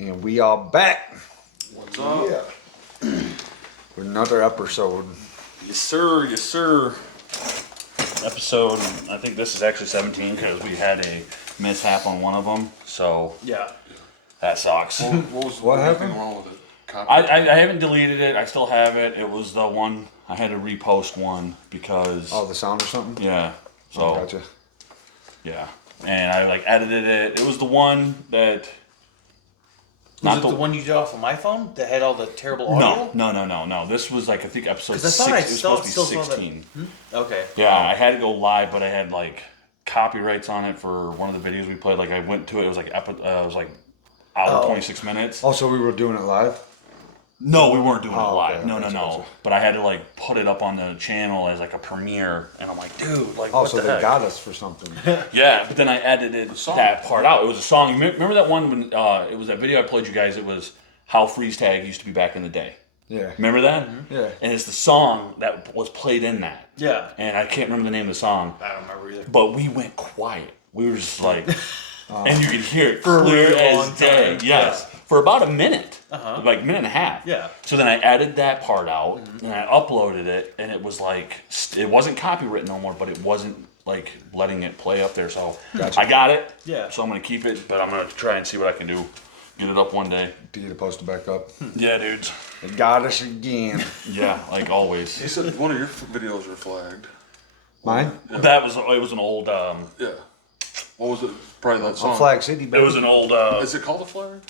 And we are back What's up? with another episode. Yes, sir. Yes, sir. Episode, I think this is actually 17 because we had a mishap on one of them. So, Yeah. that sucks. What happened? Wrong with it? I haven't deleted it. I still have it. It was the one, I had to repost one because, Oh, the sound or something? yeah. So, Oh, gotcha. yeah. And I edited it. It was the one that... Was it the one you did off of my phone that had all the terrible audio? No. This was I think episode 'Cause I 6. thought I It was still supposed to be saw that. 16. Okay. Yeah, I had to go live, but I had copyrights on it for one of the videos we played. I went to it. It was hour 26 minutes. Oh, so we were doing it live? No, we weren't doing Oh, it live. okay. No. Gotcha. But I had to put it up on the channel as a premiere, and I'm like, dude, Oh, what so the they heck? got us for something. Yeah, but then I edited that part out. It was a song. Remember that one when it was that video I played you guys? It was how freeze tag used to be back in the day. Yeah. Remember that? Yeah. And it's the song that was played in that. Yeah. And I can't remember the name of the song. I don't remember either. But we went quiet. We were just and you could hear it For a clear really long as day. time. Yes. For about a minute. Uh-huh. Minute and a half. Yeah. So then I added that part out and I uploaded it, and it was it wasn't copywritten no more, but it wasn't letting it play up there. So Gotcha. I got it. Yeah. So I'm going to keep it, but I'm going to try and see what I can do. Get it up one day. Do you post it back up? Yeah, dudes. They got us again. Yeah, like always. He said one of your videos were flagged. Mine? It was an old, Yeah. What was it? Probably that song. On Flag City, it baby. was an old, Is it called a flag?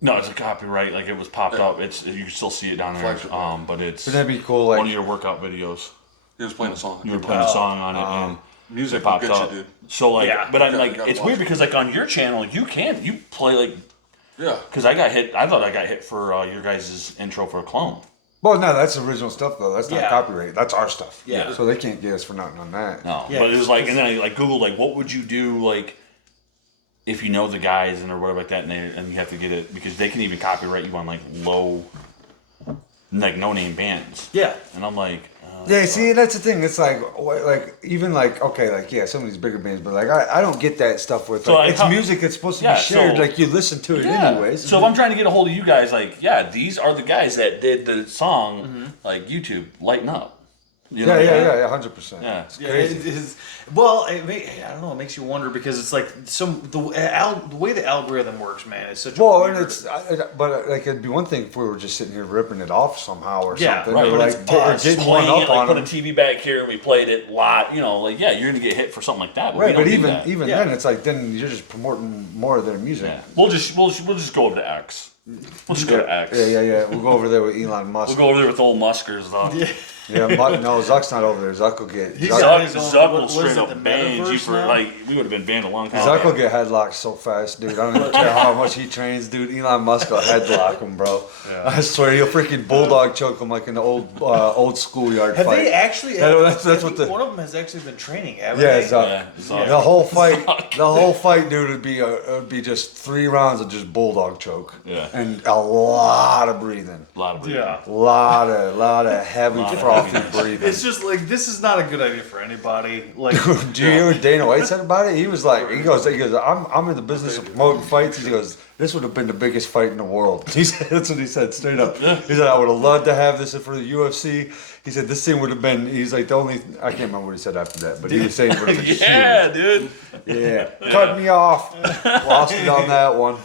no, it's a copyright. It was popped up. It's you can still see it down there. Flagship. But it's Wouldn't that be cool? one of your workout videos. He was playing a song. You were playing a song on it, and Music it will popped get up. you, dude. So Yeah. but I'm You gotta it's watch weird it. because on your channel you play Yeah. because I got hit. I thought I got hit for your guys' intro for a clone. Well, no, that's original stuff, though. That's not Yeah. copyright. That's our stuff. Yeah. So they can't get us for nothing on that. No, Yeah, but it was because- and then I Googled what would you do if you know the guys and or whatever like that, and you have to get it because they can even copyright you on low, no name bands. Yeah. And I'm like, Yeah, see, that's the thing. It's some of these bigger bands, but I don't get that stuff with So, it's music that's supposed to be shared. so- You listen to it yeah. anyways. So if I'm trying to get a hold of you guys, these are the guys that did the song, YouTube, Lighten Up. You know what I mean? 100%. Yeah. It's Yeah, crazy. it is. Well, I don't know. It makes you wonder because it's the way the algorithm works, man. It's such a Well, weird, and it'd be one thing if we were just sitting here ripping it off somehow or Yeah, something, right, or but it's us getting one Playing up it, on put them. a TV back here and we played it live. You're gonna get hit for something like that. Right, we but don't do that. even Yeah. then, it's then you're just promoting more of their music. Yeah. We'll just go over to X. We'll just go to X. Yeah. We'll go over there with Elon Musk. We'll go over there with old Muskers though. No, Zuck's not over there. Zuck will get. He's Zuck, got his own- Zuck what will is straight it, up the ban you metaverse for now? we would have been banned a long time Zuck ago. will get headlocked so fast, dude. I don't even care how much he trains, dude. Elon Musk will headlock him, bro. I swear, he'll freaking bulldog choke him like an old schoolyard Have fight. they actually? That's I what think one of them has actually been training. Haven't Yeah, they? Zuck. Yeah, Zuck. The whole fight, dude, would be just 3 rounds of just bulldog choke. Yeah. And a lot of breathing. A lot of breathing. Yeah. Lot of heavy Lot of frothy heaviness. breathing. It's just this is not a good idea for anybody. Do you hear what Dana White said about it? He was like, he goes, I'm in the business of promoting fights. He goes, this would have been the biggest fight in the world. He said, that's what he said straight up. Yeah. He said, I would have loved to have this for the UFC. He said, this thing would have been, he's like, I can't remember what he said after that, but he was saying it would have been Yeah, dude. huge. Yeah. Cut me off. Lost it on that one.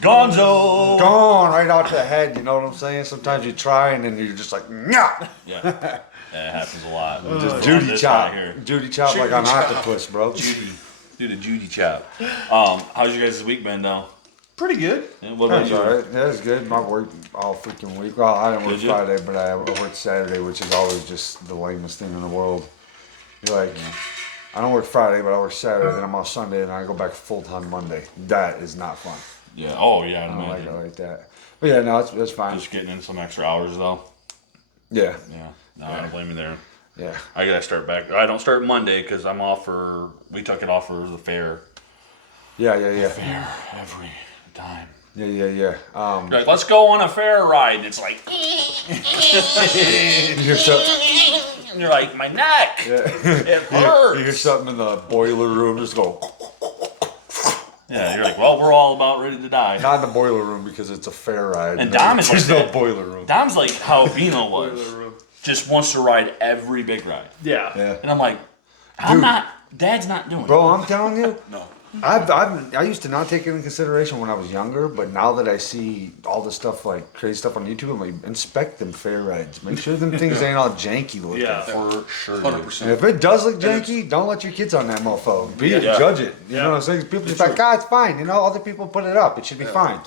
Gonzo. Gone right out to the head, you know what I'm saying? Sometimes you try and then you're just like, nah. Yeah. That happens a lot. Just Judy This chop. right here. Judy chop like on octopus, bro. Judy. Do the Judy chop. How's your guys' week been though? Pretty good. Yeah, what about That's you? alright. That's good. I worked all freaking week. Well, I didn't work Did you? Friday, but I worked Saturday, which is always just the lamest thing in the world. You're like, I don't work Friday, but I work Saturday, then I'm off Sunday, and I go back full time Monday. That is not fun. Yeah. Oh yeah, I I don't like imagine. it like that. But yeah, no, it's fine. Just getting in some extra hours though. Yeah, Yeah. No, I don't blame you there. yeah. I gotta start back. I don't start Monday because I'm off we took it off for the fair. Yeah. Fair every time. Yeah. Like, let's go on a fair ride. And it's like, You hear something? and you're like, my neck. Yeah. It You hear hurts. something in the boiler room, just go. Yeah, you're like, well, we're all about ready to die. Not in the boiler room because it's a fair ride. And Dom is There's like no that. boiler room. Dom's like how Bino was. Boiler room. Just wants to ride every big ride. Yeah. Yeah. And I'm like, Dude. Dad's not doing Bro, I'm telling you, No. I used to not take it into consideration when I was younger, but now that I see all the stuff like crazy stuff on YouTube, I'm like, inspect them fair rides. Make sure them things ain't all janky looking. Yeah. For sure. 100%. And if it does look janky, don't let your kids on that mofo. Yeah. Judge it. You Yeah. know what I'm saying? People just like, God, it's fine. You know, other people put it up. It should be fine.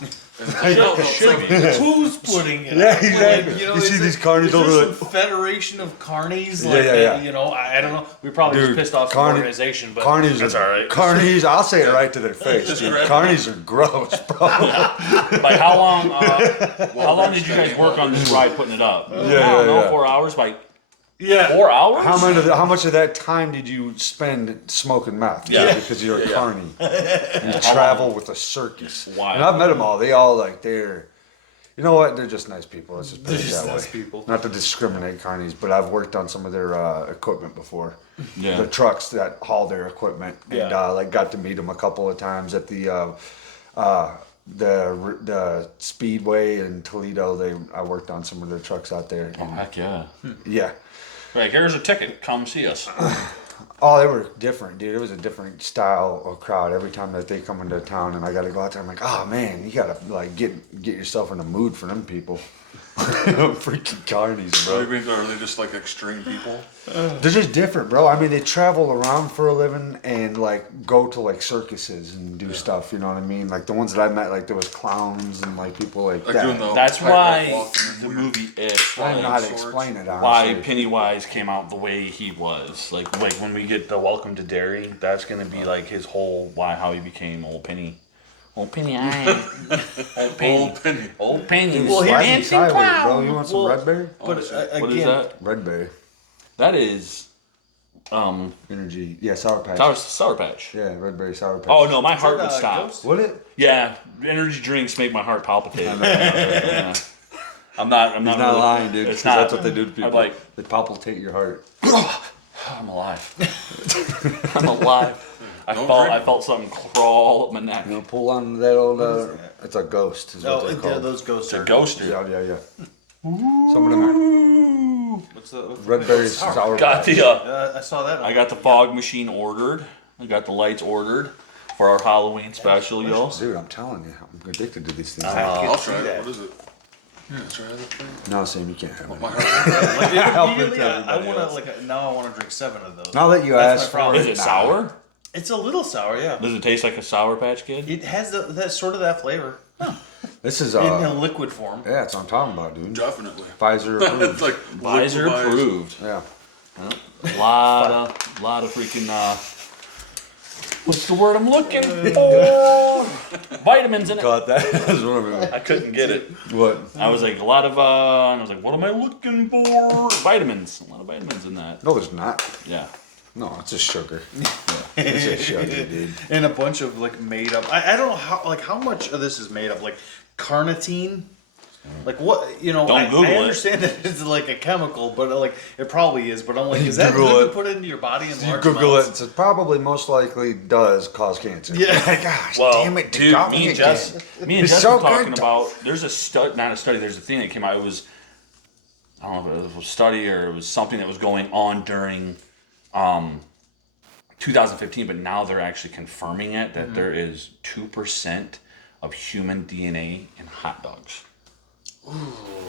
Who's putting it? Yeah, up? exactly. Like, You see these carnies is there over some federation of carnies? Yeah, Like yeah, that, yeah. You know, I don't know. We probably Dude, just pissed off some carny- organization, but Carnies that's are all right. Carnies, I'll say it right to their face. Dude. Carnies are gross, bro. Like how long did you guys work on this ride putting it up? I don't know, yeah. 4 hours. Like Yeah. 4 hours? How much of that time did you spend smoking meth? Yeah. Because you're a Yeah. carny. You travel with a circus. Wild. And I've met them all. They all like they're, you know what? They're just nice people. Let's just put it that way. nice people. Not to discriminate carnies, but I've worked on some of their equipment before. Yeah. The trucks that haul their equipment, and Yeah. like got to meet them a couple of times at the Speedway in Toledo. I worked on some of their trucks out there. Oh, heck yeah. Yeah. Like, here's a ticket. Come see us. Oh, they were different, dude. It was a different style of crowd every time that they come into town, and I got to go out there. I'm like, oh man, you gotta like get yourself in the mood for them people. Freaking carnies, Are bro. they just like extreme people? They're just different, bro. I mean, they travel around for a living and like go to like circuses and do stuff. You know what I mean? Like the ones that I met, like there was clowns and like people like Like that. doing the That's tightrope why walking and the weird- movie It, I don't know how to swords. explain it. why Honestly. Pennywise came out the way he was. Like when we get the Welcome to Derry, that's gonna be like his whole how he became Old Penny. Old Penny Eye. Old Penny. Old penny. Old Penny. Well, here's- Slightly sideways, bro. You want some Well- red berry? But again, What is that? Red berry. That is Energy. Yeah, Sour Patch. Sour Patch. Yeah, red berry Sour Patch. Oh no, my heart that, would stop. Ghost? Would it? Yeah, energy drinks make my heart palpitate. Yeah. I'm not He's not really- lying, dude. It's 'cause not. that's what they do to people. I'm like, They palpitate your heart. I'm alive. I'm alive. Don't I drink. felt something crawl up my neck. You know, pull on that old. It's a ghost. Is what oh, they're yeah, called. those ghosts It's a are. ghoster. Yeah. Some of them are What's the red berry sour. Got Patch. the I saw that. I got the fog machine ordered. I got the lights ordered for our Halloween special, yo. Dude, I'm telling you, I'm addicted to these things. I'll see try it. that. What is it? Try that thing. No, Sam, you can't have it. My heart. Like, Help it immediately, to I everybody want to else. now. I want to drink 7 of those. Now that you That's my asked for problem. Is it, it nah. sour? It's a little sour, yeah. Does it taste like a Sour Patch Kid? It has that sort of that flavor This is in a liquid form. yeah, that's what I'm talking about, dude. Definitely. Pfizer It's approved. like Visor liquid approved. Yeah. Lot of freaking what's the word I'm looking for? Vitamins in it. Got that. That's one of them. I couldn't get it. What? I was like a lot of and I was like, what am I looking for? Vitamins. A lot of vitamins in that. No, there's not. Yeah. No, it's just sugar. It's just sugar, dude. And a bunch of like made up. I don't know how much of this is made up. Like carnitine. Like what Don't I Google it. understand that it's like a chemical, but like it probably is. But I'm like, is that Google good it. to put into your body in You large Google amounts? it. It probably most likely does cause cancer. Yeah. Gosh, Well, damn it, dude, Dom, me and again. Jess It's were so talking good, about. There's a study, not a study. There's a thing that came out. It was, I don't know if it was a study or it was something that was going on during 2015, but now they're actually confirming it that there is 2% of human DNA in hot dogs.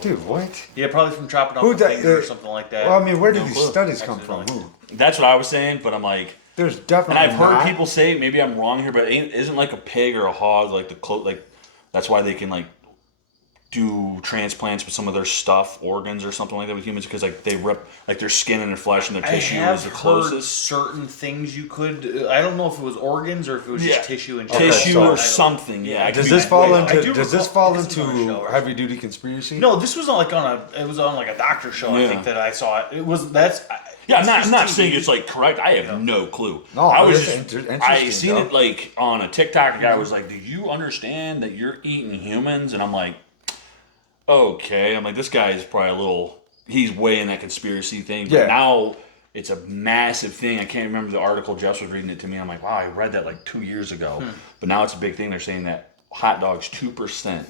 Dude, what? Yeah, probably from chopping off Who a da- finger or something like that. Well, I mean, where did No these clue. studies come from? Accidentally. Who? That's what I was saying, but I'm like, There's and definitely I've heard not. people say, maybe I'm wrong here, but isn't like a pig or a hog like like that's why they can like do transplants with some of their stuff, organs or something like that with humans because like they rip like their skin and their flesh and their I tissue have is the heard closest. certain things you could. I don't know if it was organs or if it was Yeah. just tissue and Tissue so- or I don't- something, yeah. it Does could this be fall way off. I into? do Does this recall- fall this was on a into show or heavy duty conspiracy? No, this was on like it was on like a doctor show. Yeah. I think that I saw it. It was that's. Yeah, it's I'm just not TV. saying it's like correct. I have no clue. No, I was it's just interesting, I seen though. it like on a TikTok. A guy was like, "Do you understand that you're eating humans?" And I'm like, "Okay." I'm like, "This guy is probably a little. He's way in that conspiracy thing." But Yeah. now it's a massive thing. I can't remember the article. Jess was reading it to me. I'm like, wow, I read that like 2 years ago. But now it's a big thing. They're saying that hot dogs 2%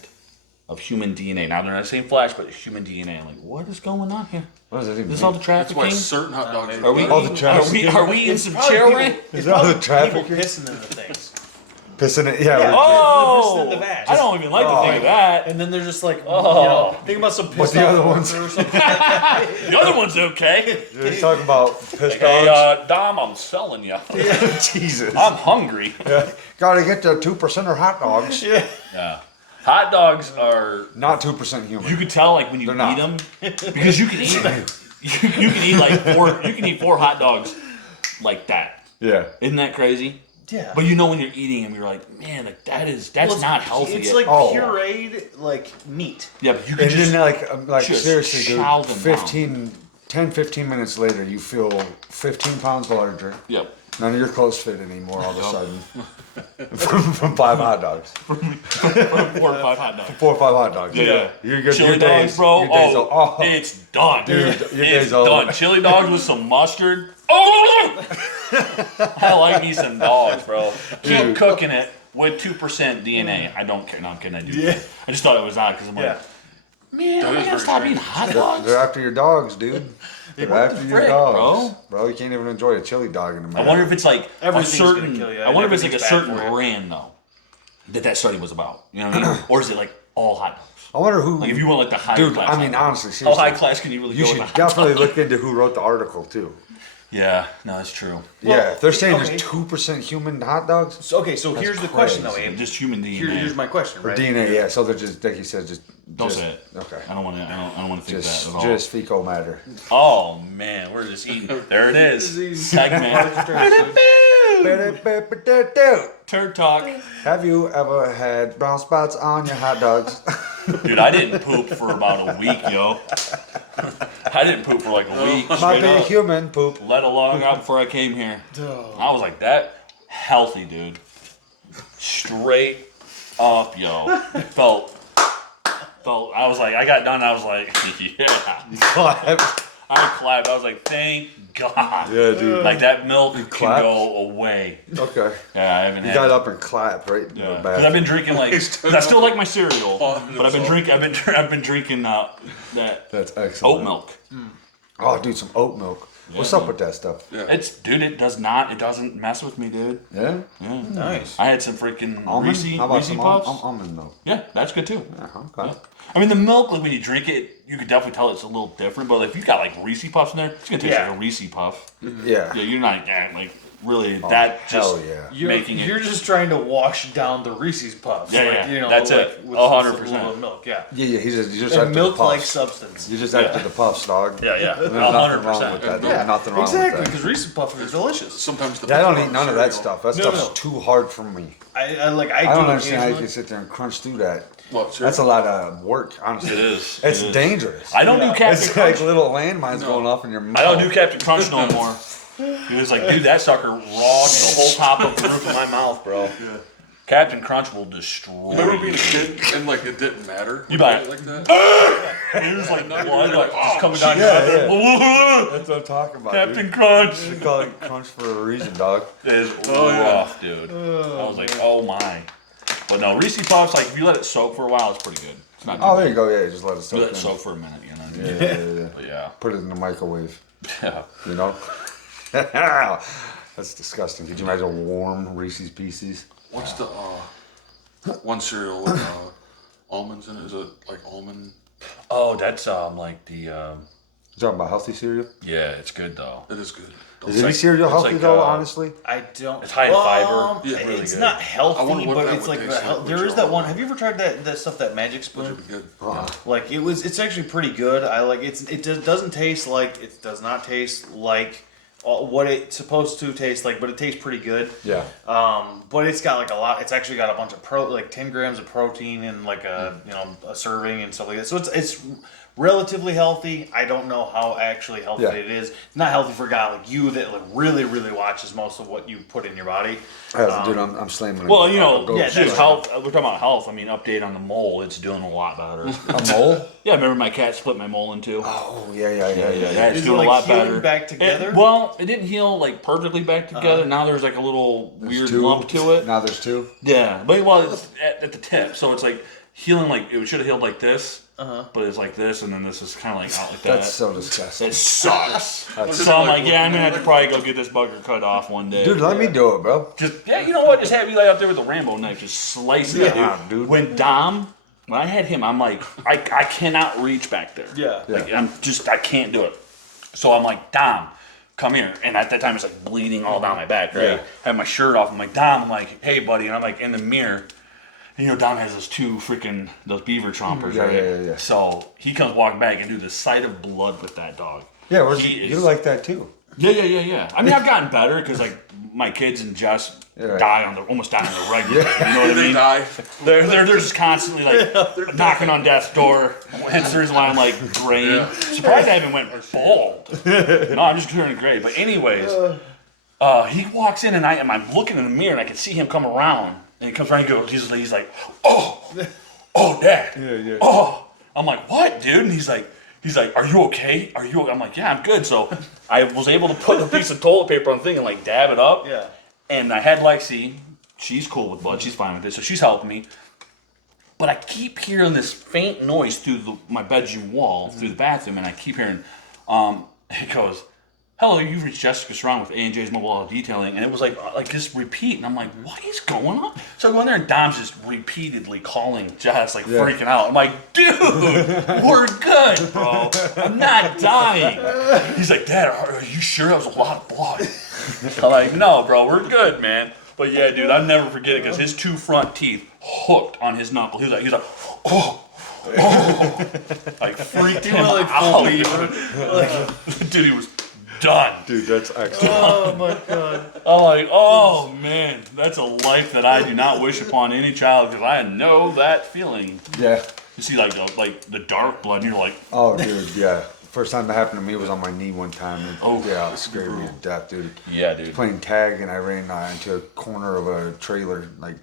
of human DNA. Now they're not saying flesh, but human DNA. I'm like, what is going on here? What does that even Is this mean? all the That's why trafficking? certain hot dogs Are we? All the Are trafficking. we eating some Probably chair people- rank? it's that all the probably people trafficking? pissing in the things. Pissing it, Oh, in the vat. I don't even like to think of that. And then they're just like, Oh. think about some But pissed the off other ones- worker or something. The other one's okay. You're talking about pissed Hey, dogs. Dom, I'm selling you. Jesus. I'm hungry. Gotta get the 2% hot dogs. Yeah. Hot dogs are. Not 2% human. You could tell like when you They're eat not. them because you can eat you can eat like four. You can eat 4 hot dogs like that. Yeah. Isn't that crazy? Yeah. But you know when you're eating them, you're like, man, like that's Well, not healthy. It's like Oh. pureed like meat. yeah, but you can And just then like just seriously, dude, chow them 15 minutes later, you feel 15 pounds larger. yep. None of your clothes fit anymore all of a sudden. from 5 hot dogs. 4 or 5 hot dogs. 4 or 5 hot dogs. Yeah. You're good. Chili Your days, dogs, bro. your days Oh, are- it's done. Dude, your it's days are done. over. Chili dogs with some mustard. Oh, I like me some dogs, bro. Keep Dude. cooking it with 2% DNA. I don't care. No, I'm kidding. I do. I just thought it was odd because I'm Yeah. like, man, That I'm is gonna very stop strange. eating hot dogs. They're after your dogs, dude. They're what the after your frick, dogs, bro. You can't even enjoy a chili dog in the I wonder if it's like a Everything's gonna certain. kill you. I wonder if it's like a Everything's bad certain for you. brand though that study was about. You know what I mean? Or is it like all hot dogs? I wonder who. Like if you want like the higher dude, class. I mean, hot dog. honestly, how seriously, high class can you really you go should with a hot definitely dog? look into who wrote the article too. Yeah, no, that's true. Yeah, if they're saying okay. there's 2% human hot dogs So, okay, so here's the question though, crazy. Abe. Just human DNA. Here's my question, or right? DNA, yeah. So they're just like you said, just Don't just- say it. Okay, I don't want to. I don't want to think that at all. just fecal matter. Oh man, we're just eating. There it is. Segment. Turd talk. Have you ever had brown spots on your hot dogs? Dude, I didn't poop for about a week, yo. I didn't poop for like a week. Might Straight be up. human poop. Let alone out before I came here. I was like that healthy, dude. Straight up, yo. Felt. I was like, I got done. I was like, yeah. I clapped. I was like, thank God. Yeah, dude. Like that milk can clapped? go away. Okay. Yeah, I haven't You had. got up and clapped right in the Because back. I've been drinking like. Cause I still like my cereal, Oh, but I've been drinking. I've been drinking that That's excellent. oat milk. Oh, dude, some oat milk. What's Yeah, up dude. with that stuff? Yeah. It doesn't mess with me, dude. Yeah. Yeah. Nice. I had some freaking Almond? Reese How about Reese some Puffs. almond milk? Yeah, that's good too. Yeah, okay. I mean, the milk, like when you drink it, you could definitely tell it's a little different. But if you got like Reese Puffs in there, it's gonna taste Yeah. like a Reese Puff. Yeah. Yeah, you're not like really that hell just yeah. You're just trying to wash down the Reese's Puffs. Yeah, like, yeah. You know, That's like, it. With 100%. a little milk, yeah. Yeah, he's just A after the milk-like puffs. substance. You're just after the puffs, dog. yeah. There's nothing wrong 100%. with that. Dude. Yeah, Nothing wrong exactly, with because that. Reese's Puffs are delicious. Sometimes the Yeah, I don't pecan eat none of that cereal- stuff. That No, stuff's no. too hard for me. I I don't do understand how you occasionally. can sit there and crunch through that. What, That's a lot of work, honestly. It is. It's It is. dangerous. I don't do Captain It's Crunch. like little landmines going off in your mouth. I don't do Captain Crunch no more. He was like, dude, that sucker rawed the whole top of the roof of my mouth, bro. Captain Crunch will destroy Remember being a you. kid and like it didn't matter? You buy Right, it. like that? He was like, Not blood, really like, like, just oh, coming down yeah, your That's what I'm talking about. Captain Dude. Crunch They call it crunch for a reason, dog. is yeah. rough, dude. I was like, oh my. But no, Reese Puffs, like if you let it soak for a while, it's pretty good. It's not too Oh, bad. there you go. Yeah, just let it You soak let in. it soak for a minute, you know. Yeah. But yeah, Put it in the microwave. yeah. You know. That's disgusting. Could you imagine warm Reese's Pieces? What's the one cereal with almonds in it? Is it like almond? Oh, that's like the You talking about healthy cereal? yeah, it's good though. It is good. Is any like- cereal it's healthy like, though? uh, Honestly, I don't. It's high in fiber. Yeah, really it's good. not I healthy, wonder what but that it's would like taste like there with is that your one. own. Have you ever tried that stuff, that Magic Spoon? Would be good. Like it's actually pretty good. I like it doesn't taste like, it does not taste like what it's supposed to taste like, but it tastes pretty good. yeah. But it's got like a lot. It's actually got a bunch of like 10 grams of protein and like a a serving and stuff like that. So it's relatively healthy. I don't know how actually healthy Yeah. it is. It's not healthy for a guy like you that like really, really watches most of what you put in your body. Dude, I'm slamming. Well, you know, Go yeah, dude, that's- health. We're talking about health. I mean, update on the mole. It's doing a lot better. a mole. Yeah, remember my cat split my mole in two? Oh yeah. It's Is it, doing like, a lot healing better. back together? It didn't heal like perfectly back together. Now there's like a little weird Two. lump to it. Now there's two. Yeah, but it's at the tip, so it's like healing. Like it should have healed like this, but it's like this, and then this is kind of like out like that. That's so disgusting. It sucks. That's- So I'm like, yeah, I'm gonna have to probably go get this bugger cut off one day. Dude, let me do it, bro. Just you know what? Just have you lay out there with a Rambo knife, just slice it, Yeah, dude. When I had him, I'm like, I cannot reach back there. Yeah. Like I can't do it. So I'm like, Dom, come here. And at that time, it's like bleeding all down my back, right? Yeah. I have my shirt off. I'm like, Dom, I'm like, hey, buddy. And I'm like in the mirror. And you know, Dom has those beaver chompers, Yeah, right? yeah. So he comes walking back and do the sight of blood with that dog. Yeah, He you is- like that too. Yeah. I mean, I've gotten better because like my kids and Jess right. almost die on the regular. You know what I They mean? die. They're just constantly like knocking on death's door. Hence the reason why I'm like gray. Yeah. Surprised I haven't went bald. No, I'm just turning gray. But anyways, he walks in and I'm looking in the mirror and I can see him come around. And he comes around and goes, he's like, oh, Dad. Yeah. Oh, I'm like, what, dude? And he's like, are you okay? Are you? I'm like, yeah, I'm good. So I was able to put a piece of toilet paper on the thing and like dab it up. Yeah. And I had Lexi. She's cool with blood. She's fine with it. So she's helping me. But I keep hearing this faint noise through my bedroom wall, through the bathroom, and I keep hearing, it goes, hello, you've reached Jessica Strong with A&J's Mobile Auto Detailing. And it was like just repeat. And I'm like, what is going on? So I go in there and Dom's just repeatedly calling Jess, like freaking out. I'm like, dude, we're good, bro. I'm not dying. He's like, Dad, are you sure that was a lot of blood? I'm like, no, bro, we're good, man. But yeah, dude, I'll never forget it because his two front teeth hooked on his knuckle. He's like, oh. Like freaked him like out. full Dude, he was done. Dude, that's excellent. Oh my god. I'm like, oh man, that's a life that I do not wish upon any child because I know that feeling. Yeah. You see, like the dark blood, and you're like, Oh, dude, yeah. First time that happened to me was on my knee one time. And, Oh, yeah, it scared me to death, dude. yeah, dude. Playing tag and I ran into a corner of a trailer, like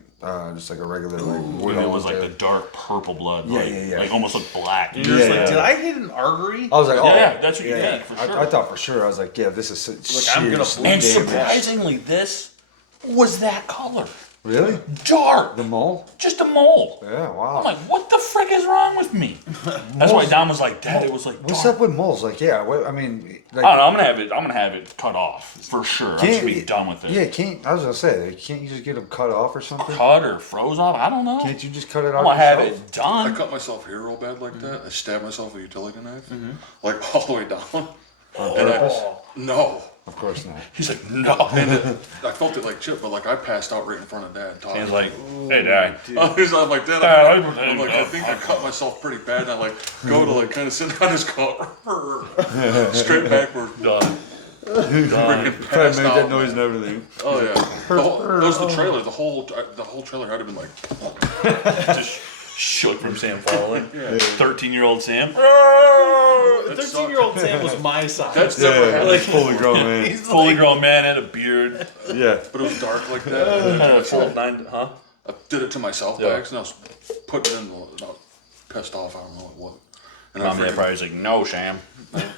just like a regular like. And wheel it was like there. the dark purple blood, Yeah, like, yeah. like almost looked black. You're just Yeah. like, did I hit an artery? I was like, oh, Yeah, that's what you think, for sure. I thought for sure. I was like, yeah, this is I'm gonna seriously And damaged. surprisingly, this was that color. Really? Dark. The mole? Just a mole. Yeah, wow. I'm like, what the frick is wrong with me? That's why Dom was like, Dad, it was like What's dark. up with moles? Like, yeah, I mean, like, I don't know. I'm gonna have it cut off for sure. I'm just gonna be done with it. Yeah, I was gonna say, can't you just get them cut off or something? Cut or froze off. I don't know. Can't you just cut it I'm off gonna have yourself? it I done. cut myself here real bad like that. I stabbed myself with a utility knife, Mm-hmm. like all the way down. On And purpose? no, Of course not. He's like, no. I felt it like chip, but like I passed out right in front of Dad. Talking. He's like, hey, Dad. I'm like, Dad, Dad, I'm like, I think I cut myself pretty bad. And I like go to like kind of sit down, just go straight backward. Done. Freaking Probably passed made out. that noise and everything. Oh yeah, that was the trailer. The whole trailer had to been like, Just shook from Sam falling. 13-year-old Sam. 13-year-old Sam was my size. that's never happened. Like fully grown man. He's Fully like, grown man had a beard. Yeah. But it was dark like that. Had a full 9, huh? I did it to myself Yeah. by accident. I was putting it in, and I was pissed off. I don't know what. And Mom I and probably was like, no, Sam.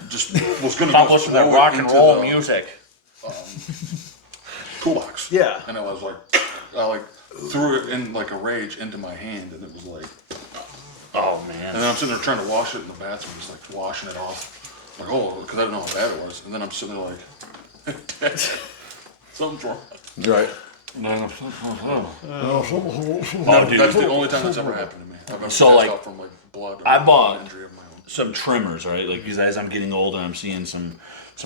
just was gonna Stop go listening to that throw it rock and into roll the music. toolbox. Yeah. And I was like, I like threw it in like a rage into my hand, and it was like, Oh, and man. then I'm sitting there trying to wash it in the bathroom, just like washing it off. Like, oh, because I didn't know how bad it was. And then I'm sitting there like, Dad, something's wrong. Right. Oh, dude. That's the only time that's ever happened to me. I've ever So, passed like, out from like blood. Or I bought- injury of my own. Some trimmers, right? Like, because as I'm getting older, I'm seeing some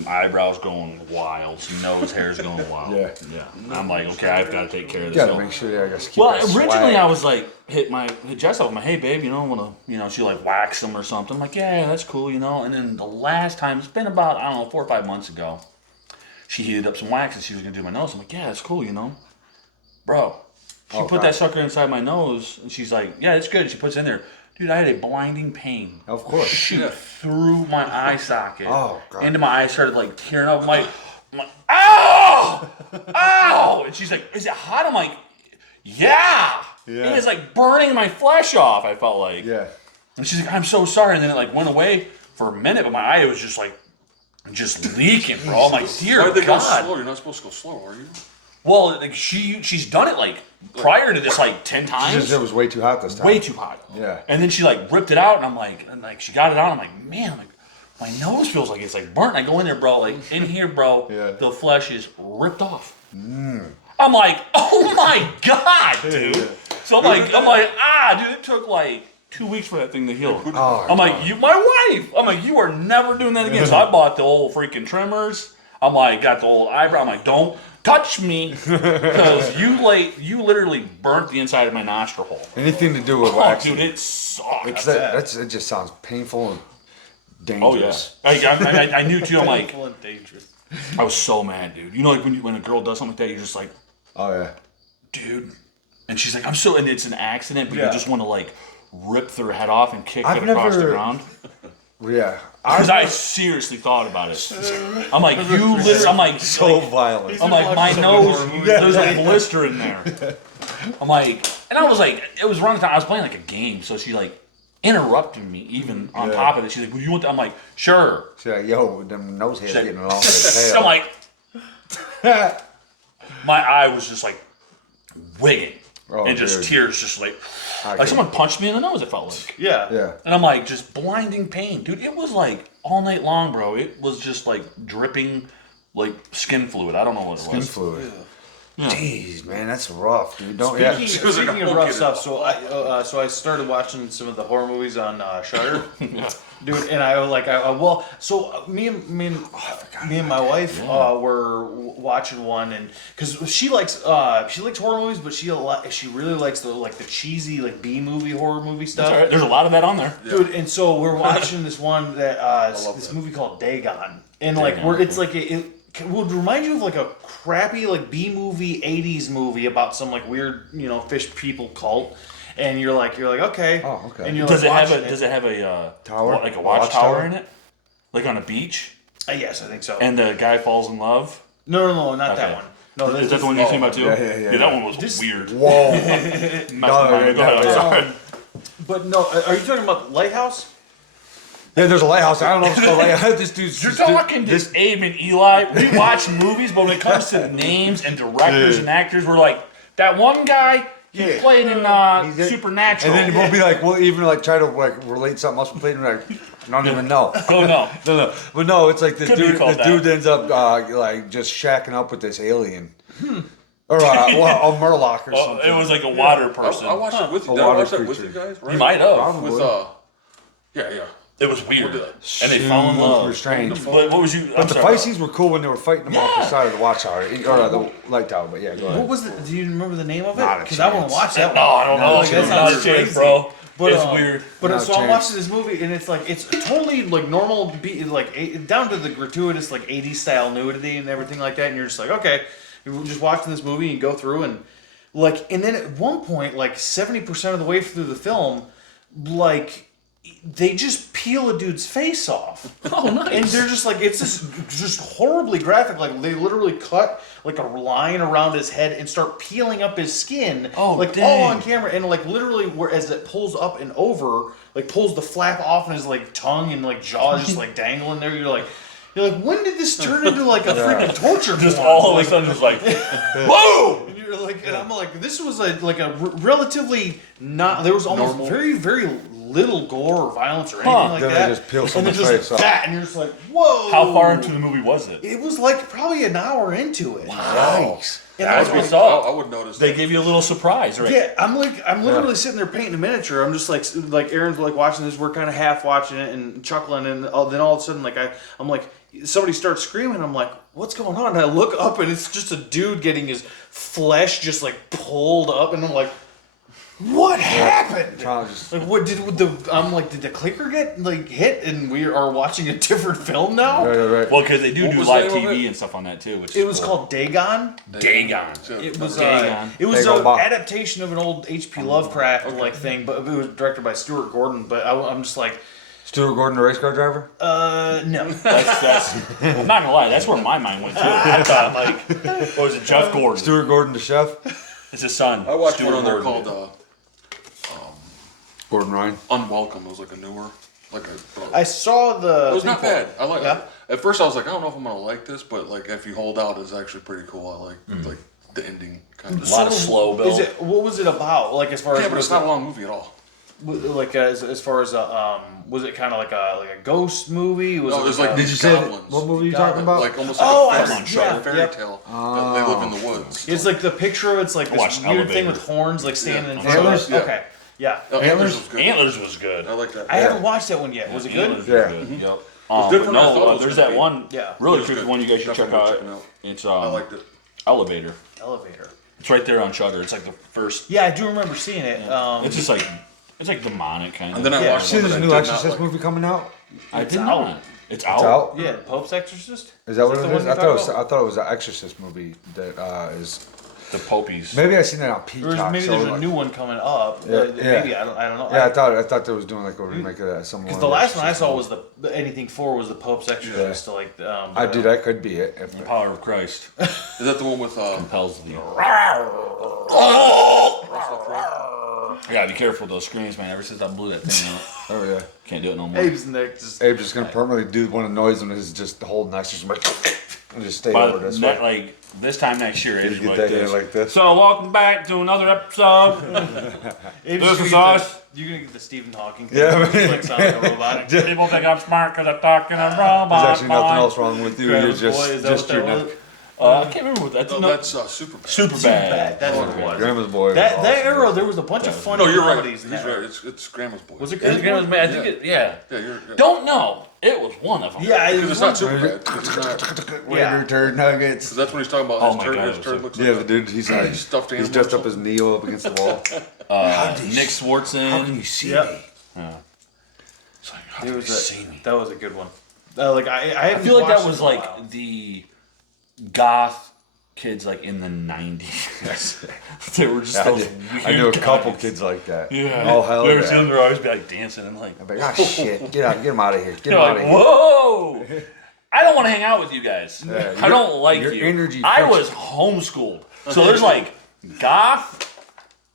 eyebrows going wild, some nose hairs going wild. Yeah. And I'm like, okay, I've got to take care of this. Gotta So- make sure that I gotta keep Well, that originally swag. I was like, hit Jess up. I'm like, hey, babe, you know, I want to, she like wax them or something. I'm like, yeah, that's cool, And then the last time, it's been about, I don't know, 4 or 5 months ago, she heated up some wax and she was going to do my nose. I'm like, yeah, that's cool, Bro, she Oh, put God. that sucker inside my nose and she's like, yeah, it's good. She puts it in there. Dude, I had a blinding pain. Of course. Shoot Yeah. through my eye socket. Oh, God. Into my eye, started like tearing up. I'm like, ow! Ow! And she's like, is it hot? I'm like, yeah. Yeah. It was like burning my flesh off, I felt like. Yeah. And she's like, I'm so sorry. And then it like went away for a minute, but my eye was just leaking, bro. I'm like, dear Why'd they go God. slow? You're not supposed to go slow, are you? Well, like she's done it like prior to this like 10 It's times. just, it was way too hot this time. Way too hot. Yeah. And then she like ripped it out, and I'm like, she got it out. I'm like, man, like my nose feels like it's like burnt. And I go in there, bro. Like in here, bro, Yeah. the flesh is ripped off. I'm like, oh my God, dude. Yeah. So I'm like, dude, it took like 2 weeks for that thing to heal. Oh, I'm like, my wife. I'm like, you are never doing that again. So I bought the old freaking trimmers. I'm like, got the old eyebrow. I'm like, don't touch me, because you literally burnt the inside of my nostril hole. anything to do with Oh, waxing. dude, it sucks. It just sounds painful and Oh dangerous. yeah, I knew too. I'm like, Painful and dangerous. I was so mad, dude. You know, like when a girl does something like that, you're just like, Oh yeah. dude. And she's like, and it's an accident, but Yeah. you just want to like rip their head off and kick I've it across the never- ground. Yeah. Because I seriously thought about it. I'm like, you literally. I'm like, so violent. I'm like, my nose, there's a blister in there. I'm like, and I was like, it was around the time I was playing like a game, so she like interrupted me even on Yeah. top of it. She's like, well, you want that? I'm like, sure. She's like, yo, them nose hairs She's like, getting along with I'm like, my eye was just like wigging. Oh, and just dude. tears just like couldn't- someone punched me in the nose, it felt like. Yeah. yeah. And I'm like, just blinding pain. Dude, it was like all night long, bro. It was just like dripping like skin fluid. I don't know what it Skin was. fluid. Yeah. Jeez, man, that's rough, dude. Don't Speaking, She was like, speaking "I of won't rough get stuff, so I started watching some of the horror movies on Shudder, Yeah. dude, and me and my wife were watching one, and because she likes horror movies, but she really likes the cheesy like B movie horror movie stuff. That's all right. There's a lot of that on there. Dude, and so we're watching this one that love this that. movie called Dagon, and like Dagon, it's like it would remind you of like a crappy like B movie '80s movie about some like weird fish people cult, and you're like okay, Oh, okay. and you're Does it like have watching a Does it have a Tower? like a Watchtower? watchtower in it, like on a beach, Yes, I think so. and the guy falls in love? No, not that Okay. one. No, Is that the one you're thinking about too? Yeah. That one was This- weird. Whoa. Messed with No, mine. Go ahead, I'm yeah. sorry. But no, are you talking about Lighthouse? Yeah, there's a lighthouse. I don't know if it's called lighthouse. This dude's. You're this dude- talking to Abe and Eli. We watch movies, but when it comes to names and directors and actors, we're like, that one guy, he Yeah. played in He's- Supernatural. And then we'll be like, we'll even like try to like relate something else we played, and we're like, I don't even know. oh no. No, but no, it's like this Could be dude. called This that. dude ends up like just shacking up with this alien, or a Murloc or Well, something. it was like a water person. I watched it with you. A Did I water watch that with you creature. guys? Right? You might have. Probably. With yeah. It was weird. We'll do And they fell in love. Super strange. But what was you? But the Pisces were cool when they were fighting them off the Yeah. side of the watchtower or the light tower. But yeah, go ahead. What was it? Do you remember the name of Not it? a Because I want chance. to watch that No, one. I don't know. Like, that It's sounds not a chance, crazy. bro. But, It's weird. But Not so a I'm chance. watching this movie, and it's like it's totally like normal, down to the gratuitous like '80s style nudity and everything like that. And you're just like, okay, you're just watching this movie and go through and and then at one point, like 70% of the way through the film, like they just peel a dude's face off. Oh, nice. And they're just like, it's just horribly graphic. Like they literally cut like a line around his head and start peeling up his skin. Oh, like dang. all on camera. And like literally, as it pulls up and over, like pulls the flap off, and his like tongue and like jaw just like dangling there. You're like, when did this turn into like a freaking torture? Just porn? all of Like, a sudden, just like, whoa! and you're like, and I'm like, this was relatively not. There was almost Normal. very, very little gore or violence or anything like Then they that. just peel and then someone's just face off. that, and you're just like, whoa. How far into the movie was it? It was like probably an hour into it. Nice. And That's I what's was up. I would notice. They that. gave you a little surprise, right? yeah, I'm literally sitting there painting a miniature. I'm just like Aaron's like watching this. We're kind of half watching it and chuckling, and then all of a sudden, like I'm like, somebody starts screaming. I'm like, what's going on? And I look up, and it's just a dude getting his flesh just like pulled up, and I'm like, what happened? Child just Like what did did the clicker get like hit and we are watching a different film now? right. Well, because they do What was live the name of TV it? and stuff on that too. Which It is was cool. called Dagon. Dagon. It was Dagon. an Bob. adaptation of an old H.P. Lovecraft like thing, but it was directed by Stuart Gordon. But I'm just like, Stuart Gordon, the race car driver. no. That's I'm not gonna lie. That's where my mind went too. I thought like, what was it, Jeff Gordon? Stuart Gordon, the chef. It's his son. I watched Stuart one on there Gordon. called Gordon Ryan. Unwelcome. It was like a newer, like a. I saw the. It was not bad. I like. Yeah. At first, I was like, I don't know if I'm gonna like this, but like if you hold out, it's actually pretty cool. I like the ending kind of. A lot of slow build. Is it? What was it about? Like as far Yeah, as but it's not a long movie at all. like as far as was it kind of like a ghost movie? Was No, it was like like a- Did you say goblins. what movie are you Goblins. talking about? Like almost like Oh, a I fairy, see. Yeah, fairy yep. tale that they live in the woods. It's like the picture of it's like this watched weird Elevator. thing with horns like standing in Yeah. front of Antlers? us. Yeah. Okay. Yeah. Antlers was good. Antlers was good. I like that. I haven't watched that one yet. Was it good? Antlers Yeah. was good. Yep. was different than I thought it No, was there's gonna that be. one. Yeah. Really It was creepy good. one you guys should check Definitely out. check it out. It's I liked it. Elevator. Elevator. It's right there on Shudder. It's like the first. Yeah, I do remember seeing it. It's just like it's like demonic kind of. And then I Yeah. watched See, one there's that a I new did Exorcist not like. movie coming out. I did out. not. It's out. It's out. yeah, Pope's Exorcist. Is that what the it one is? you're I thought it was. talking I thought it was an Exorcist movie that is. The Popies. Maybe I seen that on Or Peacock. maybe so there's a like- new one coming up. Yeah, Maybe I don't know. Yeah, I thought they was doing like a remake of that. Some Because the last one I saw was the anything for was the Pope's Exorcist. Yeah. So like, I do. That could be it. If The power of Christ Is that the one with compels the. Russell Crowe? I gotta be careful with those screams, man. Ever since I blew that thing out, oh yeah. can't do it no more. Abe's neck just. Abe's just gonna permanently do one of the noise and is just holding Exorcist like and just stay But over this way. like this time next year, Abe's get like that this. here like this. So welcome back to another episode. Abe's This is gonna us. get the- You're gonna get the Stephen Hawking. Yeah, thing. Like sound like a robot. People think I'm smart because I talk in a robot. There's actually nothing voice. else wrong with you. You're Grandma's just boy, is that just what your that neck. was? I can't remember what that's. No, No, that's super bad. super bad. That's what it was. Grandma's boy. was That awesome. era, there was a bunch of funny No, you're right. comedies He's in that. right. It's Grandma's boy. Was it His good? grandma's bad. I think it. Yeah. Yeah, you're. Yeah. Don't know. It was one of them. Yeah, it Because was it's not super bad. 'Cause he's not. Yeah. Waiter turd nuggets. Because that's when he's talking about Oh his my turd. God, His it was turd so- looks Yeah, like the dude. He's like stuffed he's animal. dressed or up as Neo up against the wall. Nick Swartzen. How can you see Yeah. me? It's like, how It do was you a- see me? That was a good one. Like I I haven't feel like that watched was it in a like while. the goth kids like in the 90s. They were just I, those did. weird I knew a couple guys. kids like that. Yeah. Oh hell They were sitting yeah. there always be like dancing and like. I'm like, oh shit, get him out of here, get him You're out like, of here. whoa! I don't want to hang out with you guys. Yeah, I don't like your you. energy I fixed. was homeschooled. So there's like goth,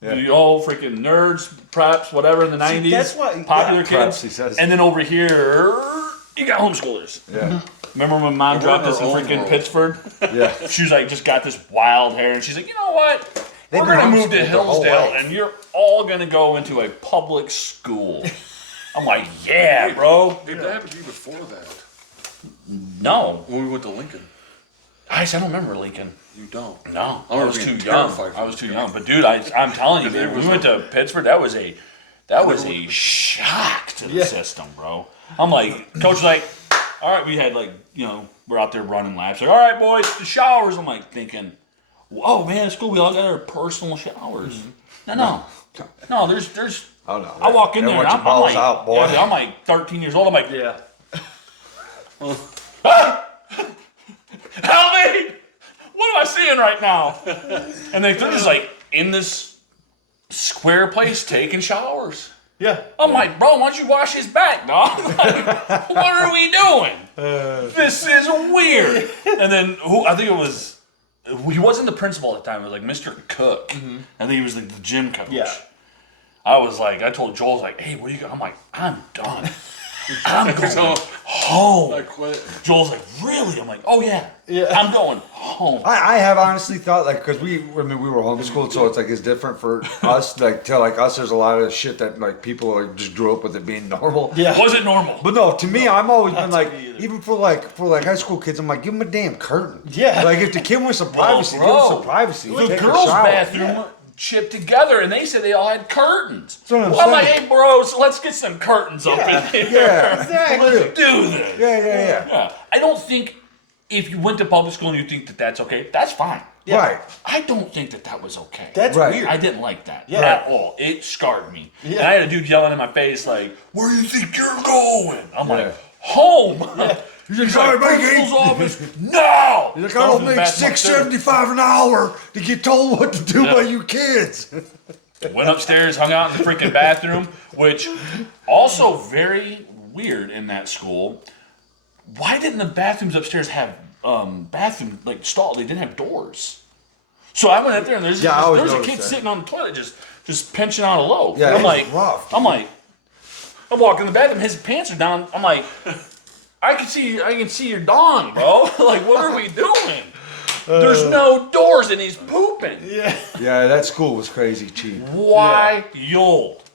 the old freaking nerds, preps, whatever in the 90s. that's why- popular yeah. kids. Preps, he says. And then over here, you got homeschoolers. Yeah, Remember when mom We're dropped in us in our own freaking world. Pittsburgh? yeah. She's like, just got this wild hair, and she's like, you know what? They've We're been gonna move to homeschooled their whole Hillsdale, life. and you're all gonna go into a public school. I'm like, yeah, bro. Hey, that happened to you before that. No, When we went to Lincoln. guys, I don't remember Lincoln. You don't. No, I I remember was too being young. terrified I was from too it. young. But dude, I'm telling you, Because it man, when was we went to Pittsburgh. That was a shock to the Yeah. system, bro. I'm like, coach was like, all right, we had like, we're out there running laps. Like, all right, boys, the showers. I'm like thinking, oh man, it's cool. We all got our personal showers. No. There's. Oh no. I walk in They there and want your I'm balls like, out, boy. yeah, I'm like 13 years old. I'm like, Yeah. help me! What am I seeing right now? And they're just like in this square place taking showers. Yeah. I'm like, bro, why don't you wash his back, dog? Like, what are we doing? This is weird. And then I think it was, he wasn't the principal at the time. It was like Mr. Cook. I think he was like the gym coach. Yeah. I was like, I told Joel, I was like, hey, what are you? I'm like, I'm done. I'm going So, home. I quit. Joel's like, really? I'm like, oh yeah. Yeah. I'm going home. I have honestly thought like because we were homeschooled, so it's like it's different for us. Like to like us, there's a lot of shit that like people like just grew up with it being normal. Yeah. Was it normal? But no, to me, I'm always been like, me either. even for like high school kids, I'm like, give them a damn curtain. Yeah. Like if the kid wants some privacy, give them bro. some privacy. The Take a girls' shower. bathroom Yeah. chipped together, and they said they all had curtains. That's what I'm Well, I'm like, saying. hey, bros, let's get some curtains up in here. Yeah, Exactly. Let's do this. Yeah. Yeah. I don't think if you went to public school and you think that that's okay, that's fine. Right. I don't think that was okay. That's Right. weird. I didn't like that Yeah. at all. It scarred me. And I had a dude yelling in my face like, "Where do you think you're going?" I'm like, "Home." He's "Sorry, like, Mikey." "Principal's office." No. He's like, I don't make $6.75 an hour to get told what to do by you kids. Went upstairs, hung out in the freaking bathroom, which also very weird in that school. Why didn't the bathrooms upstairs have bathroom like stall? They didn't have doors. So I went up there and there's Yeah, I always a noticed kid that. sitting on the toilet just pinching out a loaf. Yeah, And I'm it was like, rough, I'm like, I'm walking in the bathroom, his pants are down. I'm like, I can see your dong, bro. Like, what are we doing? There's no doors and he's pooping. Yeah. Yeah, that school was crazy cheap. Wild.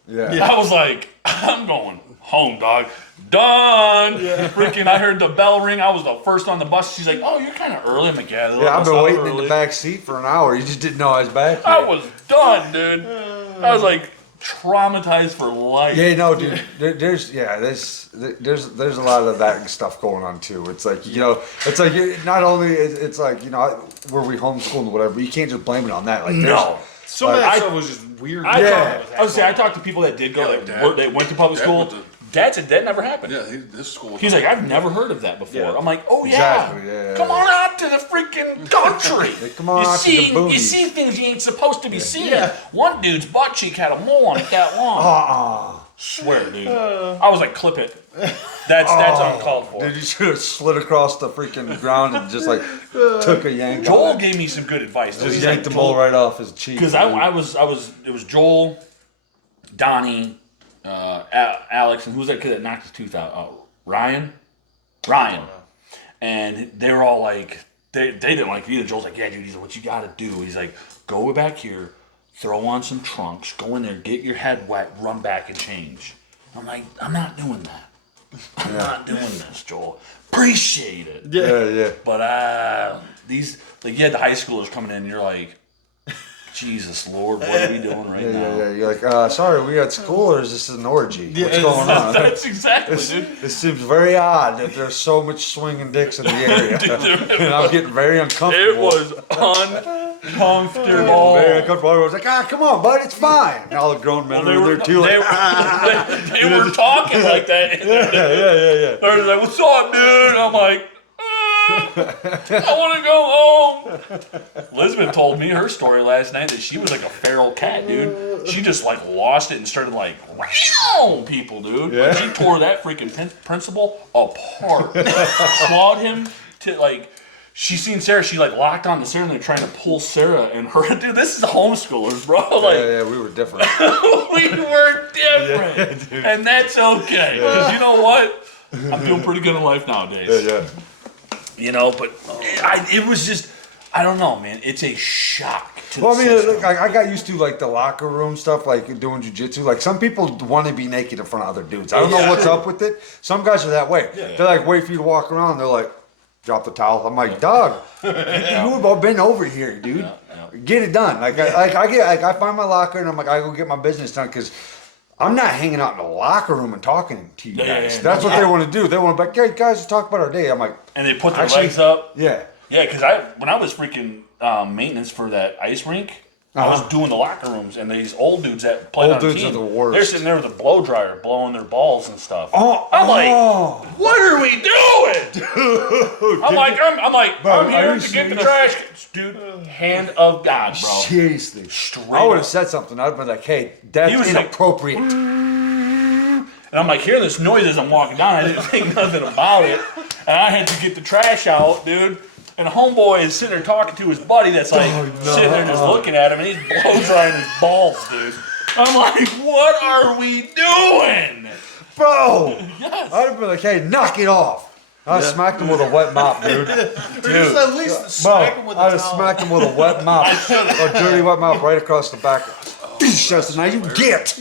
Yeah. I was like, I'm going home, dog. Done. Freaking, I heard the bell ring. I was the first on the bus. She's like, "Oh, you're kind of early." I'm like, "Yeah, they let Yeah, I've us been out waiting in early." the back seat for an hour. You just didn't know I was back. I here. was done, dude. I was like traumatized for life. Yeah, no, dude. There's a lot of that stuff going on too. It's like it's like not only it's like where we homeschooled and whatever. You can't just blame it on that. Like No. Some of that I- stuff was just weird. I would say I talked to people that did go, Yeah, that Dad. they went to public Dad school. went to- Dad said that never happened. Yeah, this school. Was He's like, I've never heard of that before. Yeah. I'm like, oh yeah, Exactly, yeah. come on out to the freaking country. Come on you out to the see, you boonies. see things you ain't supposed to be seeing. Yeah. One dude's butt cheek had a mole on it that long. Swear, dude. I was like, clip it. That's uncalled for. Dude, you should have slid across the freaking ground and just like took a yank. Joel on it. gave me some good advice. Just yanked the mole right off his cheek. Because it was Joel, Donnie, Alex, and who's that kid that knocked his tooth out? Ryan. And they were all like, they didn't like it either. Joel's like, yeah, dude, he's like, what you got to do? He's like, go back here, throw on some trunks, go in there, get your head wet, run back and change. I'm like, I'm not doing that. I'm not doing this, Joel. Appreciate it. Yeah. But these, like, you had the high schoolers coming in, and you're like, Jesus Lord, what are we doing right now? Yeah. You're like, sorry, we at school or is this an orgy? What's going on? That's exactly, dude. It seems very odd that there's so much swinging dicks in the area. And I'm getting very uncomfortable. It was uncomfortable. Very uncomfortable. I was like, come on, bud, it's fine. And all the grown men They were were, there too. they, Like, were, they were talking like that. yeah. They were like, what's up, dude? I'm like, I want to go home. Elizabeth told me her story last night that she was like a feral cat, dude. She just like lost it and started like people, dude. Yeah. Like, she tore that freaking principal apart. Clawed him to like. She seen Sarah. She like locked on to Sarah and they're trying to pull Sarah and her. Dude, this is homeschoolers, bro. Like yeah, we were different. we were different, and that's okay. Because you know what? I'm doing pretty good in life nowadays. Yeah. You know, but it was just, I don't know, man. It's a shock to Well, the I mean, system. look, I got used to like the locker room stuff, like doing jujitsu. Like some people want to be naked in front of other dudes. I don't know what's up with it. Some guys are that way. They're like, wait for you to walk around. They're like, drop the towel. I'm like, dog, you've been over here, dude. Get it done. I find my locker and I'm like, I go get my business done because I'm not hanging out in the locker room and talking to you guys. That's what they want to do. They want to be like, hey guys, let's talk about our day. I'm like, And they put their Actually, legs up. yeah. Yeah, because when I was freaking maintenance for that ice rink, I was doing the locker rooms, and these old dudes that played Old on the dudes team, are the worst. they're sitting there with a blow dryer blowing their balls and stuff. Oh, I'm like, what are we doing? I'm like, I'm are here you to get the serious? trash, dude. Hand of God, bro. Seriously. Straight I would up. have said something. I'd been like, hey, that's He was like- inappropriate. And I'm like, hearing this noise as I'm walking down, I didn't think nothing about it. And I had to get the trash out, dude. And homeboy is sitting there talking to his buddy that's like sitting there just looking at him, and he's blow drying his balls, dude. I'm like, what are we doing? Bro! Yes. I'd have been like, hey, knock it off. I'd have smacked him with a wet mop, dude. Or just at least Bro, smack him with I'd a have towel. smacked him with a wet mop. A dirty wet mop right across the back. Just now you get.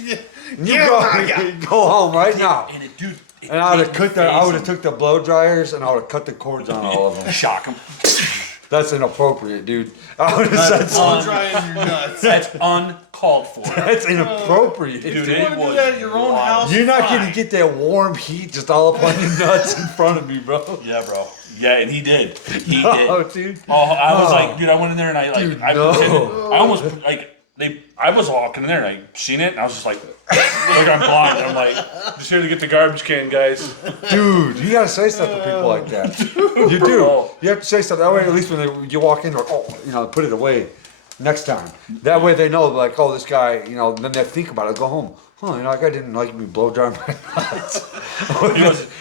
You go home right now. And it, dude, it And I would have didn't cut that. I faze would have him. took the blow dryers and I would have cut the cords on all of them. Shock him. That's inappropriate, dude. I would have said Blow something. drying your nuts. That's uncalled for. That's inappropriate. Dude, You it want to do was that at your own wild. house? You're not fine. gonna get that warm heat just all up on your nuts in front of me, bro. Yeah, bro. Yeah, and he did. He did. Oh, dude. Oh, I was like, dude, I went in there and I like, Dude, I no. pretended, I almost like I was walking in there and I seen it and I was just like I'm blind. I'm like, just here to get the garbage can, guys. Dude, you gotta say stuff to people like that. You do. Bro. You have to say something. That way, at least when you walk in, or put it away next time. That way they know, like, oh, this guy, then they think about it. Go home. Huh, that guy didn't like me blow dry my nuts.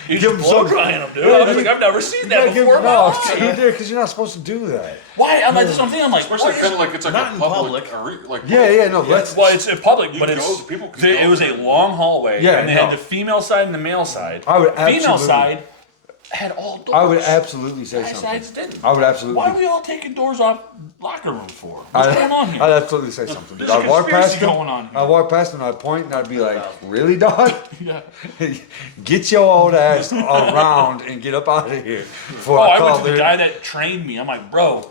He's Give him just blow some- drying him, dude. Yeah, I was dude. like, I've never seen You that gotta give- before. in my no, life. you did, because you're not supposed to do that. Why? I'm like, this something. I'm like, Especially what kind is- of like it's like Not a in public, public. like Yeah, no, let's. well, it's in public, You but can it's go, people can it go. was a long hallway. Yeah, and they no. had the female side and the male side. I would female absolutely- side had all doors. I would absolutely say Guy something. sides didn't. I would absolutely. Why are we all taking doors off locker rooms for? What's going on here? I'd absolutely say something. There's a I'd walk conspiracy past him. going on here. I'd walk past him and I'd point and I'd be like, "Really, dog? Yeah. Get your old ass around and get up out of here." Before Oh, I call went to the their- guy that trained me. I'm like, bro,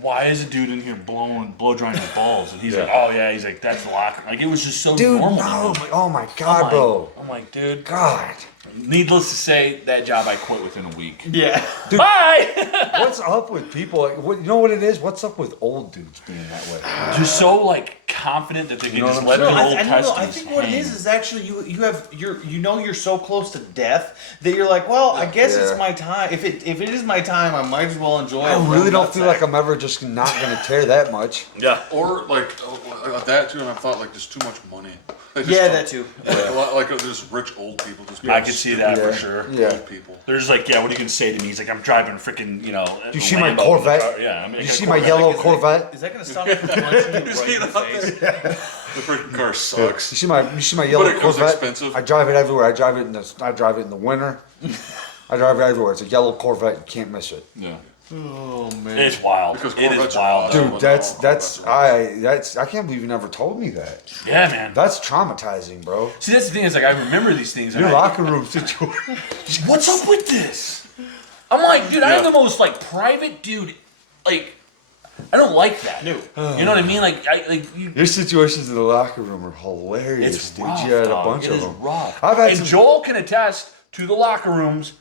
why is a dude in here blow drying his balls? And he's like, oh yeah, he's like, that's the locker. Like it was just so Dude, normal. no, to me. oh my god, bro, I'm like, dude. God, Needless to say, that job I quit within a week. Yeah. Bye. what's up with people? Like, you know what it is? What's up with old dudes being that way? Just so like confident that they can know just what let I'm their saying? old I don't know. I testes think what it hang. is actually you're so close to death that you're like, well, I guess Yeah. it's my time. If it is my time, I might as well enjoy it. I really don't feel like I'm ever just not gonna tear that much. Yeah. or like that too. And I thought like just too much money. They just Yeah, don't- that too. Like there's rich old people just. I could see that for Yeah. sure. Yeah. Old people. There's like, yeah, what are you gonna say to me? He's like, I'm driving freaking, Do you see my Corvette? Yeah, I mean, I You got a see my Corvette. yellow Is that- Corvette? Is that gonna stop me from punching you right in the face? The freaking car sucks. You see my yellow But it comes Corvette? expensive. I drive it everywhere. I drive it in the winter. I drive it everywhere. It's a yellow Corvette. You can't miss it. Yeah. Oh man. It's wild. Because It is Corvettes are wild. awesome. Dude, I can't believe you never told me that. Yeah, man. That's traumatizing, bro. See, that's the thing. Is like I remember these things. And Your I- locker room situation. What's up with this? I'm like, dude, I'm Yeah. the most like private dude. Like, I don't like that. No. You know what I mean? Like, you. Your situations in the locker room are hilarious, It's dude. rough, You had dog. a bunch It of is them. rough. I've had and some. Joel can attest to the locker rooms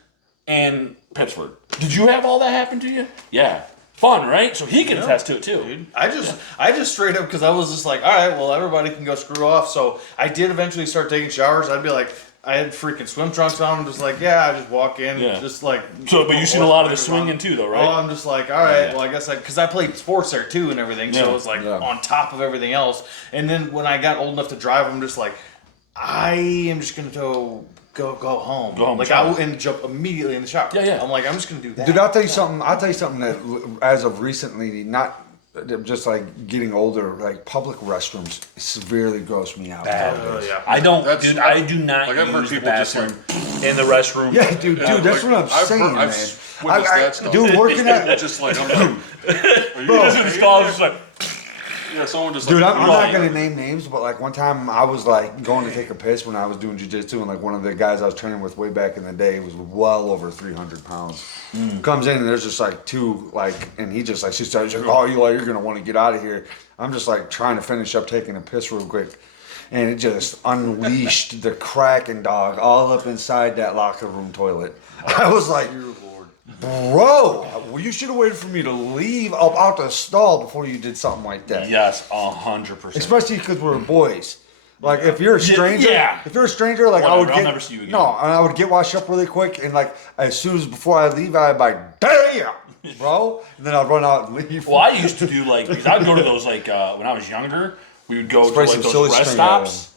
in Pittsburgh. Did you have all that happen to you? Yeah. Fun, right? So he can attest to it too. Dude, I just straight up because I was just like, all right, well, everybody can go screw off. So I did eventually start taking showers. I'd be like, I had freaking swim trunks on. I'm just like, yeah, I just walk in, Yeah. just like. So, but you've seen a lot of the whatever. swinging too, though, Oh, right? I'm just like, all right, Yeah. well, I guess because I played sports there too and everything, so Yeah. it was like Yeah. on top of everything else. And then when I got old enough to drive, I'm just like, I am just gonna go home. Go home, like shower. and jump immediately in the shower. Yeah, yeah. I'm like, I'm just gonna do that. Dude, I'll tell you something. that as of recently, not just like getting older, like public restrooms severely gross me out. Bad. nowadays. yeah. I don't, That's- dude. I do not like, I've heard use the people just, bathroom in the restroom. Yeah, dude, Yeah, that's like, what I'm saying, I've man. witnessed that stuff. Dude, working at Just like I'm like, are you Bro. Just in the stall, just like, yeah, someone just Dude, like, I'm Right. not gonna name names, but like one time I was like going to take a piss when I was doing jujitsu, and like one of the guys I was training with way back in the day was well over 300 pounds. Comes in and there's just like two and he just like she's like, oh, you're gonna want to get out of here. I'm just like trying to finish up taking a piss real quick, and it just unleashed the Kraken dog all up inside that locker room toilet. I was like, bro, well, you should have waited for me to leave up out the stall before you did something like that. yes, 100%. Especially because we're boys. Like if you're a stranger, yeah. if you're a stranger, like I Whatever, would I'll get never see you again. no, and I would get washed up really quick, and like as soon as before I leave, I'd be like, damn, bro, and then I'd run out and leave. Well, I used to do like, because I would go to those like when I was younger, we would go Spray to some like silly those rest string at 'em. stops,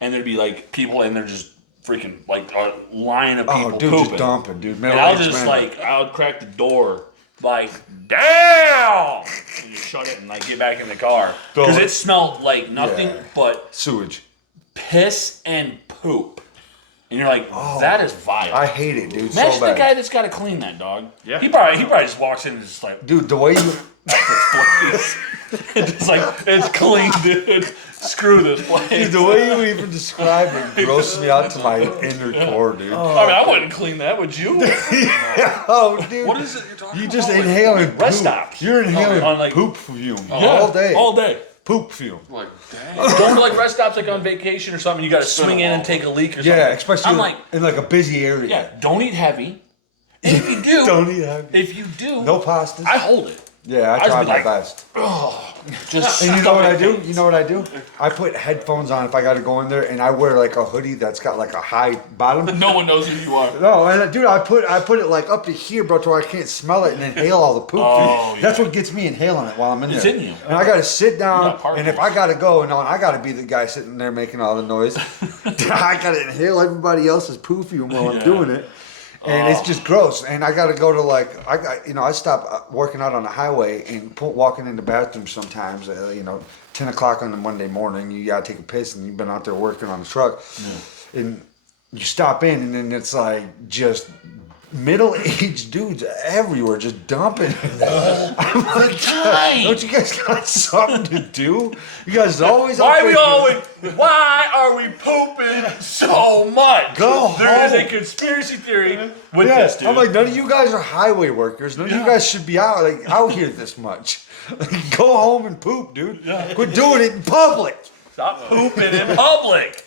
and there'd be like people in there just freaking like a line of people Oh, dude, pooping. just dumping, dude. And I was just like, I would crack the door, like, damn, and just shut it and like get back in the car because it smelled like nothing Yeah. but sewage. piss and poop, and you're like, that is vile. I hate it, dude. Imagine so the bad. guy that's got to clean that dog. Yeah. He probably just walks in and just like. Dude, the way you, It's like, it's clean, dude. Screw this place. dude, the way you even describe it grosses me out to my inner core, dude. I mean, I wouldn't clean that, would you? Oh, dude. what is it you're talking You about? just Like, inhaling poop. Rest stops. You're inhaling on, like- poop fume Yeah, all day. All day. Poop fume. Like, dang. Going to like rest stops like on vacation or something, you got to swing in and take a leak or something. Yeah, especially I'm like, in like a busy area. yeah, don't eat heavy If you do, Don't eat heavy. if you do, No pastas. I hold it. Yeah, I just try be my like, best. Just And you know what I do? stomach You know what I do? I put headphones on if I got to go in there, and I wear like a hoodie that's got like a high bottom. No one knows who you are. No, and dude, I put it like up to here, bro, to where I can't smell it and inhale all the poop. Oh, dude. That's yeah. what gets me inhaling it while I'm in It's there. in you. And I got to sit down, You're not part and of if it. I got to go, and I got to be the guy sitting there making all the noise. I got to inhale everybody else's poo fume while I'm Yeah. doing it. And it's just gross. And I got to go to like, I stop working out on the highway and walking in the bathroom sometimes, 10 o'clock on a Monday morning, you got to take a piss and you've been out there working on the truck. And you stop in and then it's like just middle-aged dudes everywhere just dumping. I'm like, time. don't you guys got something to do? You guys always Why out there are we pooping so much? Go There is a home. conspiracy theory with Yeah, this, dude. I'm like, none of you guys are highway workers. None of you guys should be out here this much. Like, go home and poop, dude. Quit doing it in public. Stop pooping in public.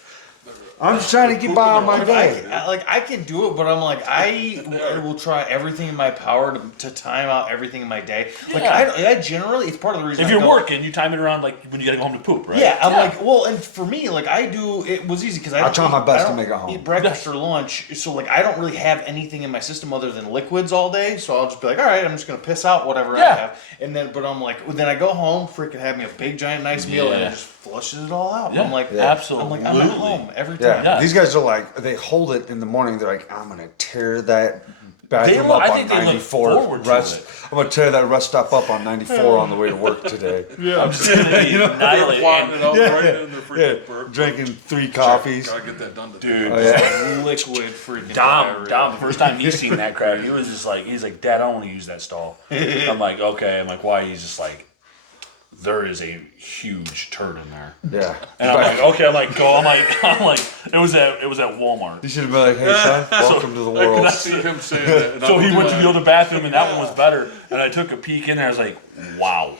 I'm just trying to get by on my I, day. I can do it, but I'm like, I will try everything in my power to time out everything in my day. Like, Yeah. I generally, it's part of the reason If I you're don't- working, you time it around like when you gotta go home to poop, right? Yeah, I'm like, well, and for me, like, it was easy because I try my best to make it home. eat breakfast or lunch, so like I don't really have anything in my system other than liquids all day. So I'll just be like, all right, I'm just gonna piss out whatever I Yeah. have, and then but I'm like, then I go home, freaking have me a big giant nice meal, and Yeah. it just flushes it all out. Yeah, I'm like, absolutely. I'm at home every Yeah. time. Yeah. These guys are like, they hold it in the morning. They're like, I'm gonna tear that bathroom look- up I on think they look 94 forward to rest. it. I'm gonna tear that rest stop up on 94 on the way to work today. I'm just gonna annihilate Plotting it. it out Yeah, right yeah. in the freaking Yeah, burp. drinking 3 coffees. Gotta get that done today. Dude. Oh, yeah. Liquid freaking Dom, diarrhea. the first time he's seen that crap, he was just like, he's like, Dad, I don't want to use that stall. I'm like, okay. I'm like, why? He's just like, there is a huge turd in there. Yeah. And I'm like, okay. I'm like, go. I'm like, it was at Walmart. You should have been like, hey son, welcome to the I could world. see him saying that. And So I'm he went to like, the other bathroom, and that one was better. And I took a peek in there. I was like, wow.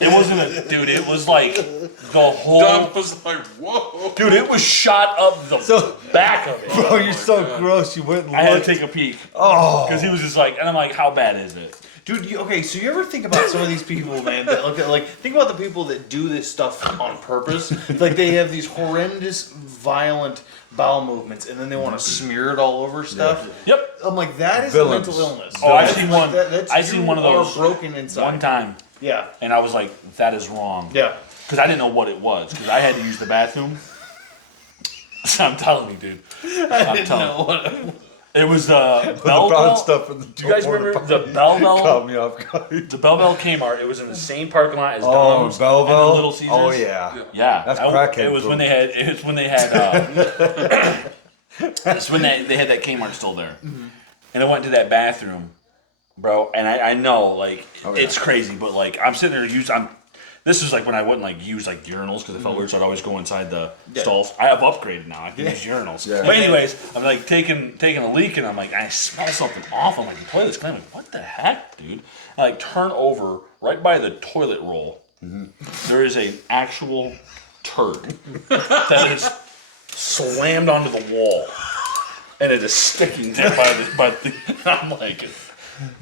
It wasn't a dude. It was like the whole. Don was like, whoa. Dude, it was shot up the So- back of it. Bro, you're so God. gross. You went and I had looked. to take a peek Oh. because he was just like, and I'm like, how bad is it? Dude, okay, so you ever think about some of these people, man, that look at, like, think about the people that do this stuff on purpose. Like, they have these horrendous, violent bowel movements, and then they want to smear it all over stuff. Yep. I'm like, that is Villains. a mental illness. Oh, I've That's seen like- one. that's- I've seen you one of are those broken inside. one time, Yeah, and I was like, that is wrong. yeah. Because I didn't know what it was. Because I had to use the bathroom. I'm telling you, dude. I didn't know what it was. It was The Bell brown Bell. stuff in the Do you guys remember the Bell Caught Bell? me off guard. The Bell Bell Kmart. It was in the same parking lot as Oh, Dom's Bell and Bell. the Little Caesars. Oh yeah. Yeah, That's that- crackhead It was poop. when they had. It was when they had. It's when they had that Kmart still there, and I went to that bathroom, bro. And I know like Oh, yeah. it's crazy, but like I'm sitting there this was like when I wouldn't like use like urinals because I felt weird, so I'd always go inside the stalls. I have upgraded now. I can use urinals. Yeah. But anyways, I'm like taking a leak, and I'm like, I smell something off. I'm like, the toilet's clean. I'm like, what the heck, dude? I like turn over right by the toilet roll. There is an actual turd that is slammed onto the wall, and it is sticking there by the. I'm like,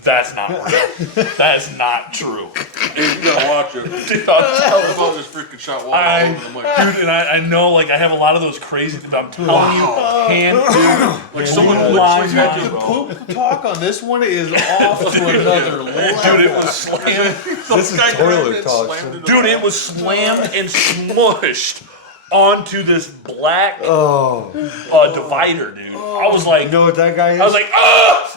that's not real. That is not true. Hey, you gotta watch it. Dude, I'm telling I thought this freaking shot water all I, over. I'm like, dude, and I know, like, I have a lot of those crazy. I'm telling you, hand, like someone blind literally had man, to bro. Poop talk on this one is off to another level. Dude, it was slammed. This is guy grabbed toilet it, talk. slammed son. it in Dude, the it was slammed and smushed onto this black Oh. divider, dude. I was like, You know what that guy is? I was like, ah!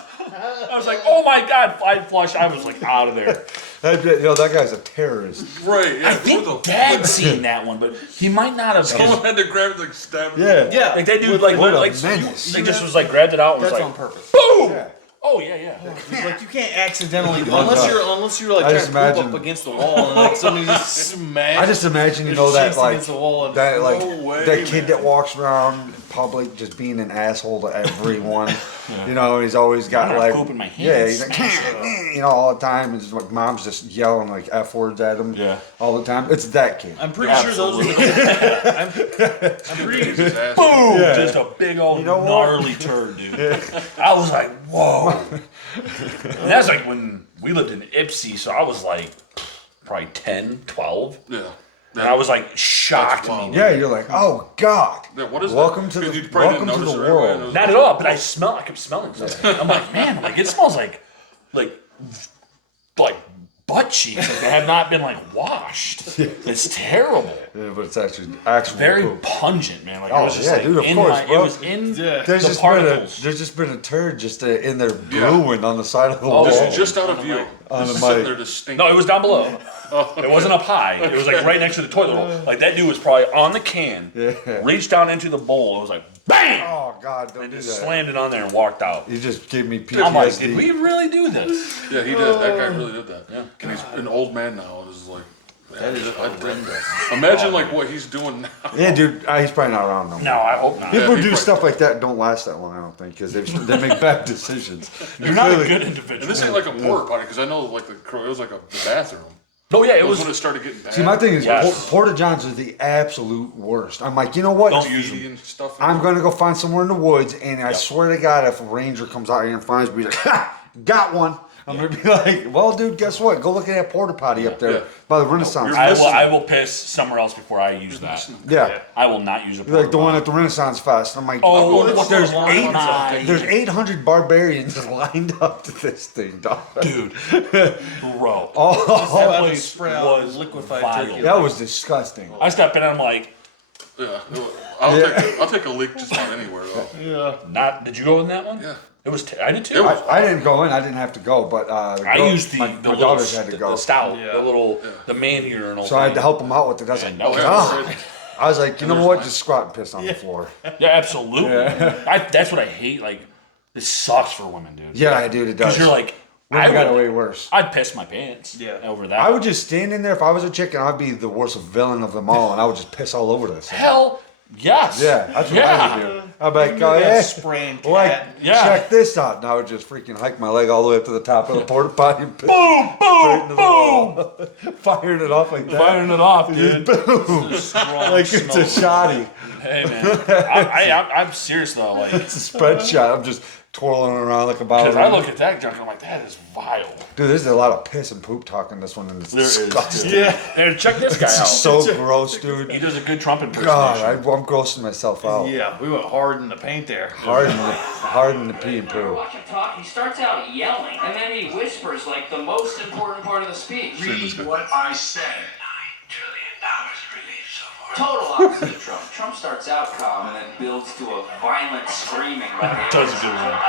I was like, oh my god, I flushed. I was like out of there. that guy's a terrorist. Right, yeah. I think Dad seen that one, but he might not have. Someone had to grab it, like stab it. Yeah. Yeah, Like that dude, like what a like menace. like just was like grabbed it out and was that's like, on purpose. boom. Yeah. Oh yeah. Like you can't accidentally unless you're like I trying just to poop imagine- up against the wall and like somebody just smash. I just imagine, you It know, that shakes like against the wall and- that like No way, that kid man. that walks around in public just being an asshole to everyone. You know, he's always got I'm not like pooping my hands. yeah, he's like Smash you know all the time. And just like mom's just yelling like f words at him. Yeah. all the time. It's that kid. I'm pretty sure those are the, I'm pretty His ass. Boom! Yeah. Just a big old You know what? gnarly turd, dude. I was like, whoa. And that's like when we lived in Ipsy, so I was like probably 10, 12. Yeah. And I was like shocked. That's wild. Yeah, you're like, oh God. Yeah, what is that? Welcome to Because the you probably welcome didn't to notice the it right away, and it world. was Not like, at all, but I kept smelling something. I'm like, man, like it smells like butt cheeks. Like they have not been like washed. It's terrible. Yeah, but it's actually Very poop. pungent, man. Like Oh, it was just yeah, like dude, of in course, my, bro. it was in Yeah. There's the just particles. there's just been a turd just in there brewing on the side of the wall. Just out of view. On Just the sitting mic. there just stinking. No, it was down below. It wasn't up high. It was like right next to the toilet bowl. Like that dude was probably on the can, Yeah. reached down into the bowl, and was like, bam! Oh God, don't do Just that. slammed it on there and walked out. You just gave me PTSD. I'm like, did we really do this? Yeah, he did. That guy really did that. Yeah. And he's an old man now, and is like. That is Imagine like what he's doing now. Yeah, dude, he's probably not around no more. No, I hope not. People Yeah, who he do probably- stuff like that don't last that long, I don't think, because they make bad decisions. You're not a Clearly- good And individual. this ain't like a porta potty because I know like the was like the bathroom. Oh yeah, It it was was. when it started getting bad. See, my thing is, Yes. Porta Johns are the absolute worst. I'm like, you know what? Don't use them. and stuff. I'm gonna go find somewhere in the woods, and I swear to God, if a ranger comes out here and finds me, he's like, ha, got one. I'm gonna be like, well, dude, guess what? Go look at that porta potty up there Yeah. by the Renaissance. You're I missing- will piss somewhere else before I use that. Yeah. I will not use a Like the one porta at the Renaissance Fest. I'm like, Oh, there's, what there's the eight, line. there's 800 barbarians lined up to this thing, dog. potty. Dude, bro. Oh, That About to place spread out was liquefied vile. turkey. that was disgusting. I stepped in and I'm like, Yeah. I'll take a leak just about anywhere though. Yeah. not. Did you go in that one? Yeah. It was. I did too. It was- I didn't go in. I didn't have to go, but the I girl- used my the daughters little had to go. the stout, Yeah. the little the man urinal. So I had to thing. help them out with it. I was like, And that was "God." I was like, you know there's what? mine. Just squat and piss on the floor. Yeah, absolutely. That's what I hate. Like, this sucks for women, dude. Yeah, dude, it does. Because you're like, I got would- way worse. I'd piss my pants. Yeah. Over that. I would just stand in there if I was a chicken. I'd be the worst villain of them all, and I would just piss all over this thing. Hell, yes. Yeah, that's what I would do. I'd be like, oh That yeah, spraying cat. like Yeah. check this out. And I would just freaking hike my leg all the way up to the top of the porta potty and piss Boom, straight boom, into the boom. wall. Firing it off like that. Firing it off, dude. Boom. Strong Like it's a smoke. shotty. Hey, man. I'm serious, though. Like, It's a spread shot. I'm just twirling around like a bottle. because I look at that junk, I'm like, that is vile. Dude, there's a lot of piss and poop talk in this one, and it's There is, disgusting. dude. Hey, check this guy It's out. so gross, dude. He does a good Trump impersonation. God, I'm grossing myself out. Yeah, we went hard in the paint there. Hard in the pee and poo. Watch him talk. He starts out yelling, and then he whispers like the most important part of the speech. Read what I said. $9 trillion released so far. Total opposite of Trump. Trump starts out calm and then builds to a violent screaming. By the end. Does a good one.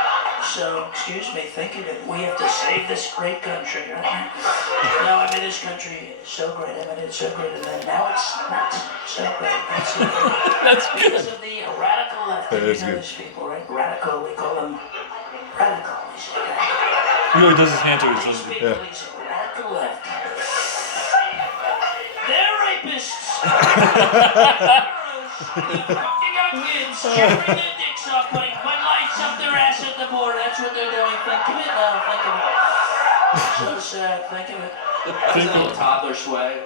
So, excuse me, thinking that we have to save this great country, right? No, I mean, this country is so great. I mean, it's so great, and then now it's not so great. That's so great. That's Because good. of the radical left. That You is know good. these people, right? Radical, we call them radicals. He really does his hand to his These chest. people, these radical left. They're rapists. They're fucking up kids, tearing their dicks off, putting Bud Lights up their ass at the border. That's what they're doing. Think of it now. Think of it. So sad. Think of it. His little toddler sway.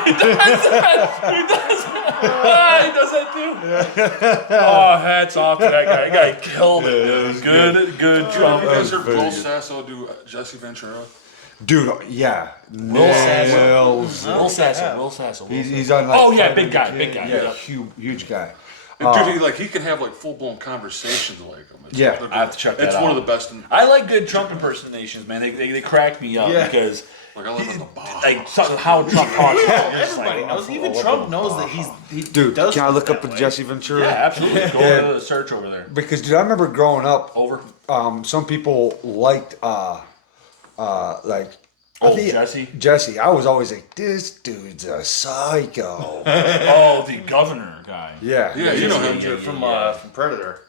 He does that too. Oh, hats off to that guy. That guy killed it. Dude. Good Trump. You guys heard very Bill good. Sasso do Jesse Ventura? Dude, yeah. Sasso. Nails. Will Sasso. Will Sasso. He's on like. Oh, yeah, Fighting big guy, the big Kid. guy, Yeah, yeah. huge guy. And dude, he can have like full blown conversations like him. Yeah. they're- I have to check that It's out. one of the best. I like good Trump impersonations, man. They crack me up Yeah. because Like I live in the bar. like how Trump talks. It's just Everybody like, knows. Even Trump knows that he Dude, does can I look that up with way. Jesse Ventura? yeah, absolutely. Go Yeah. to the search over there. Because dude, I remember growing up. Over. Some people liked like. I Oh, think- Jesse? Jesse. I was always like, this dude's a psycho. Oh, the governor guy. Yeah. Yeah, you know him. From Predator.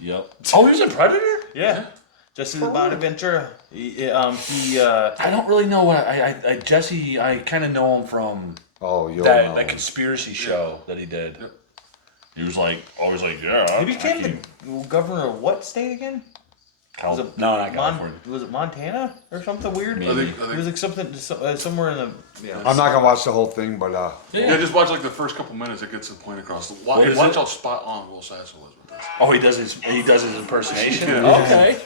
Yep. Oh, he was in Predator? Yeah. Jesse the Body Ventura. He I don't really know what I Jesse. I kind of know him from Oh, you'll that know. conspiracy show that he did. He was like always like, yeah. he became the governor of what state again? Was it No, not California. Was it Montana or something weird? Maybe. It was like something somewhere in the. Yeah. I'm not gonna watch the whole thing, but Yeah, just watch like the first couple minutes. It gets the point across. Watch is it? how spot on Will Sasso was with this. Oh, he does his impersonation. Yeah. Okay.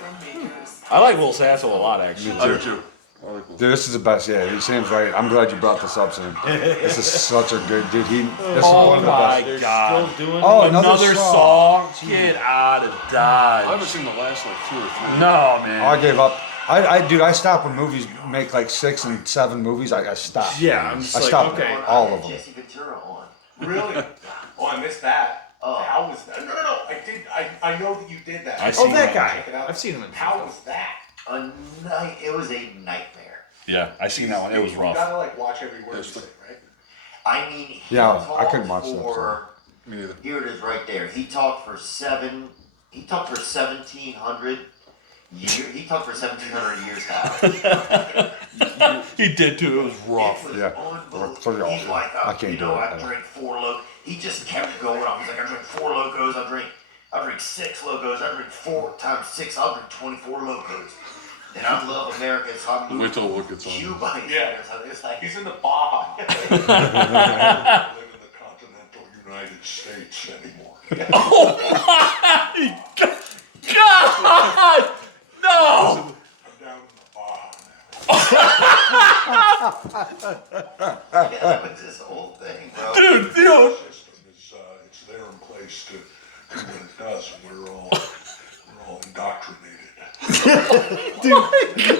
I like Will Sasso a lot, actually. I do too. I like Will. dude, this is the best. Yeah, Sam's right. I'm glad you brought this up, Sam. This is such a good dude. This is Oh one of the my best. God. Still doing. Oh, Another song. Get out of I haven't Dodge. seen the last like 2 or 3. No, man. I gave up. I stopped when movies make like 6 and 7 movies. I stopped. Yeah, I'm just I like, stopped okay. all of them. Jesse Ventura on. Really? Oh, I missed that. Oh. How was that? No. I did. I know that you did that. I Oh, see that that. guy. Check it out. I've seen him in. How was that? It was a nightmare. Yeah, I seen that one. It was You rough. gotta like watch every word you Yes, say, right? I mean, he Yeah, talked I couldn't watch that, for. Me neither. Here it is, right there. He talked for 1,700 years. He talked for 1,700 years now. He did too. It was It rough. was Yeah. unbelievable. Pretty He's awful. like, I can't you do know, it. I drink 4 locos. He just kept going. I was like, I drink 4 locos. I drink 6 locos. I drink 4 times 6. I'll drink 24 locos. And I love America, so I moved Wait till to Will gets on. Cuba. Yeah. So it's like, He's in the Baja. Live in the continental United States anymore. God! No! I'm down in the Baja now. yeah, that was this whole thing, bro. Dude. The system is it's there in place to do what it does, and we're all indoctrinated. He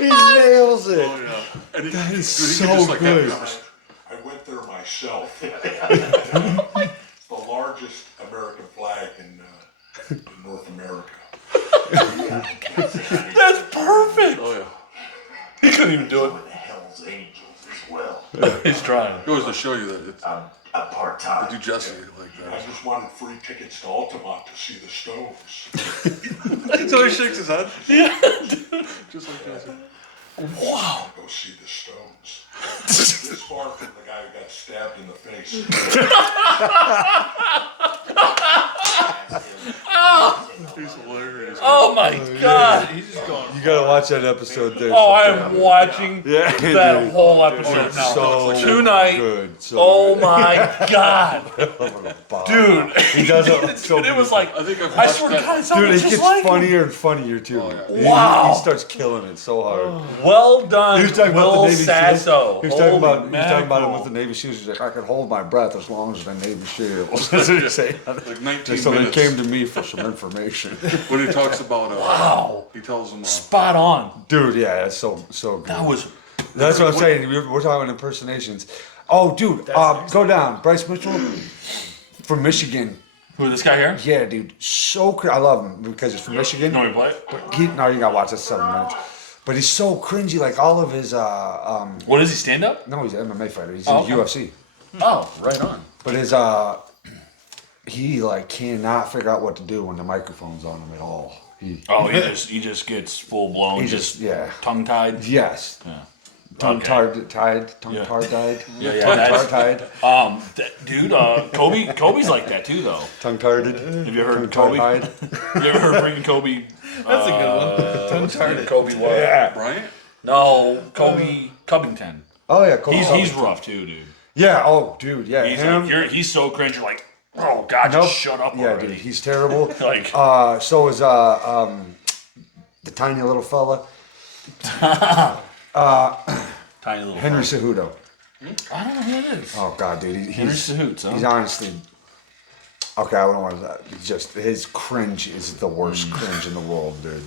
nails it. Oh yeah. And he, That is dude, he so could just, like, good. I went there myself. It's the largest American flag in North America. That's perfect. Oh yeah. He couldn't even do it. With the Hell's Angels as well. He's trying. It goes to show you that it's I'm part-time. do Jesse like I that. just wanted free tickets to Altamont to see the Stones. So he shakes his head. Just like Jesse. Wow. Go see the Stones. This far from the guy who got stabbed in the face. He's hilarious. Oh my God. He's just going. You gotta watch that episode, dude. Oh, I am watching Yeah, that dude. whole episode It's now. so Tonight. good. So Oh my God. good. Dude. He does it so Dude, it was like, I think I've I watched swear to that. God, it sounded Dude, it just gets like him. funnier and funnier too. Oh, yeah. Wow. He starts killing it so hard. Well done, He was talking about Will the Navy Sasso. SEALs. He was talking Holy about it mackerel. with the Navy SEALs. He's like, I could hold my breath as long as the Navy SEAls. That's what he said. Like 19 So they minutes. came to me for some information. When he talks about Wow. he tells them Spot on. Dude, yeah, that's so good. That was. That's what I'm saying. We're talking about impersonations. Oh, dude, go down. Bryce Mitchell from Michigan. Who, this guy here? Yeah, dude, so I love him because he's from Michigan. No, he play? But no, you gotta watch this 7 minutes. But he's so cringy. Like all of his, What is he, stand up? no, he's an MMA fighter. He's Oh, in okay. UFC. Oh, right on. But his, he like cannot figure out what to do when the microphone's on him at all. Oh, he just gets full blown. He just yeah. tongue tied. Yes. Yeah. Tongue Okay. tied. Yeah. Died. Yeah, Tongue that's- tied. Dude, Kobe's like that too, though. Tongue tarded. Have you ever heard Tongue Kobe? tied. You ever heard freaking Kobe? That's a good one. Tongue Kobe what? Yeah. Bryant? No, Kobe Covington. Oh yeah. Kobe He's Covington. rough too, dude. Yeah. Oh, dude. Yeah. He's him. like, he's so cringe. You're like, oh God, Nope. just shut up Yeah, already. dude. He's terrible. Like, So is the tiny little fella tiny little. Henry fuck. Cejudo. I don't know who that is. Oh God, dude. Henry Cahoots, huh? He's honestly. Okay, I don't want to. Just his cringe is the worst cringe in the world, dude.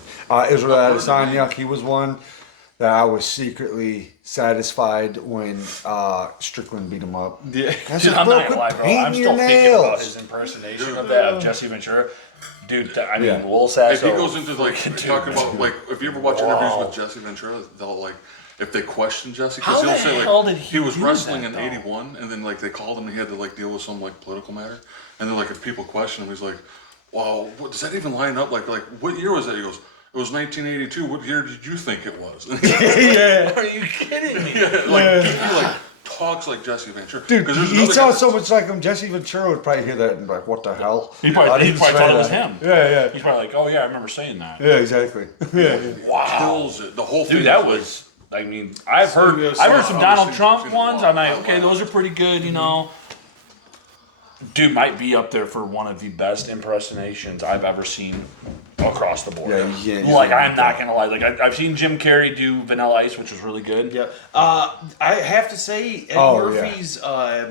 Israel Adesanya, he was one that I was secretly satisfied when Strickland beat him up. Yeah. That's Dude, just I'm bro, not gonna lie, quit bro. painting I'm your still thinking about nails. his impersonation of that of Jesse Ventura. Dude, I mean, Yeah. Will If Sasso. he goes into like freaking talking dude. about like if you ever watch interviews with Jesse Ventura, they'll like if they question Jesse How because he'll the say hell like did he he was do wrestling that, in though? '81 and then like they called him and he had to like deal with some like political matter and then like if people question him he's like well, does that even line up? Like, what year was that? He goes, it was 1982. What year did you think it was? Yeah. Are you kidding me? He talks like Jesse Ventura. Dude, 'Cause there's he another sounds guy- so much like him. Jesse Ventura would probably hear that and be like, what the hell? He probably didn't thought say it was that. him. Yeah, He's probably like, oh yeah, I remember saying that. yeah. Yeah, exactly. Yeah. Wow. kills it. The whole thing. Dude, that is like- was. I mean, I've heard some other Donald things Trump I've seen ones. a lot. I'm like, okay, those are pretty good, you know. Dude might be up there for one of the best impersonations I've ever seen across the board. Yeah, you can't- Like, I'm not gonna lie. Like, I've seen Jim Carrey do Vanilla Ice, which was really good. Yeah. I have to say, Ed Murphy's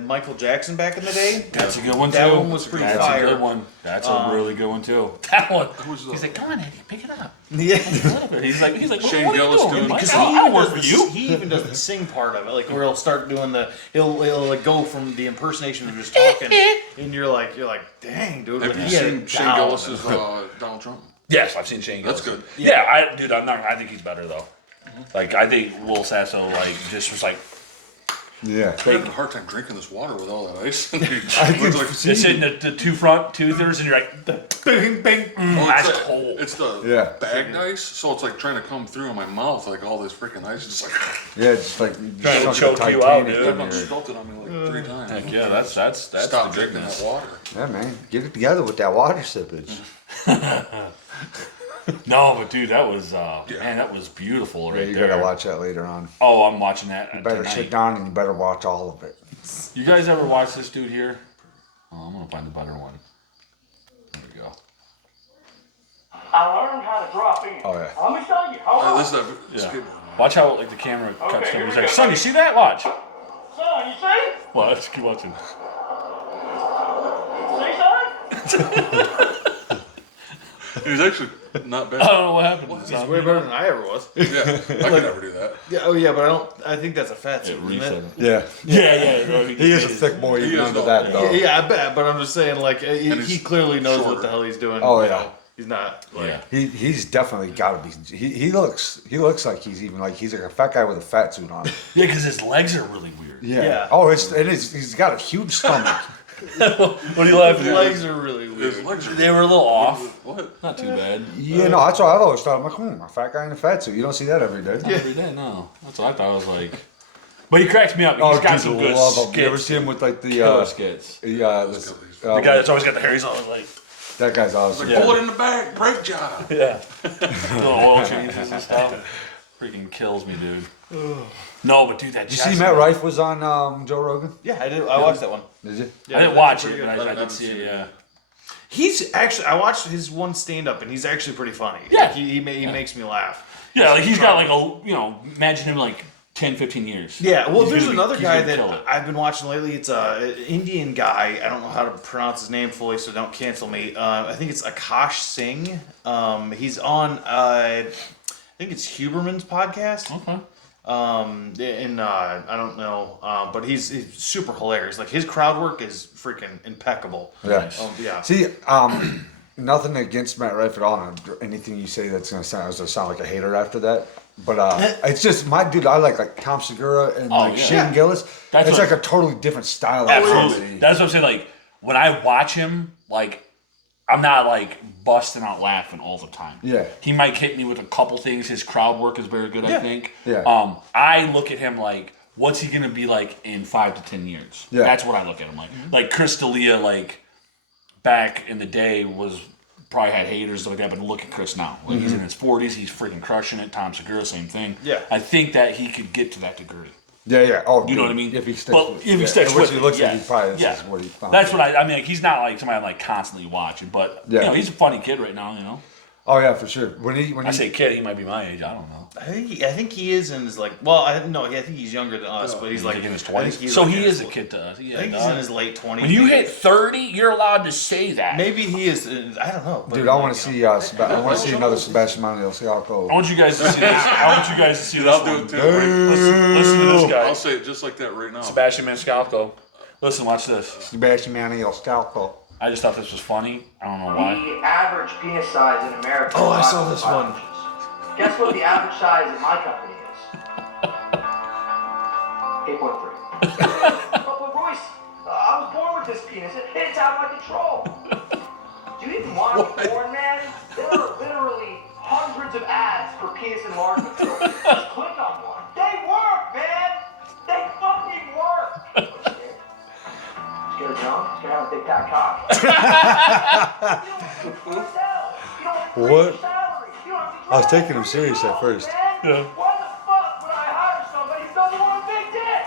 Michael Jackson back in the day. That's a good one too. That one was pretty That's fire. a good one. That's a really good one too. That one. Who's He's the- like, come on, Eddie, pick it up. Yeah. He's like, Shane what are Gillis you doing? doing- Mike? Because I don't work for you. He even does the sing part of it, like where he'll start doing he'll like go from the impersonation of just talking, and you're like, dang, dude. Have like, you he had seen it Shane down. Gillis's Donald Trump? Yes, I've seen Shane Gillis. That's good. Yeah, I think he's better though. Like, I think Will Sasso just was like, Yeah. I had a hard time drinking this water with all that ice. It's it's hitting the two front toothers, and you're like, bing, bing. That's like- cold. It's the Yeah. bagged ice, so it's like trying to come through in my mouth, like all this freaking ice. It's just like Yeah, it's like Trying to choke you out, Titanic dude. in everyone here. spilled it on me like 3 times. Heck yeah, that's Stop the drinking goodness. that water. Yeah, man. Get it together with that water sippage. No, but dude, that was man, that was beautiful Yeah, right you there. gotta watch that later on. Oh, I'm watching that. You better tonight. sit down and you better watch all of it. You guys ever watch this dude here? Oh, I'm gonna find the better one. There we go. I learned how to drop in. Oh, yeah. Let me show you. Hold on. This is that Yeah. skateboard. Watch how like the camera cuts to here him. He's we like, go. son, you see that? Watch. Son, you see? Watch. Keep watching. See, son? He's actually not bad. I don't know what happened. to the He's sound. way better than I ever was. Yeah, I could never do that. Yeah. Oh yeah, but I think that's a fat suit. It isn't reset it? it. Yeah. Yeah. He is a thick boy He even is, under though. that, though. Yeah, I bet. But I'm just saying, like, he he's clearly knows what shorter. the hell he's doing. Oh, you yeah. know? He's not. Like, Yeah. He's definitely got to be. He looks like he's even like he's like a fat guy with a fat suit on. Yeah, because his legs are really weird. Yeah. Oh, it is. He's got a huge stomach. What are you laughing His at? legs are really weird. His legs are. They were a little off. What? Not too bad. Yeah, no, that's what I've always thought. I'm like, a fat guy in a fat suit. You don't see that every day. Not every day, no. That's what I thought. I was like, but he cracks me up. He's Oh, got dude, some good love him. skits. You ever see him with like the Killer skits. the The guy that's always got the hair. He's always like, that guy's awesome. Like, pull it in the back, brake job. yeah, little oil changes and stuff. Freaking kills me, dude. No, but dude, that. Did you see Matt Rife was on Joe Rogan? Yeah, I did. I watched that one. Did you? Yeah, I didn't that's watch pretty it, good. but I haven't did see seen it. it. Yeah. He's actually. I watched his one stand up, and he's actually pretty funny. Yeah. Like, he makes me laugh. Yeah, like he's got like imagine him like 10, 15 years. Yeah, well, He's there's gonna be- another he's guy gonna kill that it. I've been watching lately. It's an Indian guy. I don't know how to pronounce his name fully, so don't cancel me. I think it's Akash Singh. He's on, I think it's Huberman's podcast. Okay. And I don't know, but he's super hilarious. Like, his crowd work is freaking impeccable. Yeah. Yeah. See, nothing against Matt Rife at all. And anything you say that's gonna sound like a hater after that. But it's just my dude. I like Tom Segura and like yeah. Shane Gillis. That's it's what- like a totally different style. Of Absolutely. comedy. That's what I'm saying. Like when I watch him, like I'm not like busting out laughing all the time. Yeah. He might hit me with a couple things. His crowd work is very good, I think. Yeah. I look at him like, what's he gonna be like in 5 to 10 years? Yeah. That's what I look at him like. Like Chris D'Elia, like back in the day was probably had haters like that, but look at Chris now. Like he's in his 40s, he's freaking crushing it. Tom Segura, same thing. Yeah. I think that he could get to that degree. Yeah. Oh, You know what I mean? If he sticks But with if he yeah. sticks And once with he looks it, at it, he probably yeah. this is what he found. That's what I mean. Like, he's not like somebody I'm like constantly watching, but Yeah. he's a funny kid right now. Oh yeah, for sure. When I say kid, he might be my age. I don't know. I think he is in his like. Well, I think he's younger than us, but he's like in his I think 20s. he's So like he in is his- a kid to us. Yeah, I think he's in his late 20s. When you maybe. hit 30, you're allowed to say that. Maybe he is. I don't know. but dude, I like, want to see. I want to see another Sebastian Maniscalco. I want you guys to see this. I want you guys to see this. I'll do one. it too. Right? Listen to this guy. I'll say it just like that right now. Sebastian Maniscalco. Listen, watch this. Sebastian Maniscalco. I just thought this was funny. I don't know why. The average penis size in America. Oh, I is saw this 5 one. inches. Guess what the average size in my company is? 8.3. But Royce, I was born with this penis. It's out of my control. Do you even want was born, man, there were literally hundreds of ads for penis enlargement pills. Just click on one. They work, man. They fucking work. Scared John? Scared have a big fat cock? What? I was taking him serious at first. Yeah. Why the fuck would I hire somebody who doesn't want a big dick?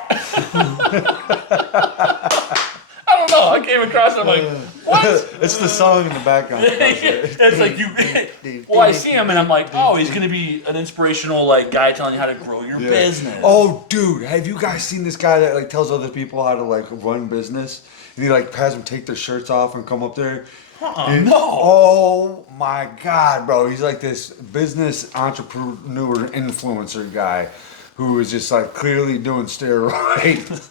I don't know. I came across it. I'm like, what? It's the song in the background. It's like you. Well, I see him and I'm like, oh, he's gonna be an inspirational like guy telling you how to grow your business. Oh, dude, have you guys seen this guy that like tells other people how to like run business? And he like has them take their shirts off and come up there. No. Oh my God, bro! He's like this business entrepreneur influencer guy who is just like clearly doing steroids.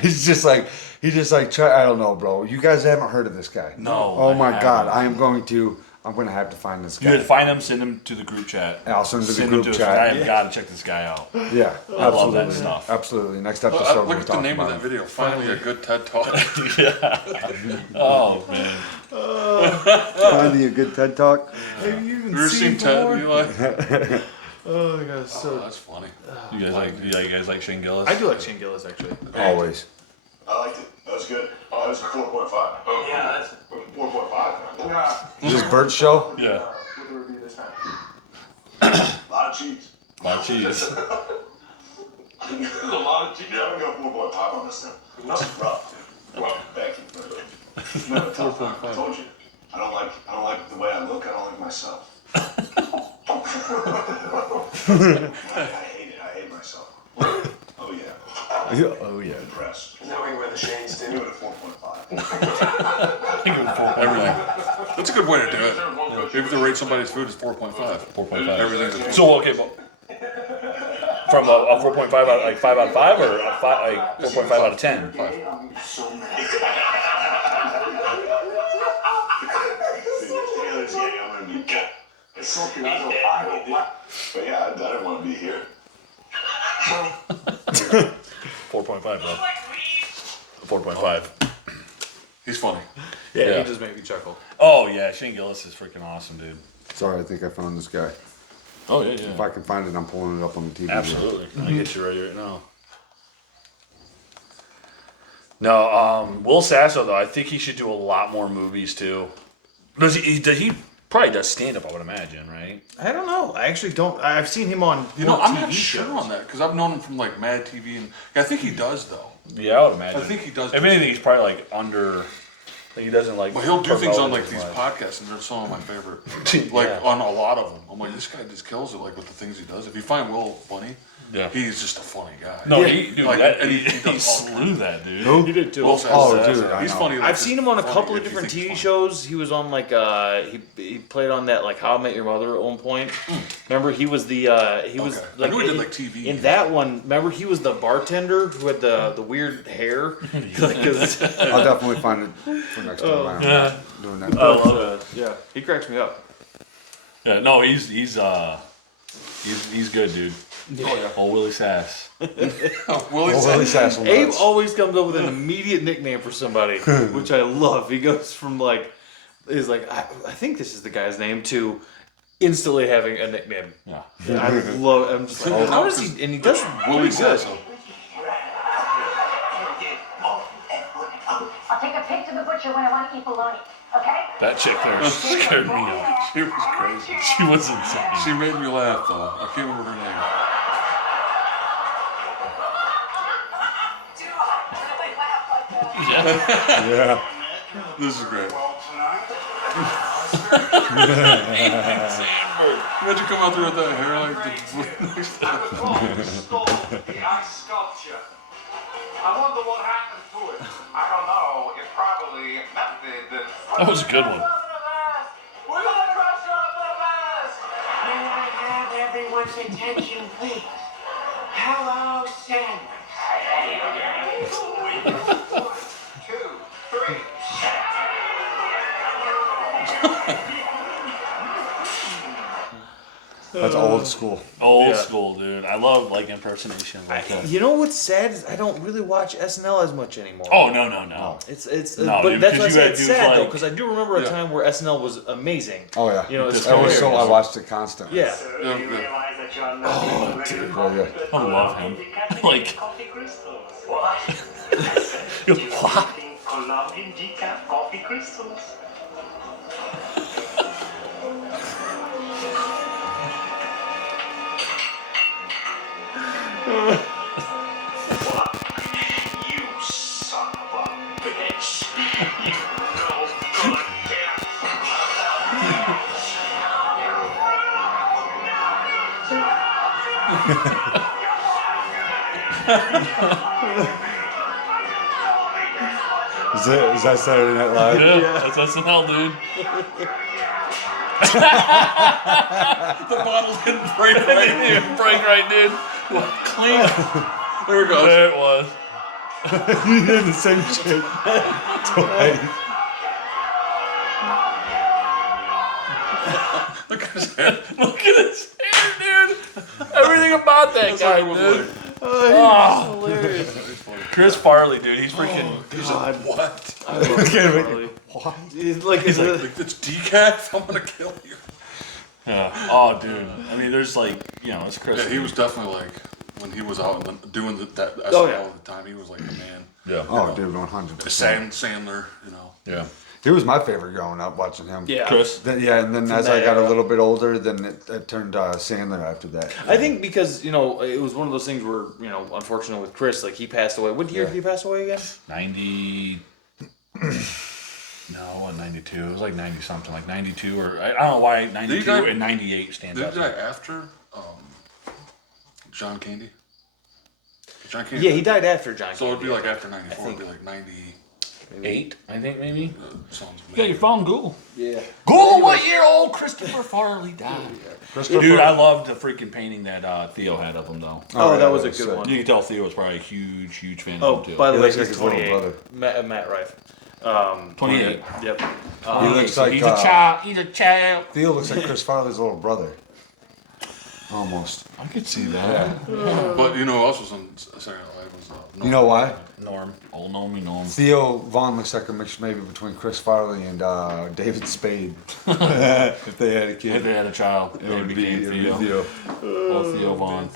He just like try. I don't know, bro. You guys haven't heard of this guy? No. Oh I my God, haven't. I'm gonna have to find this You guy. would find him, send him to the group chat. And I'll send him to the Send group him to chat. I have got to check this guy out. Yeah, I love that absolutely. stuff. Absolutely. Next Look episode, we'll at the talk name of about that it. video. Finally, a good TED Talk. Oh man. Finally, a good TED Talk. Have you even You ever seen Ted, Eli? Oh my god, so. Oh, that's funny. You guys like Shane Gillis? I do like Shane Gillis actually. Always. I liked it. That was good. Oh, it was a 4.5. Oh, Yeah, that's 4.5. Is this Bert's show? Yeah. with the review this time. A lot of cheese. A lot of cheese. There's a lot of cheese. Yeah, I'm gonna go 4.5 on this thing. That's rough. Well, thank you. No, 4.5. I told you. I don't like the way I look. I don't like myself. I hate it. I hate myself. Oh yeah. Oh yeah. Impressed. Knowing where the Shanes Give it a 4.5. Everything. That's a good way to do it. If you have to rate somebody's food, it's 4.5. 4.5. Everything's a So okay, but from a 4.5 out like 5 out of 5 or a 5, like 4.5 out of 10. so mad. Taylor's gay. I'm gonna be good. But yeah, I didn't want to be here. 4.5, bro. 4.5. He's funny. Yeah, Yeah. he just made me chuckle. Oh yeah, Shane Gillis is freaking awesome, dude. Sorry, I think I found this guy. Oh yeah, If I can find it, I'm pulling it up on the TV. Absolutely. Let me get you right now. No, Will Sasso though, I think he should do a lot more movies too. Does he probably does stand up, I would imagine, right? I don't know. I actually don't. I've seen him on You know, more I'm TV not sure shows. on that because I've known him from like Mad TV, and yeah, I think he does though. Yeah, I would imagine. I think he does. If anything, he's probably like under. Like he doesn't like. Well, he'll do things on promote like as these much. podcasts, and they're some of my favorite. Like Yeah. on a lot of them, I'm like, this guy just kills it. Like with the things he does. If you find Will funny, Yeah. he's just a funny guy. No, Yeah. he dude, Like, that, and he he does all slew that dude. Who? He did too. Will Oh, Sasso. dude, I he's know. funny. like, I've seen him on a funny couple of if you different think TV he's shows. He was on like he played on that like How I Met Your Mother at one point. Remember he was the he was Okay. I like, knew he did, in- like, TV. in that one. Remember he was the bartender who had the weird hair. Like, 'cause, I'll definitely find it for next time. Oh. I'm Yeah. doing that. I love it. yeah, he cracks me up. Yeah, no, he's good, dude. Oh yeah. Old Willie Sass. Willie Oh, Willie said, Sass will Abe nuts. always comes up with an immediate nickname for somebody, which I love. He goes from like, is like, I think this is the guy's name, to instantly having a nickname. Yeah. I love. I'm just like, how does he? And he does Willie really good. Sasso. I'll take a pig to the butcher when I want to eat bologna, okay? That chick there scared me up. She was crazy. She was insane. She made me laugh though. I can't remember her name. Yeah. Yeah. This is great. Well, tonight. Imagine come out there with that hair like the The ice sculpture. I wonder what happened to it. I don't know. It probably melted. That was a good one. We're gonna crush your little ass. May I have everyone's attention, please? Hello, Sanders. 1, 2, 3. That's old school. Old school, dude. I love like impersonation like that. You know what's sad is I don't really watch SNL as much anymore. Oh no. It's No, but dude, that's why I 'cause say you it's had sad dudes though, like- because I do remember a time where SNL was amazing. Oh yeah. You know, it's That was so. I hilarious. watched it constantly. Yeah. Oh, dude. I love him. Like, Coffee crystals. What? what? Colombian decaf coffee crystals. You son of a bitch. You no goddamn. Is that Saturday Night Live? Yeah, that's SNL, dude. The bottles didn't break right. Didn't even break right, dude. Clean. There it goes. There it was. You did the same shit twice. Look at his head. Look at his hair, dude. Everything about that That's guy, what it was dude. like. Oh, hilarious. Chris Farley, dude. He's freaking. He's like, what? What? It's like He's like, it's decaf. I'm gonna kill you. Yeah. Oh, dude. I mean, there's like, it's Chris. Yeah, he was definitely like when he was out and doing that SNL Oh, yeah. all the time. He was like a man. Yeah. Oh, dude, 100%. Sam Sandler, you know. Yeah. He was my favorite growing up, watching him. Yeah. Chris. Then, and then as that I got a era. little bit older, then it turned Sandler after that. I think because it was one of those things where unfortunately with Chris, like he passed away. What year did he pass away again? 90. No, what 92? It was like 90 something, like 92 or I don't know why 92 die- and 98 stands Did out. he die after John Candy? John Candy. Yeah, he died after John. So it'd be Candy. like after 94. It'd be like 90. 8, I think maybe. Sounds You got your phone, Google. Yeah. Google what year old Christopher Farley died. Christopher- Dude, I loved the freaking painting that Theo had of him though. Oh, yeah, that was a that's good sick. one. You can tell Theo was probably a huge fan Oh, of him too. by the He way, looks like he's his little 28. brother. Matt Rife. 28. Yep. He looks like he's a child. He's a child. Theo looks like Chris Farley's little brother. Almost. I could see that. But you know who else was on Saturday Night Live was You know why? Norm. Old Normie Norm. Theo Vaughn looks like a mix maybe between Chris Farley and David Spade. If they had a kid. If they had a child, it would be Theo. Old Theo Vaughn.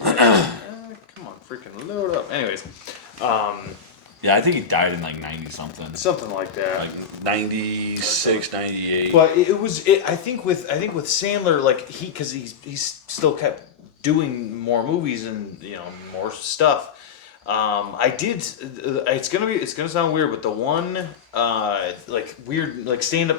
Come on, freaking load up. Anyways, Yeah, I think he died in like 90 something. something like that. Like 96, 98. But it was. I think with Sandler, like because he's still kept doing more movies and more stuff. I did. It's gonna sound weird, but the one like weird like stand up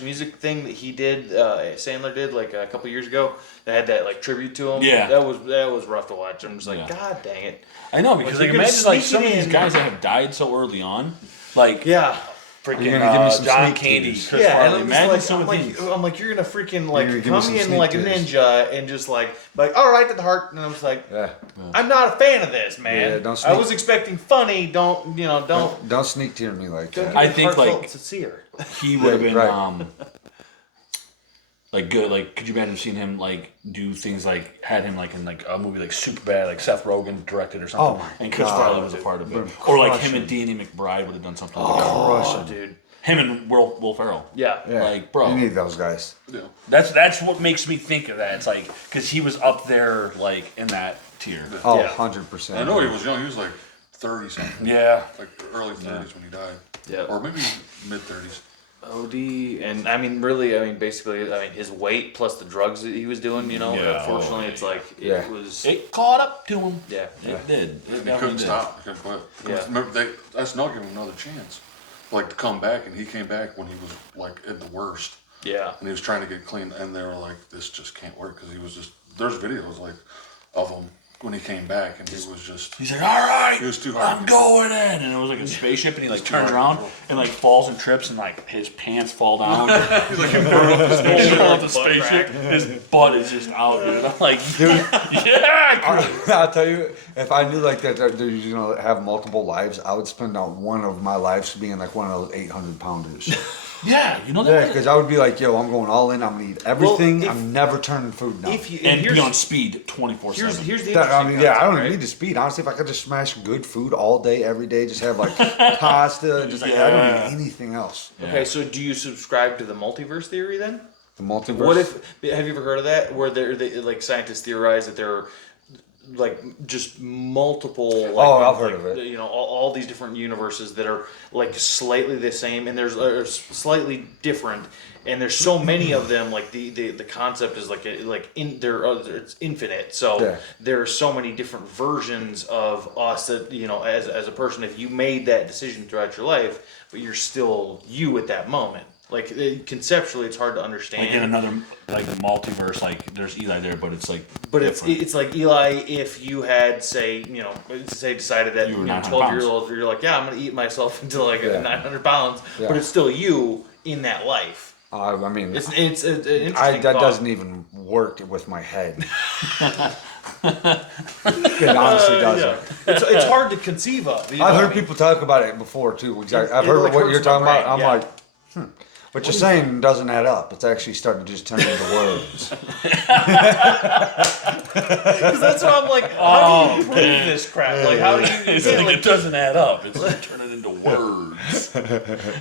/ music thing that he did, Sandler did like a couple years ago. That had that like tribute to him. Yeah. that was rough to watch. I'm just like, Yeah. God dang it. I know, because Like, like you're gonna imagine like sneak some it of these in. guys that have died so early on. Like Yeah. freaking You're gonna give me some John sneak Candy, teasers. Chris Yeah, and Farley. I'm Imagine just some like, of these. I'm like, you're gonna freaking like You're gonna give me come some in sneak like a teasers. ninja and just like all right to the heart, and I was like, Yeah. I'm not a fan of this, man. Yeah, don't I sneak- was expecting funny. Don't Don't sneak tear me like don't that. give I me think, heartfelt like- sincere. He would have been Right. like good. Like, could you imagine seeing him like do things like had him like in like a movie like Superbad, like Seth Rogen directed or something, Oh my and Chris God. Farley was a part of it, Been or like him crushing. and Danny McBride would have done something. like that. Oh, dude. Him and Will Ferrell. Yeah. Yeah. Like, bro. You need those guys. Yeah. That's what makes me think of that. It's like because he was up there like in that tier. Oh, Yeah. 100%. I know he was young. He was like 30 something. Yeah. Like early 30s when he died. Yeah. Or maybe mid 30s. OD, and basically, his weight plus the drugs that he was doing. Yeah. Unfortunately, it's like Yeah. it was. It caught up to him. Yeah. It did. It He definitely couldn't did. stop. He couldn't quit. Yeah. Remember, SNL gave him another chance. Like to come back, and he came back when he was like in the worst. Yeah. And he was trying to get clean, and they were like, this just can't work because he was just, there's videos like of him when he came back, and he was just, He's like, all right, He was too hard I'm to control. going in. And it was like a spaceship, and he like too turns hard to around control. and like falls and trips, and like his pants fall down. he's like, burn up the He's spaceship. off the spaceship. His butt is just out, dude. I'm like, yeah, Chris. I'll tell you, if I knew like that, have multiple lives, I would spend out one of my lives being like one of those 800-pounders. Yeah, you know Yeah, that. because I would be like, yo, I'm going all in. I'm gonna eat everything. if- I'm never turning food down. If you and be here's- on speed 24/7. Here's the interesting I mean, yeah, I don't concept, even need to speed. Honestly, if I could just smash good food all day, every day, just have like pasta, just like I don't Yeah. need anything else. Okay, so do you subscribe to the multiverse theory then? The multiverse. What if have you ever heard of that? Where they like scientists theorize that there are like just multiple. Like, Oh, I've heard of it. You know, all these different universes that are like slightly the same, and there's slightly different, and there's so many of them. Like the concept is it's infinite. So Yeah. there are so many different versions of us that as a person, if you made that decision throughout your life, but you're still you at that moment. Like conceptually, it's hard to understand. like in another like multiverse, like there's Eli there, but it's like. But different. it's like Eli, if you had decided that You were 12 900 years old, you're like, yeah, I'm gonna eat myself until like Yeah. 900 pounds, Yeah. but it's still you in that life. I mean, It's an interesting that thought. doesn't even work with my head. It honestly doesn't. It's hard to conceive of. you know I've what I heard mean? people talk about it before too. Exactly. I've it, heard like, what hurts you're my talking about. brain, I'm yeah. like, what you're saying doesn't add up. It's actually starting to just turn into words. Because that's why I'm like, how do you prove this crap? Like, how do you? It's yeah, like it doesn't add up. It's like turning into words.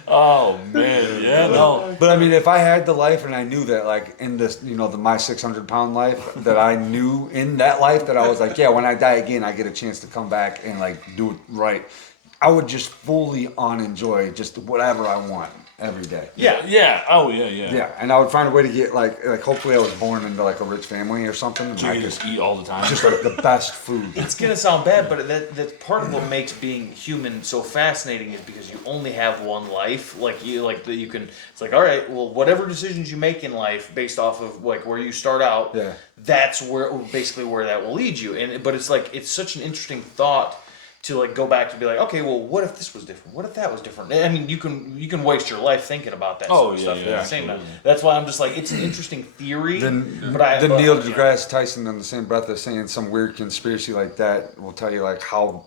Oh man, yeah, no. But I mean, if I had the life and I knew that, like in this, the my 600-pound life, that I knew in that life that I was like, yeah, when I die again, I get a chance to come back and like do it right. I would just fully enjoy just whatever I want every day. Yeah. Oh yeah. Yeah, and I would find a way to get like hopefully I was born into like a rich family or something. And So I you could just eat all the time. just like the best food. It's gonna sound bad, but that's part of what makes being human so fascinating is because you only have one life. You can. It's like, all right, well, whatever decisions you make in life, based off of like where you start out, Yeah. that's where that will lead you. But it's like it's such an interesting thought to like go back to be like, okay, well, what if this was different? What if that was different? I mean, you can waste your life thinking about that sort of stuff at the same time. That's why I'm just like, it's an interesting theory. Then but Neil deGrasse Tyson, in the same breath of saying some weird conspiracy like that, will tell you like how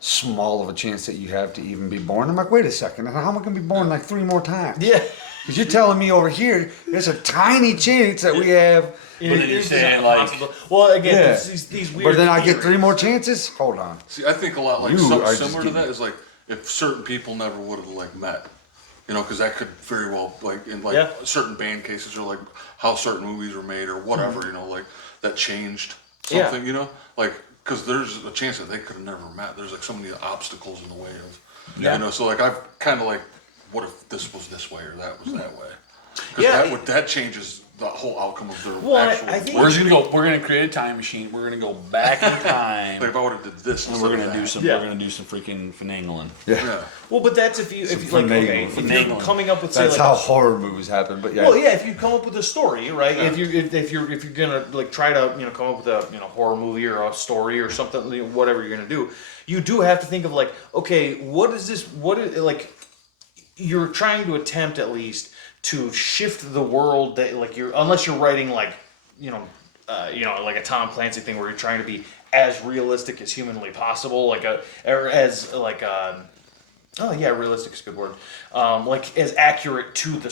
small of a chance that you have to even be born. I'm like, wait a second, how am I going to be born like 3 more times? Yeah. Because you're telling me over here, there's a tiny chance that we have. But then you're It's saying not like, possible. Well, again, Yeah. it's these weird. But then I get theories. 3 more chances? Hold on. See, I think a lot like You something are just similar to getting- that is like if certain people never would have like met, because that could very well like in like Yeah. certain band cases or like how certain movies were made or whatever, like that changed Yeah. something, like because there's a chance that they could have never met. There's like so many obstacles in the way of, so like I've kind of like, what if this was this way or that was that way? Because Yeah. that changes the whole outcome of their Well, actual. I think- we're gonna create a time machine. We're gonna go back in time. like if I would have did this, And instead we're of gonna do that. some. Yeah. We're gonna do some freaking finagling. Yeah. Well, but that's if you like okay, if you're finagling. coming up with say That's like how horror movies happen. But yeah. well, yeah, if you come up with a story, right? If you're gonna like try to come up with a horror movie or a story or something, whatever you're gonna do, you do have to think of like, okay, what is this? What is like? You're trying to attempt at least to shift the world that like unless you're writing like like a Tom Clancy thing where you're trying to be as realistic as humanly possible, realistic is a good word. Like as accurate to the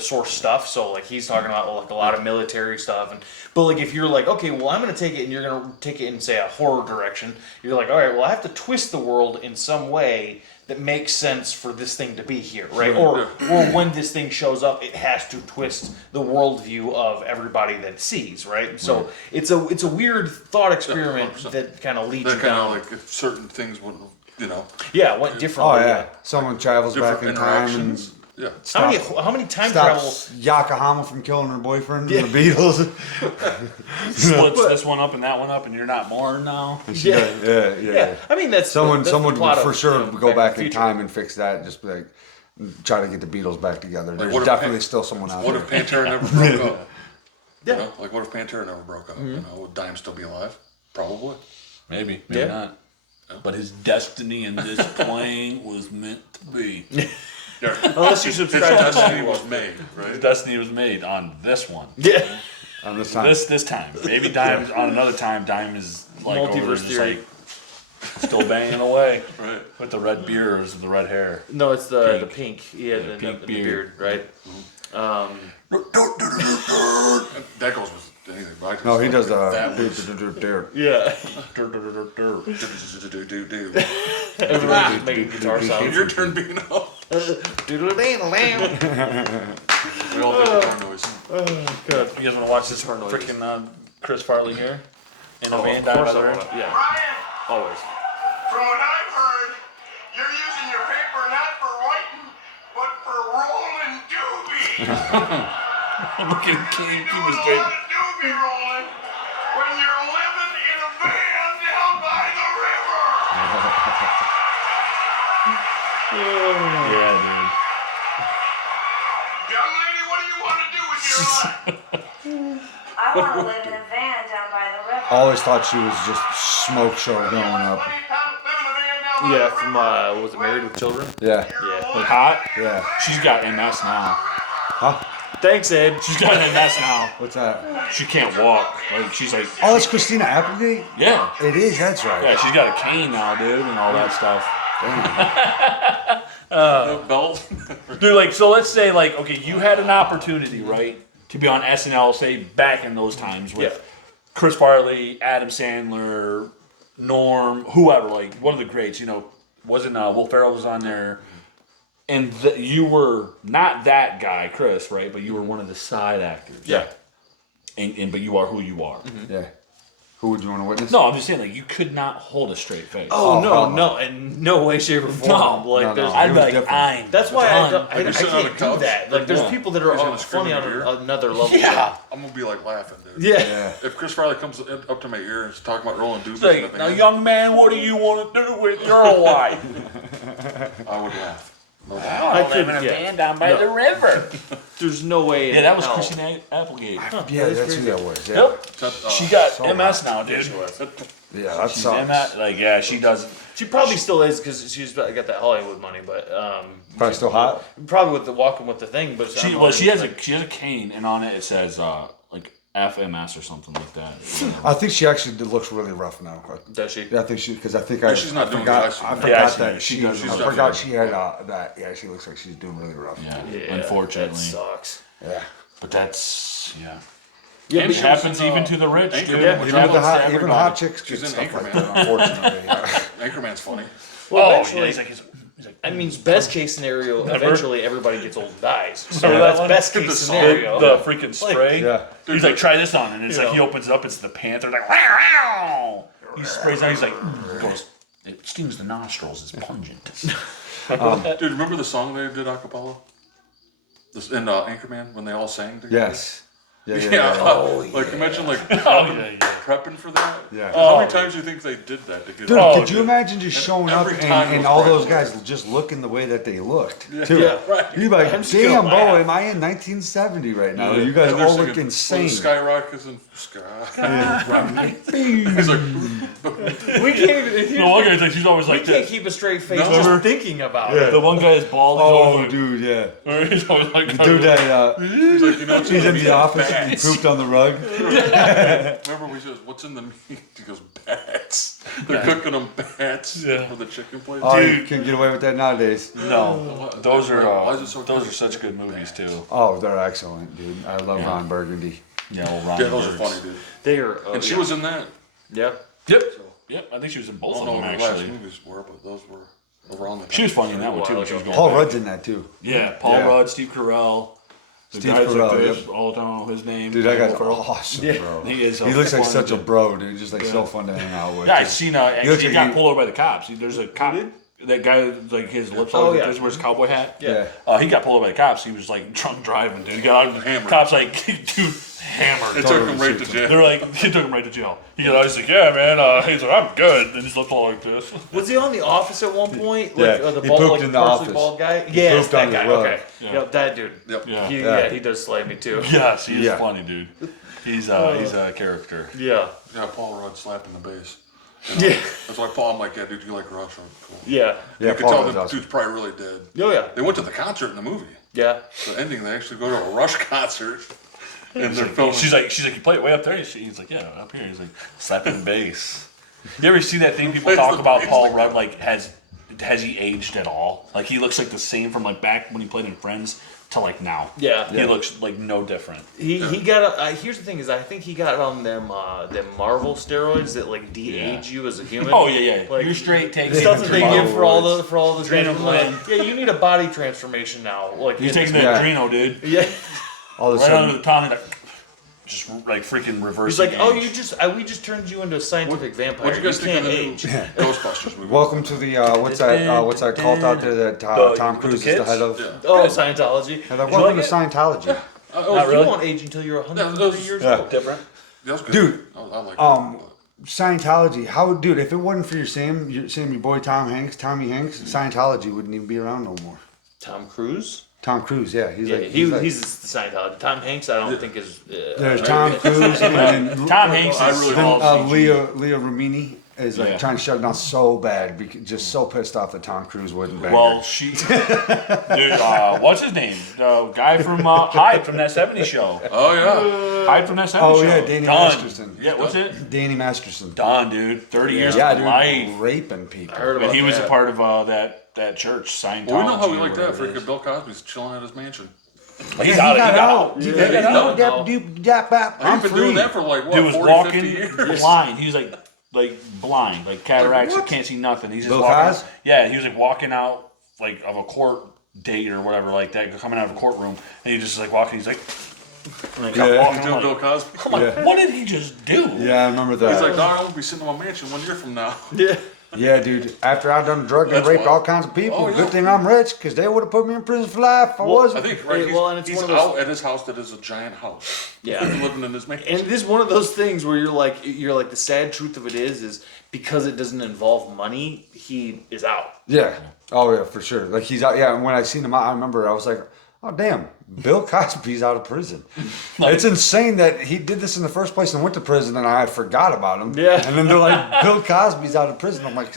source stuff. So like he's talking about like a lot of military stuff, but like if you're like, okay, well I'm gonna take it and you're gonna take it in say a horror direction. You're like, all right, well I have to twist the world in some way that makes sense for this thing to be here, right? Or when this thing shows up, it has to twist the worldview of everybody that sees, right? So it's a weird thought experiment 100%. that kind of leads That you kind down. of like if certain things would, Went differently. Oh yeah, someone travels back different in time and interactions. Yeah. How many time travel? stops Yokohama from killing her boyfriend and the Beatles. Splits this one up and that one up, and you're not born now. Yeah. I mean that's Someone that's the would plot for of, sure go to back the in Future. time and fix that. And just be like try to get the Beatles back together. There's what if definitely Pan- still someone out What there. if Pantera never broke up? Yeah. Like what if Pantera never broke up? Would Dime still be alive? Probably. Maybe Yeah. not. But his destiny in this plane was meant to be. Unless you His subscribe to destiny that. was made, His right? destiny was made on this one. Yeah. On this time. This time. Maybe Dime on another time. Dime is like over Multiverse just theory. like Still banging away. Right. With the red beard or the red hair. No, it's the pink. He had the pink the beard. right? That goes with anything. But I just No, he like does that the. Yeah. Everyone's just making guitar sounds. Your turn being up. We all do guitar noise. Good. You guys want to watch this Guitar noise. freaking Chris Farley here? In a Oh, van of down course by I the want river? to. Yeah. Brian, Always. from what I've heard, you're using your paper not for writing, but for rolling doobies. Look at King. You He do was a straight. lot of doobie rolling when you're living in a van down by the river. Yeah, dude. Young lady, what do you want to do with your life? I want to live in a van down by the river. I always thought she was just smoke show growing up. Plenty of time to live in a van down by Yeah, the from river. was it Married with Children? Yeah. Yeah. Like hot? Yeah. She's got MS now. Huh? Thanks, Ed. She's got MS now. What's that? She can't walk. Like she's like, Oh, it's Christina Applegate? yeah, It is, that's right. yeah. She's got a cane now, dude, and all that stuff. No belt. Dude, like, so let's say, like, okay, you had an opportunity, right, to be on SNL, say back in those times with Chris Farley, Adam Sandler, Norm, whoever, like one of the greats. You know, wasn't Will Ferrell was on there, and you were not that guy, Chris, right? But you were one of the side actors. Yeah. And but you are who you are. Yeah. Who would you want to witness? No, I'm just saying, like, you could not hold a straight face. Oh, Oh, no, hell no, in no way, shape, or form. No, Like, no, there's, no. I'd It be was like, different. I'm that's why done. I you're sitting on can't the do couch, that. Like, there's yeah. people that are He's gonna scream funny in on your ear. another level. Yeah. I'm gonna be like laughing, dude. Yeah. Yeah. If Chris Farley comes up to my ear and is talking about rolling doobies, It's in a like, now, van, young man, what do you want to do with your life? I would laugh. No doubt. I could, yeah. van down by the river. There's no way. Yeah, that was in hell. Christina Applegate. Yeah, that's who that was. Yeah. Yep. Except, She got so MS now, dude. Yeah, that She's sucks. MS, like, yeah, she does. She probably still is because she's got that Hollywood money, but Probably still hot. probably with the walking with the thing. But She well, she has a cane, and on it says like FMS or something like that. I think she actually looks really rough now. Does she? Yeah, I think she because I think Yeah, she's not doing forgot, the I ice forgot cream. that Yeah, she. she's I forgot she had that. Yeah, she looks like she's doing really rough. Yeah, Yeah, unfortunately. that sucks. Yeah. But that's Yeah, it but happens in, even to the rich, Anchorman, dude. which Which Even with the happens to hot, even everybody. hot chicks She's get in stuff like Anchorman. that. Unfortunately. Yeah. Anchorman's funny. Well, Oh, eventually, yeah, he's like, I mean, best case scenario, eventually everybody gets old and dies. So Remember that that's one? best The case song, scenario. the freaking spray. Yeah. He's like, try this on, and it's You like he know. opens it up. It's the panther. Like, wow. He sprays out. He's like, he goes, it stings the nostrils. It's pungent. Dude, remember the song they did a cappella? This in Anchorman when they all sang together? Yes. Yeah. Yeah. Like imagine like yeah. prepping for that. Yeah. How many times do you think they did that to get Dude, Oh, could you dude. imagine just showing up every time it and was all practice. those guys just looking the way that they looked? Too. Yeah, right. You'd be like, I'm just gonna damn, bro, laugh. am I in 1970 right now? Yeah. You guys And they're all singing, look well, insane. the Skyrock is in Sky. He's like, we can't even. The one guy's like, she's always we like can't this. keep a straight face No. just thinking about Yeah. it. The one guy is bald. He's Oh, always dude, yeah. like, he's always like, Dude, that he's like, you know, what's he's in meat? the office and he Bats. pooped on the rug. Remember we said, what's in the meat? He goes, bats. They're cooking them bats Yeah. for the chicken place. Oh, you can't get away with that nowadays. no, those are Why is it so those good? are such good movies too. Oh, they're excellent, dude. I love Ron Burgundy. Yeah, well, Ron Yeah, those are Burgundy. funny, dude. They are. And she was in that. Yep. Yep. Yep. I think she was in I both don't of know them what the last actually. movies were, but those were around the time. She was funny in that one too. When she was going. Paul back. Rudd's in that too. Yeah, Paul Yeah. Rudd, Steve Carell. The Steve guys Carell, like this, yep. all don't know his name. Dude, that guy's Will Ferrell. awesome, bro. He is. He looks like funny, such a dude. bro, dude. Just like so fun to hang out with. Yeah, I seen. He looks Actually, he like got he- pulled over by the cops. There's a cop. That guy, like his lips Oh, all yeah. this, wears a cowboy hat. Yeah. He got pulled over by the cops. He was like drunk driving, dude. He got out and Hammered. cops like, dude, hammered. It took him right to jail. They're like, he took him right to jail. He got out, he's like, yeah, man. He's like, I'm good. And his lips all like this. Was he on The Office at one point? Yeah, Like, the he bald, pooped like in The partially Office. bald guy? He Yes, pooped that on the guy. rug. Okay. Yeah. Yep, that dude. Yep. Yeah. Yeah, he does slay me too. Yes, he's Yeah. funny, dude. He's a character. Yeah. Yeah, Paul Rudd slapping the bass. Yeah. That's why Paul, I'm like, yeah, dude, you like Rush? I'm cool. Yeah. Yeah, You could Paul tell Rudd's the awesome. dude's probably really dead. Oh, yeah. They went to the concert in the movie. Yeah. The ending, they actually go to a Rush concert, and they're filming. She's like, you play it way up there. He's like, yeah, up here. He's like, slapping bass. You ever see that thing people talk about Paul Rudd? Like, has he aged at all? Like, he looks like the same from like back when he played in Friends to like now. Yeah. He looks like no different. He got here's the thing is I think he got on them Marvel steroids that like de-age you as a human. Oh yeah. Like, You're straight taking stuff that they give for all the Adrenal like, yeah, you need a body transformation now. Like You're taking the Adreno, dude. Yeah. All of a Right sudden, under the tongue, like, just like freaking reverse. He's like, oh, we just turned you into a scientific vampire. What'd you guys think of the new age. Ghostbusters movie? welcome to the what's that cult out there that Tom Cruise is the head of? Yeah. Oh, Scientology. Yeah, like, You welcome like to it? Scientology. Oh, you won't age until you're 103 years old. different. That was good. Dude, I like Scientology. Dude, if it wasn't for your boy Tommy Hanks, Scientology wouldn't even be around no more. Tom Cruise. Tom Cruise, yeah, he's He's like the Scientology. Tom Hanks, I don't think is. there's Tom Cruise and then Tom Hanks I is really then, Leah Remini is like Yeah. trying to shut it down so bad, just so pissed off that Tom Cruise wouldn't bang well, her. she, dude, what's his name? The guy from Hyde from that '70s show. Oh yeah. Hyde from that '70s show. Oh yeah, Danny Done. Masterson. Yeah, what's it? Danny Masterson. Done, dude. 30 years Yeah, of dude, life. raping people. I heard about And he was a that. part of that church, Scientology. Well, we know how we or like that. whatever it Freaking Bill Cosby's chilling at his mansion. is. He got out. He Yeah, got out. no. I'm I've been free. doing that for like what, Dude was 40, 50 walking years. blind. He was like blind, like cataracts. Like, He can't see nothing. He's just Bill walking. Cos? Yeah, he was like walking out like of a court date or whatever like that, coming out of a courtroom, and he just like walking. He's like, kept Yeah. walking. Doing I'm Bill like, Cosby. I'm like, what did he just do? Yeah, I remember that. He's like, dog, I won't be sitting in my mansion 1 year from now. Yeah. Yeah, dude. After I've done drug and That's raped why- all kinds of people, Oh, yeah. good thing I'm rich, because they would have put me in prison for life if I wasn't. I think Hey, he's, well, and it's he's one of those- out at his house that is a giant house. Yeah. He's living in his mansion. And this is one of those things where you're like the sad truth of it is because it doesn't involve money, he is out. Yeah. Oh yeah, for sure. Like he's out. Yeah, and when I seen him out, I remember I was like, oh damn, Bill Cosby's out of prison. It's insane that he did this in the first place and went to prison, and I forgot about him. Yeah. And then they're like, Bill Cosby's out of prison. I'm like,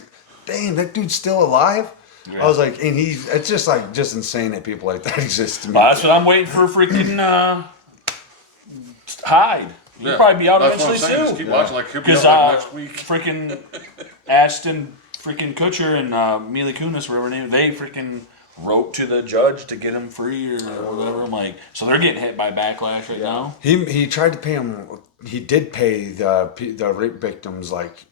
damn, that dude's still alive. Yeah. I was like, and it's just insane that people like that exist to me. Well, that's what I'm waiting for. Freaking Hyde. He'll probably be out That's what I'm eventually saying. Just soon. keep watching. Like, he'll be Because out like next week. freaking Ashton freaking Kutcher and Mila Kunis, whatever her name, they freaking wrote to the judge to get him free or whatever. I'm like, so they're getting hit by backlash right now. He tried to pay him. He did pay the rape victims like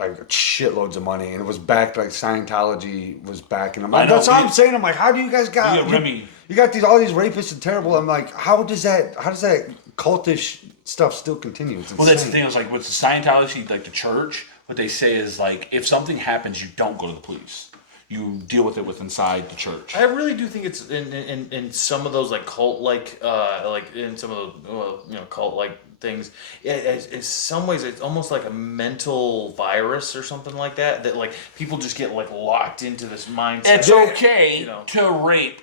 shitloads of money, and it was backed. Like Scientology was backing him. I know, That's what I'm saying. I'm like, how do you guys got? We got Remy. You got all these rapists and terrible. I'm like, how does that cultish stuff still continue? It's Well, that's the insane. thing. It's like with the Scientology, like the church, what they say is like, if something happens, you don't go to the police. You deal with it with inside the church. I really do think it's in some of those like cult like in some of those cult like things. In some ways, it's almost like a mental virus or something like that. That like people just get like locked into this mindset. It's okay You know. to rape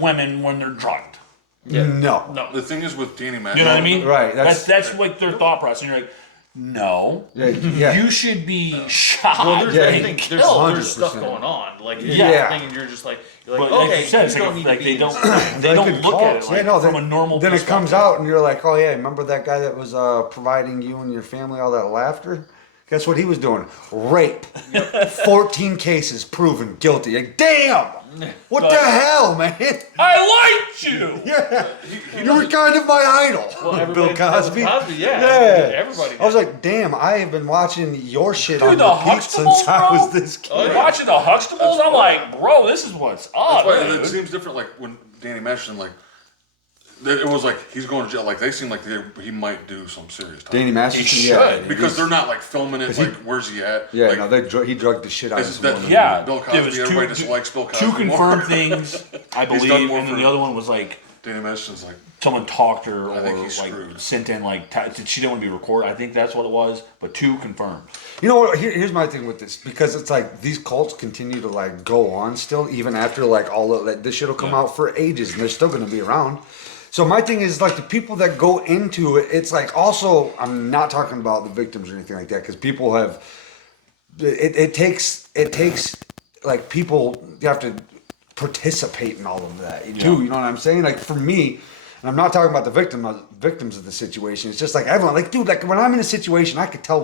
women when they're drugged. No. The thing is with Danny Masterson. You know what I mean? Right, That's like their thought process. And you're like, no, Yeah. you should be shot. Well, there's, Yeah, I think there's 100%. stuff going on. Like Yeah. thing, and you're just like But okay, like you said, you it's don't like, need like to they be don't in they don't Like look at it cults. like, from a normal Then it perspective. comes out, and you're like, oh yeah, remember that guy that was providing you and your family all that laughter? Guess what he was doing? Rape. 14 cases proven guilty. Like, damn! What the hell, man? I liked you. Yeah, you were kind of my idol, Bill everybody- Cosby. Cosby, yeah. Everybody I was did. like, damn, I have been watching your shit Dude, on the repeat since Huxtables, I bro? was this kid. Watching the Huxtables, I'm like, bro, this is what's up. That's why dude. it seems different. Like when Danny Masterson, like it was like he's going to jail. Like they seem like he might do some serious time. Danny Masterson, He yeah, should, Because they're not like filming it. Like where's he at? yeah, like, no, he drugged the shit out of This this is woman. Yeah, Bill it Cosby. was Everybody dislikes Bill Cosby. two more. confirmed things, I He's believe, done more and then for- the other one was like Danny Masterson's like someone talked to her I think or he's like screwed. sent in like she didn't want to be recorded. I think that's what it was, but 2 confirmed. You know what? Here's my thing with this, because it's like these cults continue to like go on still, even after like all of like, this shit will come out for ages, and they're still going to be around. So my thing is like the people that go into it. It's like also I'm not talking about the victims or anything like that, because people have it takes like people, you have to participate in all of that too. You know what I'm saying? Like for me. And I'm not talking about the victims of the situation. It's just like everyone, like, dude, like when I'm in a situation, I could tell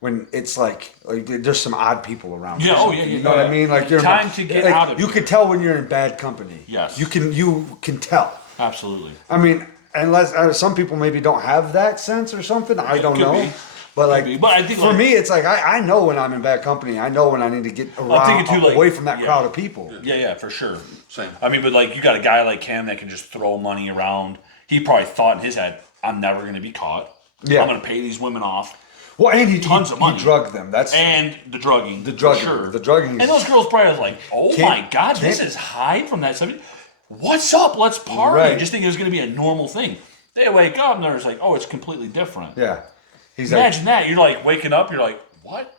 when it's like there's some odd people around. Yeah, or oh, something, yeah, You yeah, know what I yeah. mean? Like you're Time to get like, out of You it. can tell when you're in bad company. Yes. You can tell. Absolutely. I mean, unless some people maybe don't have that sense or something. I don't Could know. be. But like, be. But I think, for like- me, it's like I know when I'm in bad company. I know when I need to get I'm around, thinking too, like, away from that yeah. crowd of people. Yeah, for sure. Same. I mean, but like you got a guy like him that can just throw money around. He probably thought in his head, "I'm never going to be caught. Yeah. I'm going to pay these women off." Well, and he Tons of money. He drugged them. That's And the drugging. the drugging. For sure. The drugging. And those girls probably was like, "Oh Can't- my God, this can't- is Hyde from that 70s. What's up? Let's party." Right. Just think it was going to be a normal thing. They wake up and they're just like, "Oh, it's completely different." Yeah. He's Imagine that. You're like waking up. You're like, "What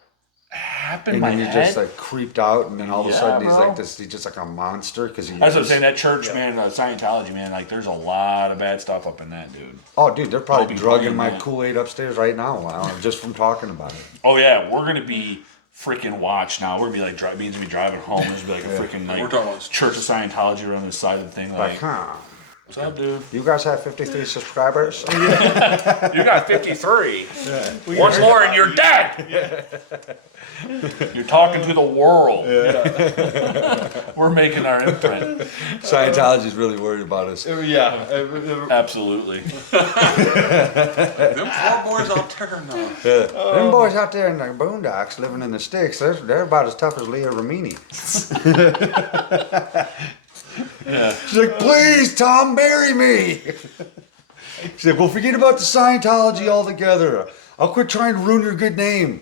happened?" and My then he head. just like creeped out, and then all of a Yeah, sudden he's bro. like this. He's just like a monster because he. That's what I'm is. saying. That church, man, Scientology, man. Like, there's a lot of bad stuff up in that, dude. Oh, dude, they're probably Don't be drugging playing my that. Kool-Aid upstairs right now. Just from talking about it. Oh yeah, we're gonna be freaking watched now. We're gonna be like means to be driving home. There's gonna be like a freaking We're like talking about Church of Scientology around the side of the thing. Like, Like, huh? what's up, dude? You guys have 53 subscribers. You got 53. One more and you're dead. You're talking to the world. We're making our imprint. Scientology's really worried about us. Yeah. Absolutely. Them four boys out there now. Them boys out there in the boondocks living in the sticks, they're about as tough as Leah Remini. She's like, please, Tom, marry me. She's like, well, forget about the Scientology altogether. I'll quit trying to ruin your good name.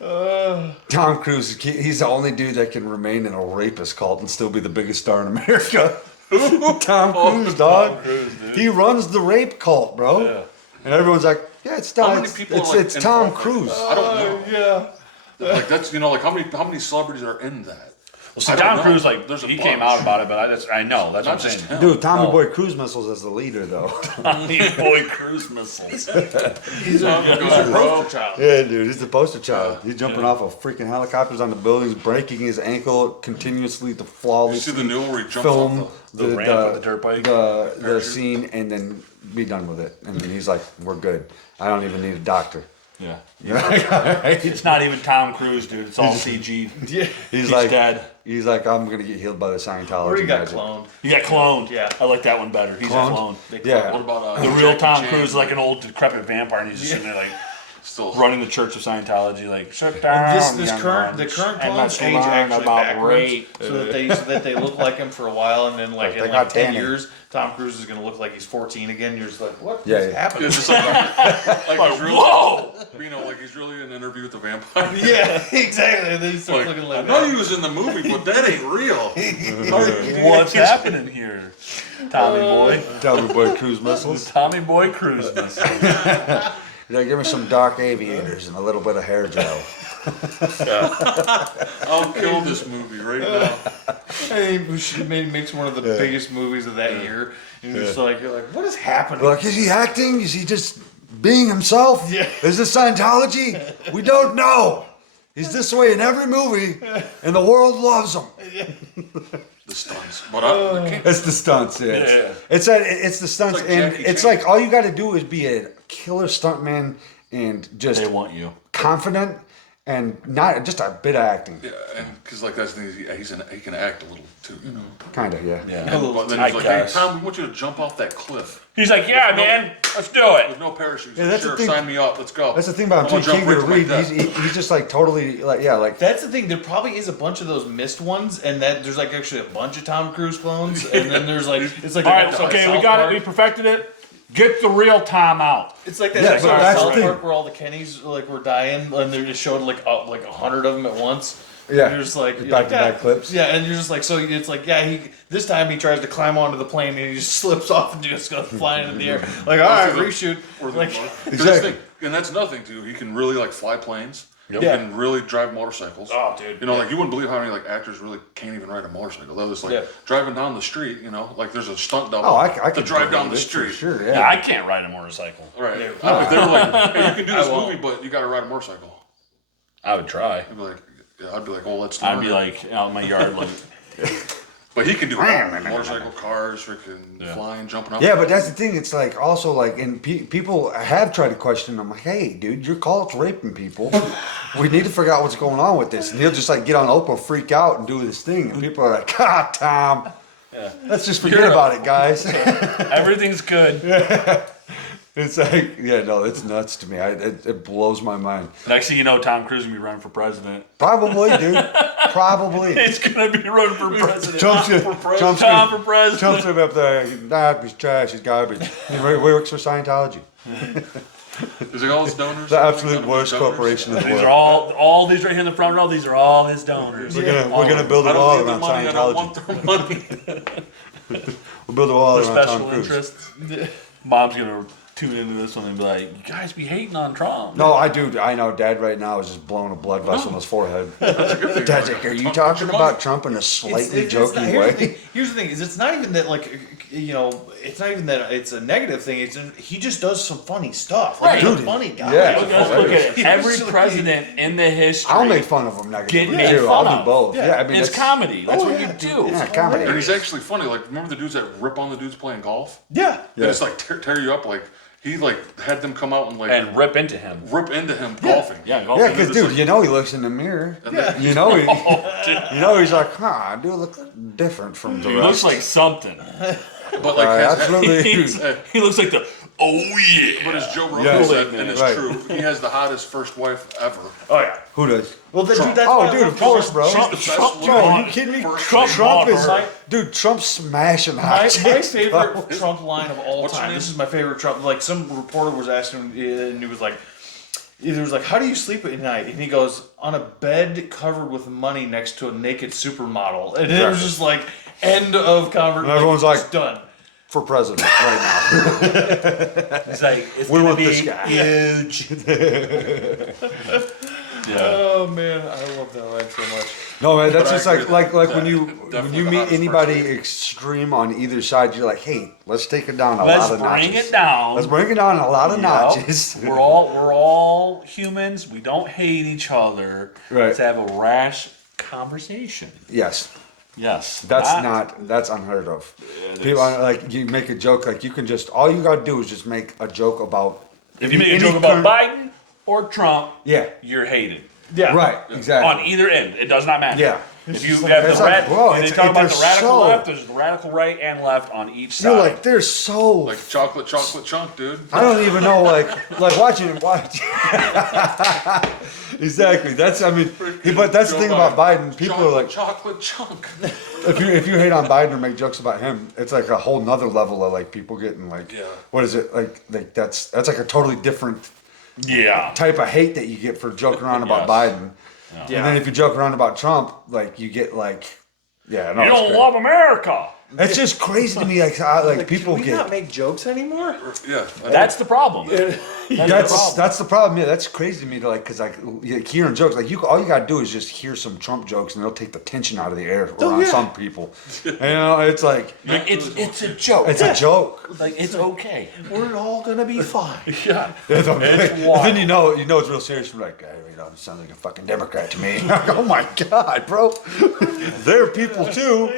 Tom Cruise, he's the only dude that can remain in a rapist cult and still be the biggest star in America. Tom Cruise, dog. He runs the rape cult, bro. Yeah. And everyone's like, yeah, it's How Tom, many people are, like, it's Tom involved Cruise. like that? I don't know. Yeah. Like that's like how many celebrities are in that? Well, see, I don't Tom know. Cruise, like, There's a he came bunch. out about it, but I know. That's Not what I'm just saying. him. Dude, Tommy Oh. Boy Cruise Missiles as the leader, though. Tommy Boy Cruise Missiles. He's a poster child. Yeah, dude, he's the poster child. He's jumping off of freaking helicopters on the buildings, breaking his ankle continuously to You flawlessly see the new one where he jumps film off the ramp with the dirt bike? the scene, and then be done with it. And then he's like, "We're good. I don't even need a doctor." Yeah. He's It's not even Tom Cruise, dude. It's all CG. Yeah. He's like, dead. he's like, "I'm gonna get healed by the Scientology." Or he got magic." cloned. He got cloned. Yeah. I like that one better. He's Cloned? a clone. They Yeah. What about The real Jackie Tom Chan? Cruise is like an old decrepit vampire, and he's just sitting there like Still running the Church of Scientology, like shut down. And this young current ones, current and let's clones age learn actually about backwards, rape. so that they look like him for a while, and then like They in got like 10 tanning. years, Tom Cruise is gonna look like he's 14 again. You're just like, what Yeah, is yeah. happening? Yeah, just like he's really, Whoa! like he's really in an interview with the vampire. Yeah, exactly. And then he starts Like, looking I like know that. he was in the movie, but that ain't real. What's happening here, Tommy Boy? Tommy Boy Cruise Missiles. Tommy Boy Cruise Missile. He's like, "Give me some dark aviators and a little bit of hair gel." I'll kill this movie right now. And he makes one of the biggest movies of that year. And you're just like, you're like, what is happening? Like, is he acting? Is he just being himself? Yeah. Is this Scientology? We don't know. He's this way in every movie, and the world loves him. The stunts, but I can't. It's the stunts, yeah. Yeah. It's the stunts, It's like and Jackie it's Chan. like all you got to do is be a killer stuntman and just They want you. confident and not just a bit of acting. Yeah, and because like that's the thing, he can act a little too, you know. Kind of, yeah. Yeah. But then I he's like, "Hey guess. Tom, we want you to jump off that cliff He's like, yeah, man, let's do it. with no parachute." Yeah, that's the Sure, thing. sign me up. Let's go. That's the thing about I'm him too. gonna King jump of the right Reed. to my death. He's just like totally like yeah, like That's the thing. There probably is a bunch of those missed ones, and that there's like actually a bunch of Tom Cruise clones, and then there's like it's like All that right, episode of okay, we South got Park. it. We perfected it. Get the real Tom out. It's like that Yeah, episode but of that's the South thing. Park where all the Kennys like were dying, and they just showed like 100 of them at once. Yeah. And you're just like you're Back-to-back like, clips. Yeah, and you're just like, so it's like, yeah, he this time he tries to climb onto the plane and he just slips off and just goes flying into the air. Like, all right, reshoot. Or the, Like, Exactly. and that's another thing too. He can really like fly planes. Yep. He Yeah. can really drive motorcycles. oh, dude. You know, like you wouldn't believe how many like actors really can't even ride a motorcycle. They're just like Yeah. driving down the street. You know, like there's a stunt double oh, I to can drive down the believe it for street. Sure, Yeah, yeah. I can't ride a motorcycle. Right. Yeah. I mean, they were like, "Hey, you can do this I won't. movie, but you got to ride a motorcycle." I would try. I'd be like, "Yeah," I'd be like, "Well, let's." I'd learn be it." like out in my yard, like, But But he can do it. Motorcycle, cars, freaking flying, jumping up. Yeah, but that's the thing. It's like also like, and people have tried to question him. Like, hey, dude, your cult's raping people. We need to figure out what's going on with this. And he'll just like get on Oprah, freak out, and do his thing. And people are like, God, Tom, let's just forget about it, guys. Everything's good. It's like, yeah, no, it's nuts to me. It blows my mind. Next thing you know, Tom Cruise will be running for president. Probably, dude. Probably. He's gonna be running for president. Trump's Tom for president. Trump's gonna be up there. Nah, he's trash. He's garbage. He works for Scientology. Is it all his donors? The absolute worst corporation in the These world. are all these right here in the front row. These are all his donors. We're gonna build a I wall don't need around their money. I don't want Scientology. their money. We'll build a wall For around Tom special Cruise. interests. Mom's gonna tune into this one and be like, "You guys be hating on Trump." No, I do. I know. Dad right now is just blowing a blood vessel in his forehead. Dad's like, are you talking about Trump in a slightly joking way? Here's the thing: is it's not even that it's not even that it's a negative thing. He just does some funny stuff. Right. He's a Dude, funny guy. yeah. Let's look at it. Every Usually- president in the history. I'll make fun of him negatively Get made too. fun I'll do of. both. Yeah. Yeah, I mean, It's that's comedy. That's what yeah, you do. Yeah, comedy. And he's actually funny. Like, remember the dudes that rip on the dudes playing golf? Yeah. They just like tear you up. Like, he like had them come out and like And rip into him. rip into him golfing. Yeah, Yeah, golf. because dude, you know he looks in the mirror. Yeah. You know he's like, huh, I do look different from the He rest. looks like something. But like, absolutely. He looks like the yeah. But as Joe Rogan Yeah. said, and it's Right. true, he has the hottest first wife ever. Oh yeah. Who does? Well, dude, that's Oh, why I dude, love of course, bro. She's the best Trump- looking Bro, Trump- you kidding me? Trump Trump bought is, her. dude. Trump's smashing My hot. favorite Trump line of all What's her time. name? This is my favorite Trump. Like some reporter was asking him, and he was like, how do you sleep at night? And he goes, on a bed covered with money next to a naked supermodel. And it was just like, end of conversation. Everyone's like, done. For president right now. It's like it's We gonna want be this guy. huge. Yeah. Oh man, I love that line so much. No man, that's But I just agree like that- when you definitely the meet hottest anybody person. extreme on either side, you're like, hey, let's take it down a Let's lot of notches. bring it down. Let's bring it down a lot of Yep. notches. We're all humans. We don't hate each other. Right. Let's have a rash conversation. Yes. Yes. That's unheard of. People are like, you make a joke, like you can just, all you gotta do is just make a joke about. If you make a any joke about current- Biden or Trump, Yeah. you're hated. Yeah. Right. Exactly. On either end, it does not matter. Yeah. If you like- have it's the like, rat, bro, when they it's- talk about they're the radical so- left, there's the radical right and left on each side. You're like, they're so. Like chocolate chunk, dude. I don't even know, like watching it. Watch. Exactly. That's. I mean, but that's the Joe thing about Biden. People are like, chocolate chunk. if you hate on Biden or make jokes about him, it's like a whole nother level of like people getting like, Yeah. what is it like that's like a totally different yeah. type of hate that you get for joking around about Yes. Biden. Yeah. And then if you joke around about Trump, like you get like, yeah, no, You it's don't great. love America. It's just crazy to me, like how, like people Can we get. not make jokes anymore? Yeah. That's the problem. That's the problem. Yeah, that's crazy to me. To like, cause like hearing jokes, like all you gotta do is just hear some Trump jokes, and they'll take the tension out of the air around some people. You know, it's like It's a joke. it's a joke. Like it's okay. We're all gonna be fine. Yeah. And wild. then you know it's real serious. You're like, hey, you know, it sounds like a fucking Democrat to me. Oh my god, bro, they're people too.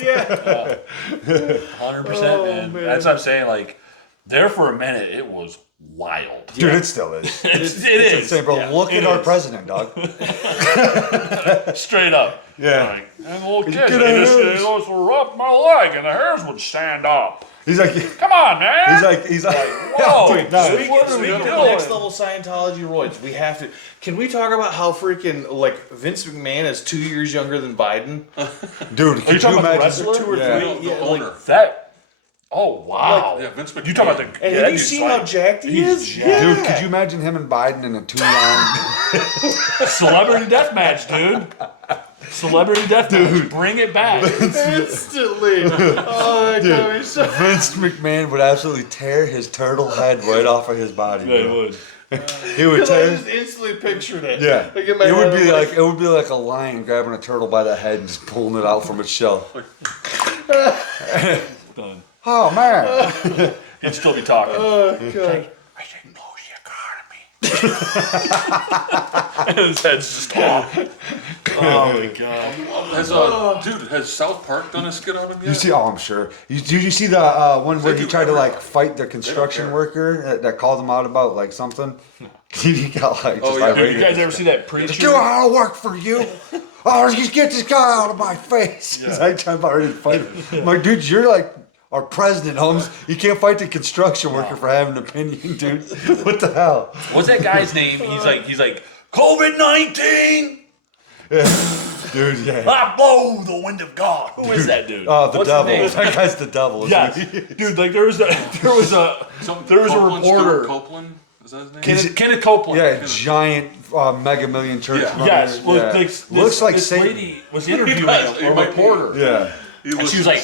100%, man. That's what I'm saying. Like, there for a minute, it was wild. Dude, it still is. It It's is. insane, bro. Yeah, Look it at our is. president, dog. Straight up. Yeah. Like, and little kids, get they our just hairs. rub my leg and the hairs would stand up. He's like, Come on, man. he's like, Whoa. dude, no, Speaking What are we of doing? next level Scientology roids, we have to. Can we talk about how freaking like Vince McMahon is 2 years younger than Biden? dude, could you talking about the imagine? wrestler? 2 or Yeah. 3. The Yeah, like, owner. That. Oh, wow. Yeah, Vince McMahon. You talk about the. and yeah, have that you dude's seen like- how jacked he he's is? jacked. Yeah. Dude, could you imagine him and Biden in a 2-round? Celebrity deathmatch, dude. Celebrity deathmatch. Bring it back. Instantly. Oh, that got me so. Vince McMahon would absolutely tear his turtle head right off of his body. Yeah, bro. it would. He would Because I tear. just instantly pictured it. Yeah, Like in my it would head, be I'm like it would be like a lion grabbing a turtle by the head and just pulling it out from its shell. Done. Oh man! He'd still be talking. Oh god. I didn't know you got me. And his head's just off. Oh my god. Has South Park done a skit on him yet? You see? Oh, I'm sure. Did you see the one where he tried to like fight the construction worker that called him out about like something? He got like just irate. You guys ever see that preacher? Do I work for you? Oh, just get this guy out of my face. He's like trying to fight him. I'm like, dude, you're like our president, Holmes. You can't fight the construction worker for having an opinion, dude. What the hell? What's that guy's name? He's like COVID-19. Dude, yeah. I blow the wind of God. Who is that dude? Oh, the What's devil. his name? That guy's the devil. Yes, dude. Like there was a Copeland, reporter. Stuart Copeland. Is that his name? Kenneth Copeland. Yeah, giant Mega Million church. Yeah. runner. Yes. Well, Yeah. this, Looks like this Satan. lady was interviewing a reporter. Yeah. And she was like,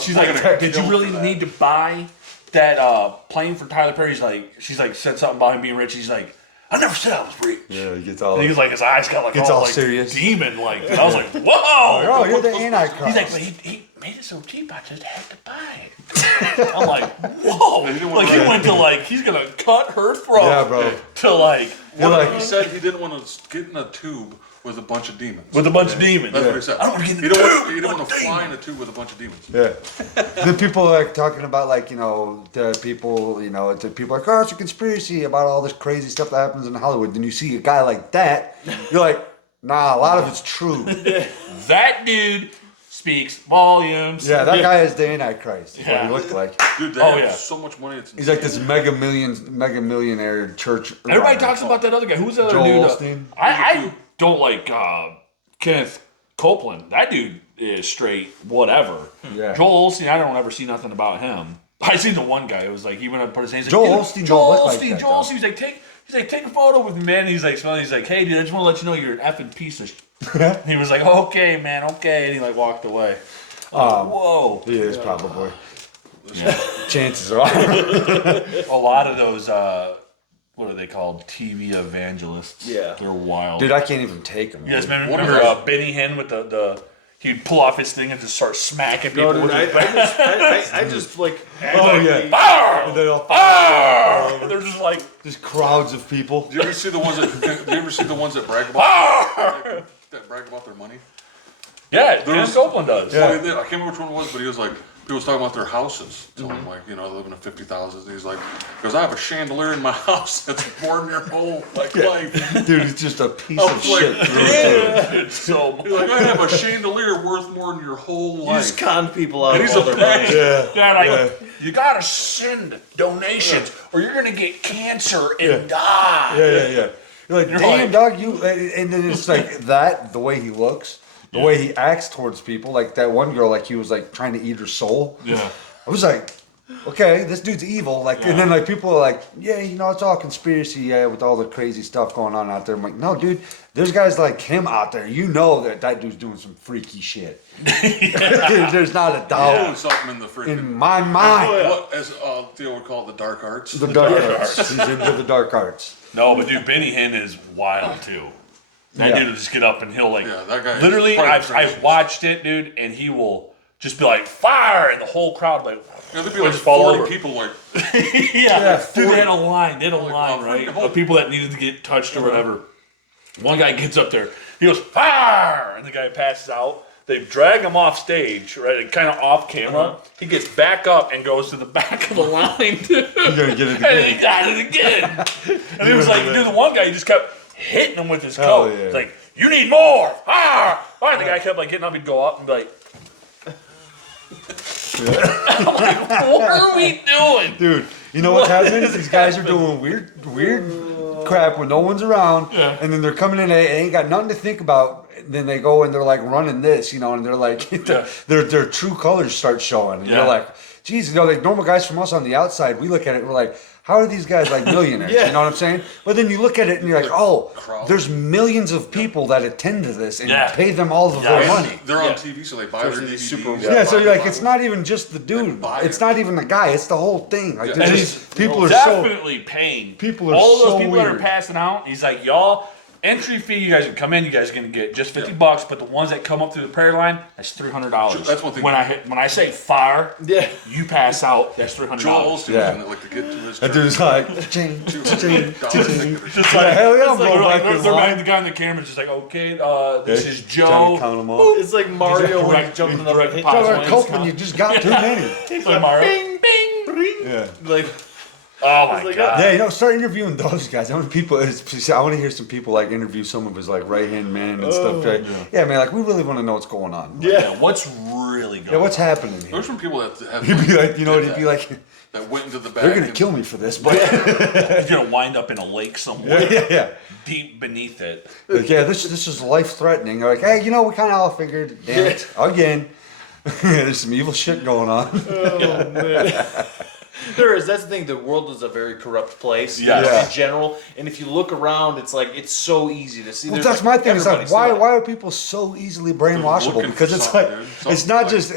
she's like, did you really need to buy that plane for Tyler Perry? She's like, said something about him being rich. He's like, I never said I was rich. Yeah, he gets all. And he was like, his eyes got like Gets all like serious. demon like. And I was like, whoa! Oh, you're the Antichrist. He's like, but he made it so cheap, I just had to buy it. I'm like, whoa! Like he went to like, he's gonna cut her throat. Yeah, bro. To like, He said he didn't want to get in a tube with a bunch of demons. with a bunch of demons. That's what he said. I don't want to get in He the didn't tube. he didn't want to fly in a tube with a bunch of demons. Yeah. Then people are like talking about like, you know, the people are like, oh, it's a conspiracy about all this crazy stuff that happens in Hollywood. Then you see a guy like that, you're like, nah, a lot of it's true. That dude speaks volumes. Yeah, that guy is the Antichrist. Is what Yeah. he looked like. Dude, they Oh, have yeah. so much money. It's He's like this mega millionaire church. Everybody talks about that other guy. Who's the other Joel dude? Osteen. I don't like Kenneth Copeland. That dude is straight whatever. Yeah. Joel Osteen, I don't ever see nothing about him. I seen the one guy. It was like he went up and put his hands. Joel Osteen don't look like that, Joel though. Osteen. He's like take a photo with me, man. He's like smiling. He's like, hey dude, I just want to let you know you're an effing piece of. He was like, okay man, okay, and he like walked away. Whoa. He is probably. Yeah. Chances are. A lot of those. What are they called? TV evangelists. Yeah. They're wild. Dude, I can't even take him. You guys dude. remember Benny Hinn with the he'd pull off his thing and just start smacking people No, dude, with his I just like. Oh, yeah. Fire! And they all Fire! And they're just like just crowds of people. Do you ever see the ones that brag about that brag about their money? yeah, Kenneth Copeland does. Yeah. I can't remember which one it was, but he was like, people was talking about their houses. So I'm like, you know, they live in a 50,000. And he's like, because I have a chandelier in my house that's more than your whole life. Dude, it's just a piece I of was like, shit. It's so He's like, I have a chandelier worth more than your whole You life. just con people out And of he's all a their money. pastor. yeah, you gotta send donations or you're gonna get cancer and die. Yeah. You're like, You're damn, like- dog, you. And then it's like that, the way he looks, the way he acts towards people. Like that one girl, like he was like trying to eat her soul. Yeah. I was like, okay, this dude's evil. Like, and then like people are like, yeah, you know, it's all conspiracy, yeah, with all the crazy stuff going on out there. I'm like, no, dude, there's guys like him out there. You know that dude's doing some freaky shit. There's not a Doing doubt something in the freaking. in my mind. What, as Theo would call it, the dark arts. The dark arts. He's into the dark arts. No, but dude, Benny Hinn is wild too. That Yeah. dude will just get up and he'll like Yeah, that guy is literally probably the I've craziest. watched it, dude, and he will just be like fire and the whole crowd like Yeah, there'd be will like just fall 40 over. people like, Yeah, dude, 40. they had a line. They had a Holy line, cow, right? freaking Of people that needed to get touched or whatever. One guy gets up there, he goes, fire! And the guy passes out. They drag him off stage, right? Kind of off camera. He gets back up and goes to the back of the line, dude. You're gonna get it And then again. he got it again. And he was like, dude, the one guy, he just kept hitting him with his Hell coat. yeah. He's like, you need more! Ah! And the guy kept like getting up, he'd go up and be like, I'm like, what are we doing? Dude, you know what's happening? These guys are doing weird crap when no one's around, Yeah. and then they're coming in. They ain't got nothing to think about. Then they go and they're like running this, you know, and they're like their true colors start showing. And Yeah. you're like, geez, you know, like normal guys from us on the outside, we look at it and we're like, how are these guys like millionaires? You know what I'm saying? But then you look at it and you're like, oh, there's millions of people that attend to this and Yeah. pay them all of their Yeah. money. they're on TV, so they buy their Especially DVDs. these super- Yeah, so you're like, it's not even just the dude. buy It's it. not even the guy. It's the whole thing. Like, Yeah. there's And just, he's people are so. definitely paying people are all those so people that are weird. passing out. He's like, y'all entry fee, you guys can come in. You guys are gonna get just $50, but the ones that come up through the prairie line, that's $300. That's one thing. When I say fire, Yeah. you pass out. That's $300. Joel Osteen Yeah. was in it, like to get to his That church. dude's like, ching, ching, ching. Just like Hell yeah, I'm they're going like, back in they're line. the guy on the camera just like, okay, this is Trying Joe. to count them all. It's like Mario when he's jumping up and hitting Direct his Copeland, you just got too many. It's like Mario. Bing, bing. Yeah. Like, Oh my like, god. Yeah, start interviewing those guys. I want people. I want to hear some people like interview some of his like right hand man and stuff. Right? Yeah, man. Like we really want to know what's going on. Yeah, what's really going Yeah, what's on? happening here? There's some people that have He'd be like, he'd be like, that went into the back. they're gonna and- kill me for this, but You're gonna wind up in a lake somewhere, yeah. deep beneath it. Like, yeah, this is life threatening. Like, hey, we kind of all figured. Damn it, again. There's some evil shit going on. oh man. There is. That's the thing. The world is a very corrupt place Yeah. in general. And if you look around, it's like it's so easy to see. Well, There's, that's my thing. It's like, everybody's why doing are people so easily brainwashable? looking Because for it's something, like, dude.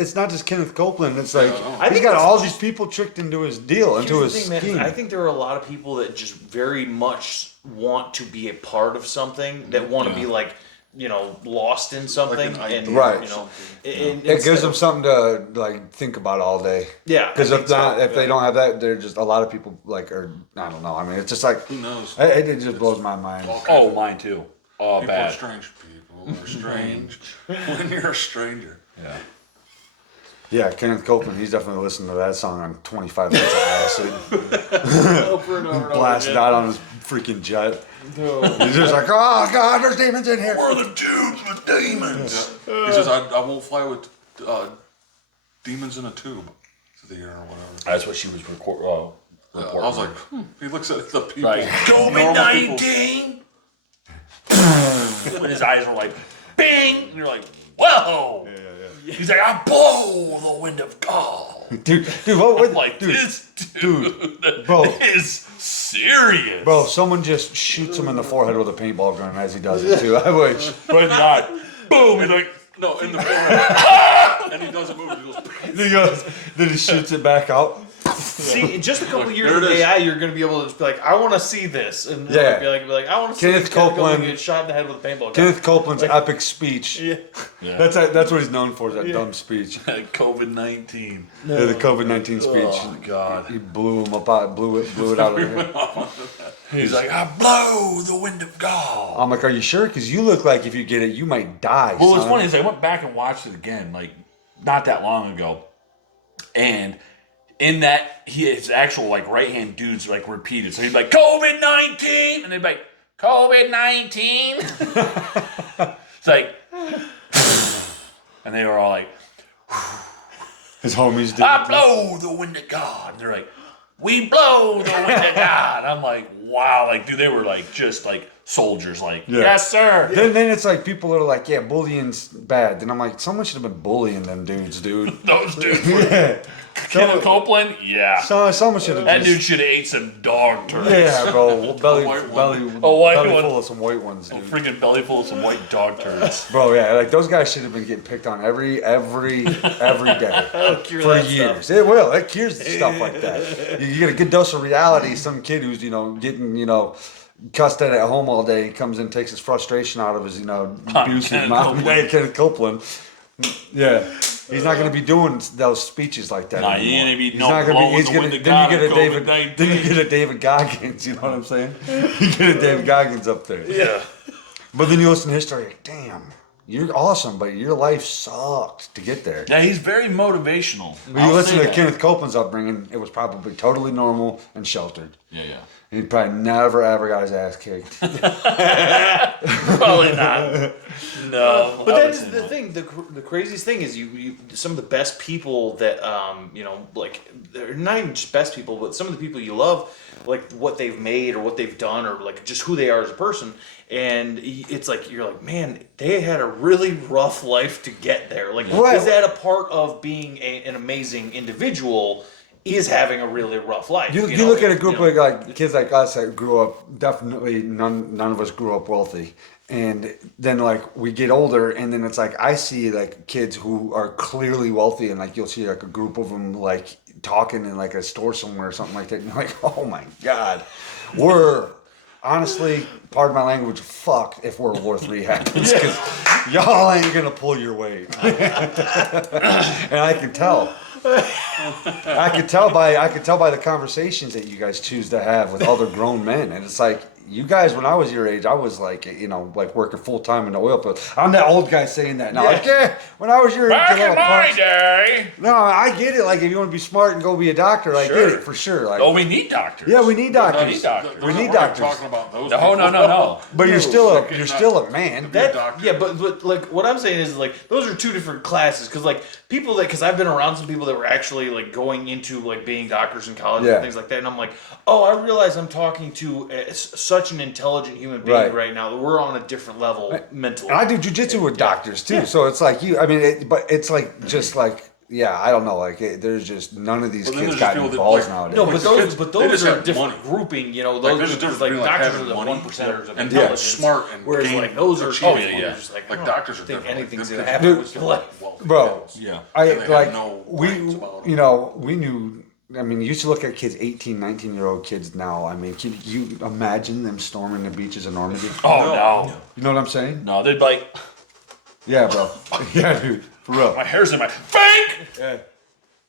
it's not just Kenneth Copeland. It's like I he's think got it's all just- these people tricked into his deal, it. into Here's his the thing, scheme. man. I think there are a lot of people that just very much want to be a part of something. That want to be like, lost in something, Like an and idea Right. and It gives them something to like think about all day. Yeah, Because I if think so, not, if they yeah. don't have that, they're just a lot of people like, or I don't know. I mean, it's just like Who knows? it just blows my mind. All kinds Oh, of- mine too. Oh, People are bad. strange. People are strange. When you're a stranger. Yeah. Yeah, Kenneth Copeland, he's definitely listening to that song on 25 minutes of acid, over and over and blasted over out on his freaking jet. again. He's just like, oh god, there's demons in here. We're the dudes with demons. He says, I won't fly with demons in a tube to the air or whatever. That's what she was reporting. I was like, he looks at the people. Right. normal people. COVID-19. When his eyes were like, bing, and you're like, whoa. He's like, I blow the wind of God. Dude, what I'm like, dude, this dude, bro. is serious. bro, someone just shoots him in the forehead with a paintball gun as he does it too. I wish. But not. Boom. He's like, No, in the forehead. And he doesn't move. He goes, Then he shoots it back out. See, in just a couple years there of it is. AI, you're going to be able to just be like, I want to see this, and Yeah. be like, I want to see Kenneth this guy Copeland- get shot in the head with a paintball gun. Kenneth Copeland's epic speech. Yeah. That's what he's known for, is that dumb speech. COVID-19. Yeah, the COVID-19 speech. Oh, God. He blew him up out, blew it out of there. He's like, I blow the wind of God. I'm like, are you sure? Because you look like if you get it, you might die. Well, what's son. funny is I went back and watched it again, like not that long ago, and in that his actual like right hand dudes like repeated. So he'd be like COVID-19, and they'd be like COVID-19. It's like, and they were all like, His homies did. I blow the wind of God. And they're like, we blow the wind of God. I'm like, wow, like dude, they were like just like soldiers, like Yeah. yes sir. Then it's like people are like, yeah, bullying's bad. Then I'm like, someone should have been bullying them dudes, dude. Those dudes were Yeah. Kenneth Copeland, yeah. Someone should have. That dude should have ate some dog turds. Yeah, bro. Belly white one. belly white belly one. full of some white ones, A dude. freaking belly full of some white dog turds. Bro, yeah, like those guys should have been getting picked on every day cure for that years. stuff. It will. It cures stuff like that. You get a good dose of reality. Some kid who's getting cussed at home all day, he comes in, takes his frustration out of his abusive Kenneth mom. Copeland. Yeah, Kenneth Copeland. Yeah. He's not going to be doing those speeches like that Nah, he anymore. ain't gonna be He's no not gonna blowing He's the gonna. wind of Then you God get a of David. COVID-19. Then you get a David Goggins. You know what I'm saying? You get a David Goggins up there. Yeah. But then you listen to history. Like, damn, you're awesome, but your life sucked to get there. Yeah, he's very motivational. When you I'll listen say to that. Kenneth Copeland's upbringing, it was probably totally normal and sheltered. Yeah, yeah. He probably never ever got his ass kicked. Probably not. No. But that is the thing. The craziest thing is you some of the best people that like they're not even just best people, but some of the people you love, like what they've made or what they've done or like just who they are as a person. And it's like you're like, man, they had a really rough life to get there. Like, Right. is that a part of being an amazing individual? Is having a really rough life. You look at a group like kids like us that grew up. Definitely, none of us grew up wealthy. And then like we get older, and then it's like I see like kids who are clearly wealthy, and like you'll see like a group of them like talking in like a store somewhere or something like that. And you're like, oh my god, we're honestly, pardon my language, fuck if World War III happens, because y'all ain't gonna pull your weight. And I can tell. I could tell by the conversations that you guys choose to have with other grown men, and it's like you guys. When I was your age, I was like, like working full time in the oil field. I'm that old guy saying that now. Like, yeah, when I was your age, Back you in know, my day. no, I get it. Like, if you want to be smart and go be a doctor, I get it for sure. Like, Oh, we need doctors. yeah, we need doctors. We need doctors. We need We're not doctors. talking about those. No, no. But you're still a man. That, doctor. yeah, but like what I'm saying is like those are two different classes because like people that because I've been around some people that were actually like going into like being doctors in college Yeah. and things like that, and I'm like, oh, I realize I'm talking to such an intelligent human being right now that we're on a different level mentally. And I do jujitsu with doctors too, so it's like you. I mean, but it's like just like. Yeah, I don't know. Like, there's just none of these But then kids there's got people any that, balls like- nowadays. no, Like, but they those just are a have different money. grouping. You know, Like, those there's a because difference like between, like, doctors having are the money, 1%ers of and intelligence, smart and whereas game like those are achievable. you're just like, Like, oh, doctors are I think different. anything's Like, gonna them happen kids with your life. wealthy Bro, kids. Yeah. I And they have like no we, brains about 'em. you know, we knew. I mean, you used to look at kids, 18, 19-year-old kids now. I mean, can you imagine them storming the beaches of Normandy? Oh no. You know what I'm saying? No, they'd like Yeah, bro. Yeah, dude, for real. my hair's in my fake. Yeah.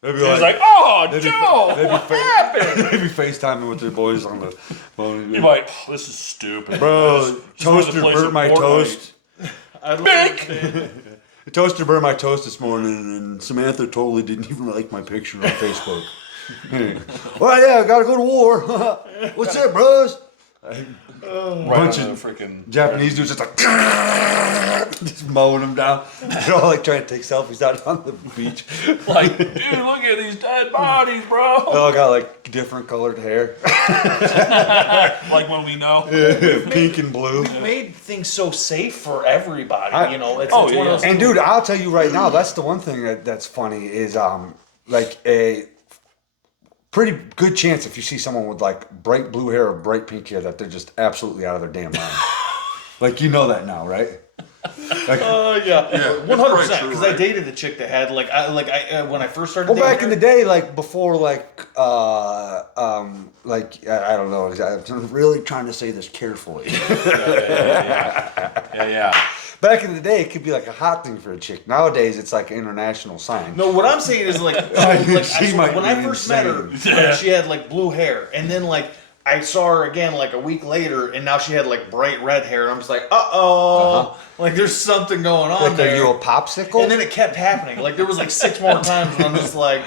They'd be He was like, oh, Joe, they'd be what happened? They'd be FaceTiming with their boys on the phone. You're like, oh, this is stupid. Bro, Just went to toaster play burnt some my Fortnite. toast. Fake. The toaster burned my toast this morning, and Samantha totally didn't even like my picture on Facebook. Well, yeah, I gotta go to war. What's that, bros? Right Bunch on the of freaking Japanese dudes just like just mowing them down. They're all like trying to take selfies out on the beach. like, dude, look at these dead bodies, bro. They all got like different colored hair, Like when we know. pink and blue. Made things so safe for everybody. I- You know, it's Oh, one of those. And dude, I'll tell you right now, that's the one thing that's funny is like a pretty good chance if you see someone with like bright blue hair or bright pink hair that they're just absolutely out of their damn mind. Like, you know that now, right? Like, Yeah, it's 100%. probably Because true, I right? dated a chick that had like I when I first started. well, dating back in her- the day, like before, like I don't know. I'm really trying to say this carefully. Yeah. Back in the day, it could be like a hot thing for a chick. Nowadays, it's like an international sign. No, what I'm saying is like, She might when be I first met her, insane. like, she had like blue hair, and then like I saw her again like a week later, and now she had like bright red hair. And I'm just like, like there's something going on Like, there. are you a popsicle? And then it kept happening. Like there was like 6 more times, and I'm just like,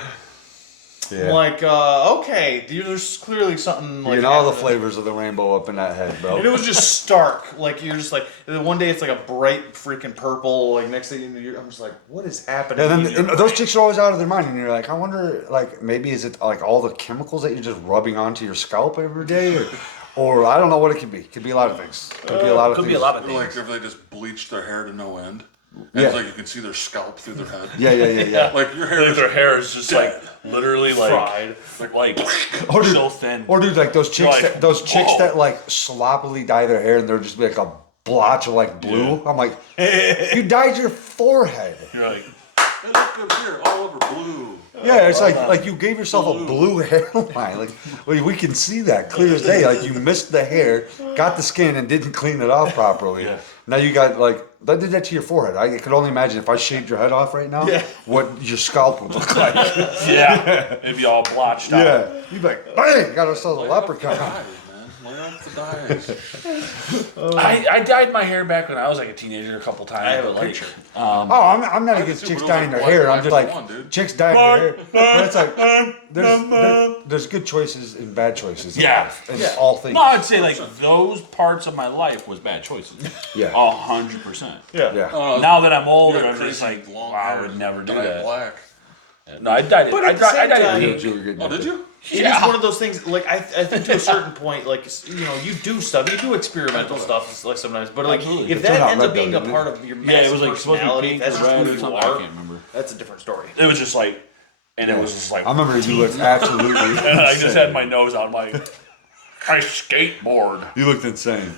okay, there's clearly something like you know all the happening. flavors of the rainbow up in that head, bro. And it was just stark. Like you're just like one day it's like a bright freaking purple. Like next thing you know, I'm just like, what is happening? And here? then those chicks are always out of their mind, and you're like, I wonder, like, maybe is it like all the chemicals that you're just rubbing onto your scalp every day, or I don't know what it could be. It could be a lot of things. Could be a lot of things. of Or like if they just bleach their hair to no end. And Yeah. it's like you can see their scalp through their head. Yeah. Like your hair Like is their hair is just like literally like fried. like Or dude, so thin. Or dude, like those chicks, Like, whoa. whoa. that like sloppily dye their hair, and they're just like a blotch of like blue. I'm like, you dyed your forehead. You're like, Hey, look up here, all over blue. Yeah, it's like you gave yourself a blue hairline. Like we can see that clear as day. Like you missed the hair, got the skin, and didn't clean it off properly. Yeah. Now you got like that did that to your forehead. I could only imagine if I shaved your head off right now, what your scalp would look like. yeah, it'd be all blotched out. Yeah, you'd be like, bang, got ourselves a leprechaun. Lay off the dyes. I dyed my hair back when I was like a teenager a couple times. I have a but, like, picture. Oh, I'm not against too, chicks but it was dyeing their like hair. black I'm just like and white for one, dude. chicks dyeing their hair. But it's like there's good choices and bad choices. In Yeah. life, and all things. No, I'd say like those parts of my life was bad choices. Yeah. 100%. Yeah. Now that I'm older, You got I'm just crazy like, long wow, I hair, would never do dye it that. black. No, I dyed it. But I at the same dyed time- it. You were getting Oh, that. did you? It is one of those things. Like I think to a certain point, like you know, you do stuff, you do experimental stuff, like sometimes. But like Absolutely. if It turned that out ends red up being though, a didn't part it? of your Yeah, massive it was like supposed to be personality, pink that's or just red who or you something. I are. can't remember. That's a different story. It was just like, and it was just like, I remember you looked absolutely. and I just had my nose out. I'm like, I skateboard. You looked insane.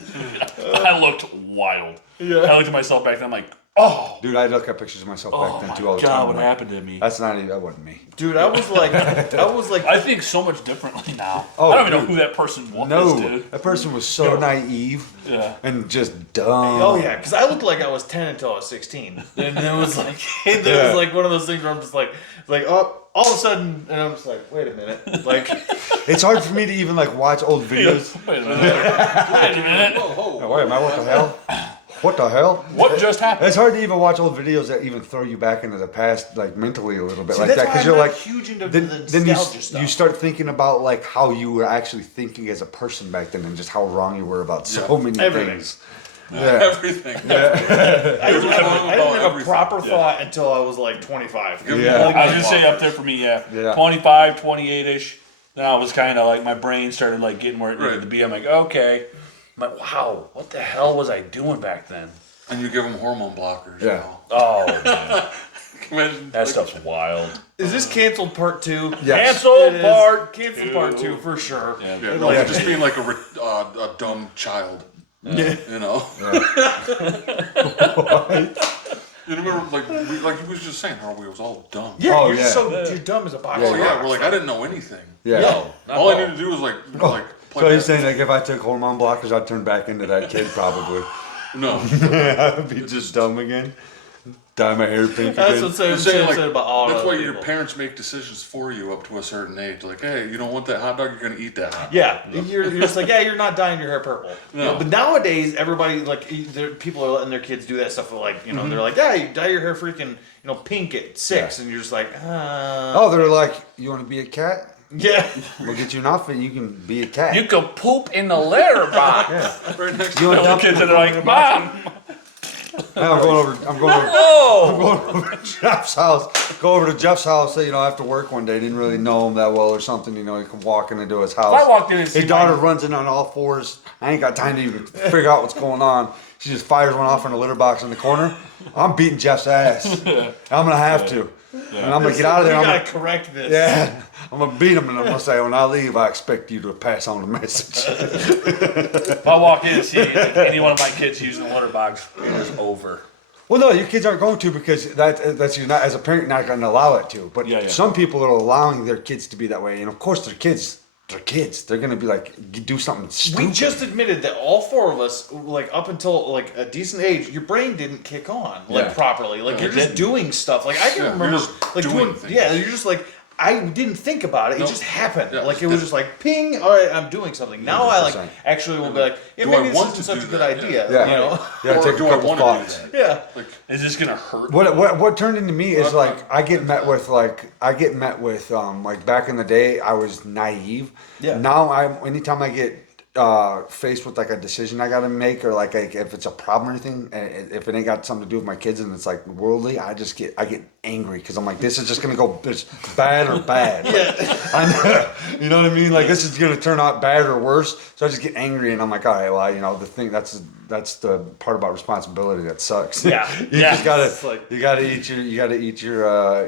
I looked wild. I looked at myself back then. I'm like, Oh, Dude, I look at pictures of myself back then too all the God, time. what I'm like, happened to me? That's not even. That wasn't me. Dude, I was like, I think so much differently now. Oh, I don't even dude. know who that person was, No, dude. that person was so naive Yeah. and just dumb. oh yeah, because I looked like I was 10 until I was 16, and it was like, it Yeah. was like one of those things where I'm just like, oh, all of a sudden, and I'm just like, wait a minute, like, It's hard for me to even like watch old videos. Wait a minute. Wait a minute. Oh, wait a minute, what the hell? What the hell? What just happened? It's hard to even watch old videos that even throw you back into the past, like mentally a little bit See, like that's that, why because I'm you're not like huge into then the you nostalgia stuff. you start thinking about like how you were actually thinking as a person back then and just how wrong you were about so many Everything. things. Everything. I didn't have a Everything. proper thought until I was like 25. Yeah. I was gonna say up there for me, yeah. Yeah. 25, 28-ish. Then I was kind of like, my brain started like getting where it needed Right. to be. I'm like, okay. I'm like, wow, what the hell was I doing back then? And you give them hormone blockers. Yeah. Oh, man. Imagine, That stuff's wild. Is this canceled part 2? Yes. Cancel It is. part Canceled two. part 2 for sure. Yeah. Yeah, no, just being like a dumb child. Yeah. You know. You remember, like he was just saying, how we was all dumb. Yeah, Oh, you're yeah. so you're dumb as a box. Oh of yeah, rocks. we're like I didn't know anything. Yeah. No, not All I all. needed to do was like So play you're that- saying like if I took hormone blockers, I'd turn back into that kid probably. no. I'd be just dumb again. Dye my hair pink That's again. what Sam I'm saying, said about all that's those why your people. parents make decisions for you up to a certain age. Like, hey, you don't want that hot dog, you're gonna eat that hot dog. Yeah, you're just like, yeah, you're not dyeing your hair purple. No. But nowadays, everybody like, people are letting their kids do that stuff. With like, they're like, yeah, you dye your hair freaking, pink at 6, and you're just like, Oh, they're like, you want to be a cat? yeah. We'll get you an outfit. You can be a cat. You can poop in the litter box. Right next You to want The kids are like, Mom. Hey, I'm going over. I'm going Oh. over to Jeff's house. Go over to Jeff's house. After work one day, didn't really know him that well or something. You come walking into his house. If I walked in and see his daughter runs in on all fours. I ain't got time to even figure out what's going on. She just fires one off in a litter box in the corner. I'm beating Jeff's ass. I'm gonna have to. And I'm gonna get out of there. You I'm gotta gonna, correct this. yeah. I'm gonna beat him and I'm gonna say, when I leave, I expect you to pass on the message. If I walk in and see any one of my kids using the litter box, it's over. Well, no, your kids aren't going to because that's you're not as a parent not going to allow it to. But Yeah. some people are allowing their kids to be that way, and of course, they're kids. They're kids. They're going to be like do something stupid. We just admitted that all 4 of us, like up until like a decent age, your brain didn't kick on Yeah. properly. Like you're it just didn't. doing stuff. Like I can Yeah, remember, you're just like doing things. yeah, you're just like I didn't think about it. It Nope. just happened. Yeah, like just it was did. just like ping. All right, I'm doing something. Now I like 100%. actually will be like, yeah, Do maybe I this want isn't to such do a good that? idea. Yeah. You know? Yeah, Or take do a I couple want to thoughts. do that? Yeah. Like, Is this gonna hurt? What turned into me is like I get met with like back in the day I was naive. Yeah. Now anytime I get faced with like a decision I got to make or like if it's a problem or anything, if it ain't got something to do with my kids and it's like worldly, I get angry because I'm like, this is just gonna go it's bad or bad. Like, you know what I mean? Like this is gonna turn out bad or worse. So I just get angry and I'm like, all right, well, the thing that's the part about responsibility that sucks. Yeah. you Yeah. just gotta It's like- you gotta eat your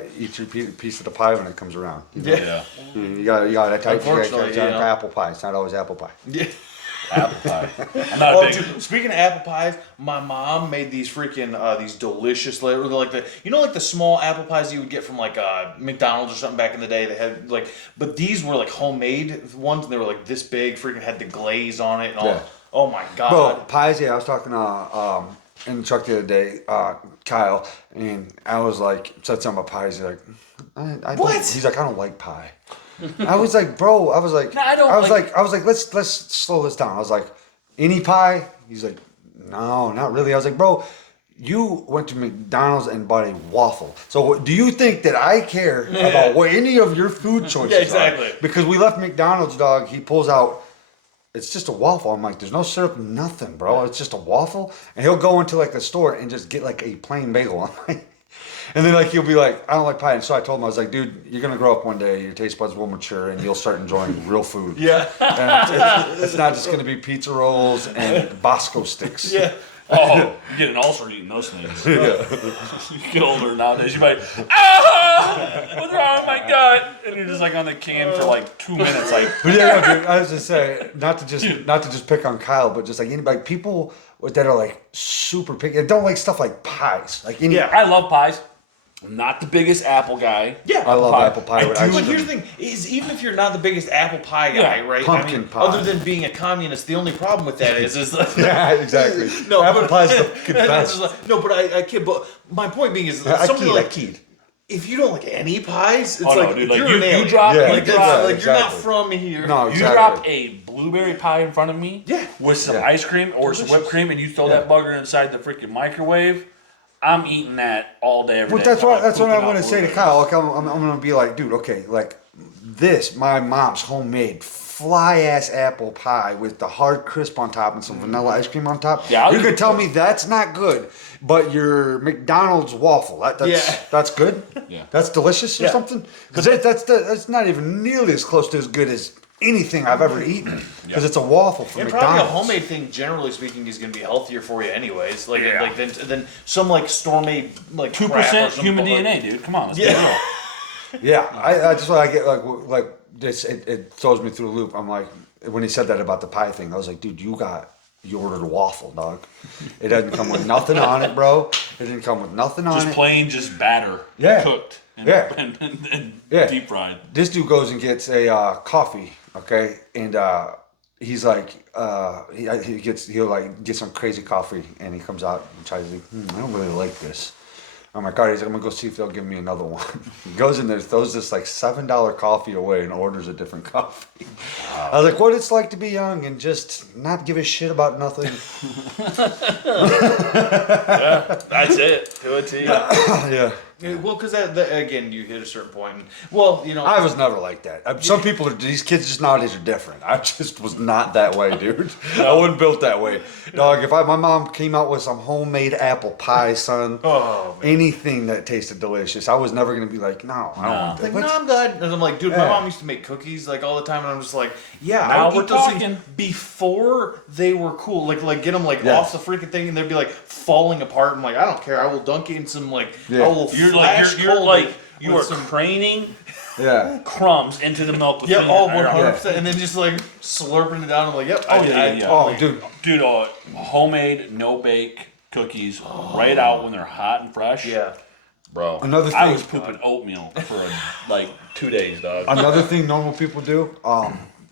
piece of the pie when it comes around. You know? Yeah. You gotta that's how you Unfortunately, gotta you know. apple pie. It's not always apple pie. Yeah. Apple pie. I'm not Oh, a big. dude, speaking of apple pies, my mom made these freaking these delicious like the small apple pies you would get from like McDonald's or something back in the day. They had like, but these were like homemade ones, and they were like this big. Freaking had the glaze on it and all. Yeah. Oh my god. Bro, pies. Yeah, I was talking to in the truck the other day, Kyle, and I was like said something about pies. He's like, I don't, What? He's like, I don't like pie. I was like, bro. I was like, No, I don't I was like- like, let's slow this down. I was like, any pie? He's like, no, not really. I was like, bro, you went to McDonald's and bought a waffle. So do you think that I care about what any of your food choices Yeah, exactly. are? Because we left McDonald's, dog. He pulls out. It's just a waffle. I'm like, there's no syrup, nothing, bro. It's just a waffle. And he'll go into like the store and just get like a plain bagel. I'm like, and then like he'll be like, I don't like pie. And so I told him, I was like, dude, you're gonna grow up one day. Your taste buds will mature, and you'll start enjoying real food. Yeah. And it's not just gonna be pizza rolls and Bosco sticks. Yeah. Oh, you get an ulcer eating those things. You get older nowadays, you might. Ah! What's wrong with my gut? And you're just like on the can for like 2 minutes, like. But yeah, no, dude, I was just saying, not to just pick on Kyle, but just like anybody, people that are like super picky, don't like stuff like pies. Like I love pies. I'm not the biggest apple guy. Yeah, I love apple pie with ice But cream. here's the thing: is even if you're not the biggest apple pie guy, right? Pumpkin pie. Other than being a communist, the only problem with that is Yeah, exactly. no, apple but, pie's the best. No, but I kid. But my point being is I something like kid. if you don't like any pies, it's Oh, no, like dude, like, you're you an alien. drop- Yeah, like, yeah, that's, like exactly. you're not from here. No, You exactly. drop a blueberry pie in front of me with some Yeah. ice cream or some whipped cream, and you throw that bugger inside the freaking microwave. I'm eating that all day, every Well, day. that's what I'm Pooping going to out say to blueberries. Kyle. Like, I'm going to be like, dude, okay, like this, my mom's homemade fly ass apple pie with the hard crisp on top and some vanilla ice cream on top. Yeah, I'll you eat could it. tell me that's not good, but your McDonald's waffle, that's good. Yeah. That's delicious or something. Because that's not even nearly as close to as good as anything I've ever eaten. Because it's a waffle from And McDonald's. probably a homemade thing, generally speaking, is going to be healthier for you, anyways. Like, than some like store-made like 2% human DNA, dude. Come on, let's be real. Yeah, I just want to get like this. It throws me through a loop. I'm like, when he said that about the pie thing, I was like, dude, you ordered a waffle, dog. It doesn't come with nothing on it, bro. It didn't come with nothing on Just it. plain, just batter, Yeah. cooked, and, Yeah. and Yeah. deep fried. This dude goes and gets a coffee, okay, and he's like, he'll get some crazy coffee, and he comes out and tries to, I don't really like this. I'm like, all right, he's like, I'm gonna go see if they'll give me another one. He goes in there, throws this like $7 coffee away, and orders a different coffee. I was like, what it's like to be young and just not give a shit about nothing. That's it. Do it to you. Yeah. Well, because that again, you hit a certain point. Well, you know, I was never like that. Some people these kids just nowadays are different. I just was not that way, dude. I wasn't built that way. Dog, if my mom came out with some homemade apple pie, son, anything that tasted delicious, I was never going to be like, no, I don't want that. like, no, I'm good. And I'm like, dude, my mom used to make cookies like all the time, and I'm just like, yeah, I Now would we're eat those things talking. before they were cool. Like get them like Yeah. off the freaking thing, and they'd be like falling apart. I'm like, I don't care. I will dunk it in some like, Yeah. I will You're like flash you're cold like it you with are some. craning Yeah. crumbs into the milk. With Yeah, peanut all butter. 100%, and then just like slurping it down. I'm like, yep. Oh, yeah. Oh, dude. Dude, homemade, no bake cookies right out when they're hot and fresh. Yeah. Bro. Another I thing- was pooping oatmeal for like 2 days, dog. Another thing normal people do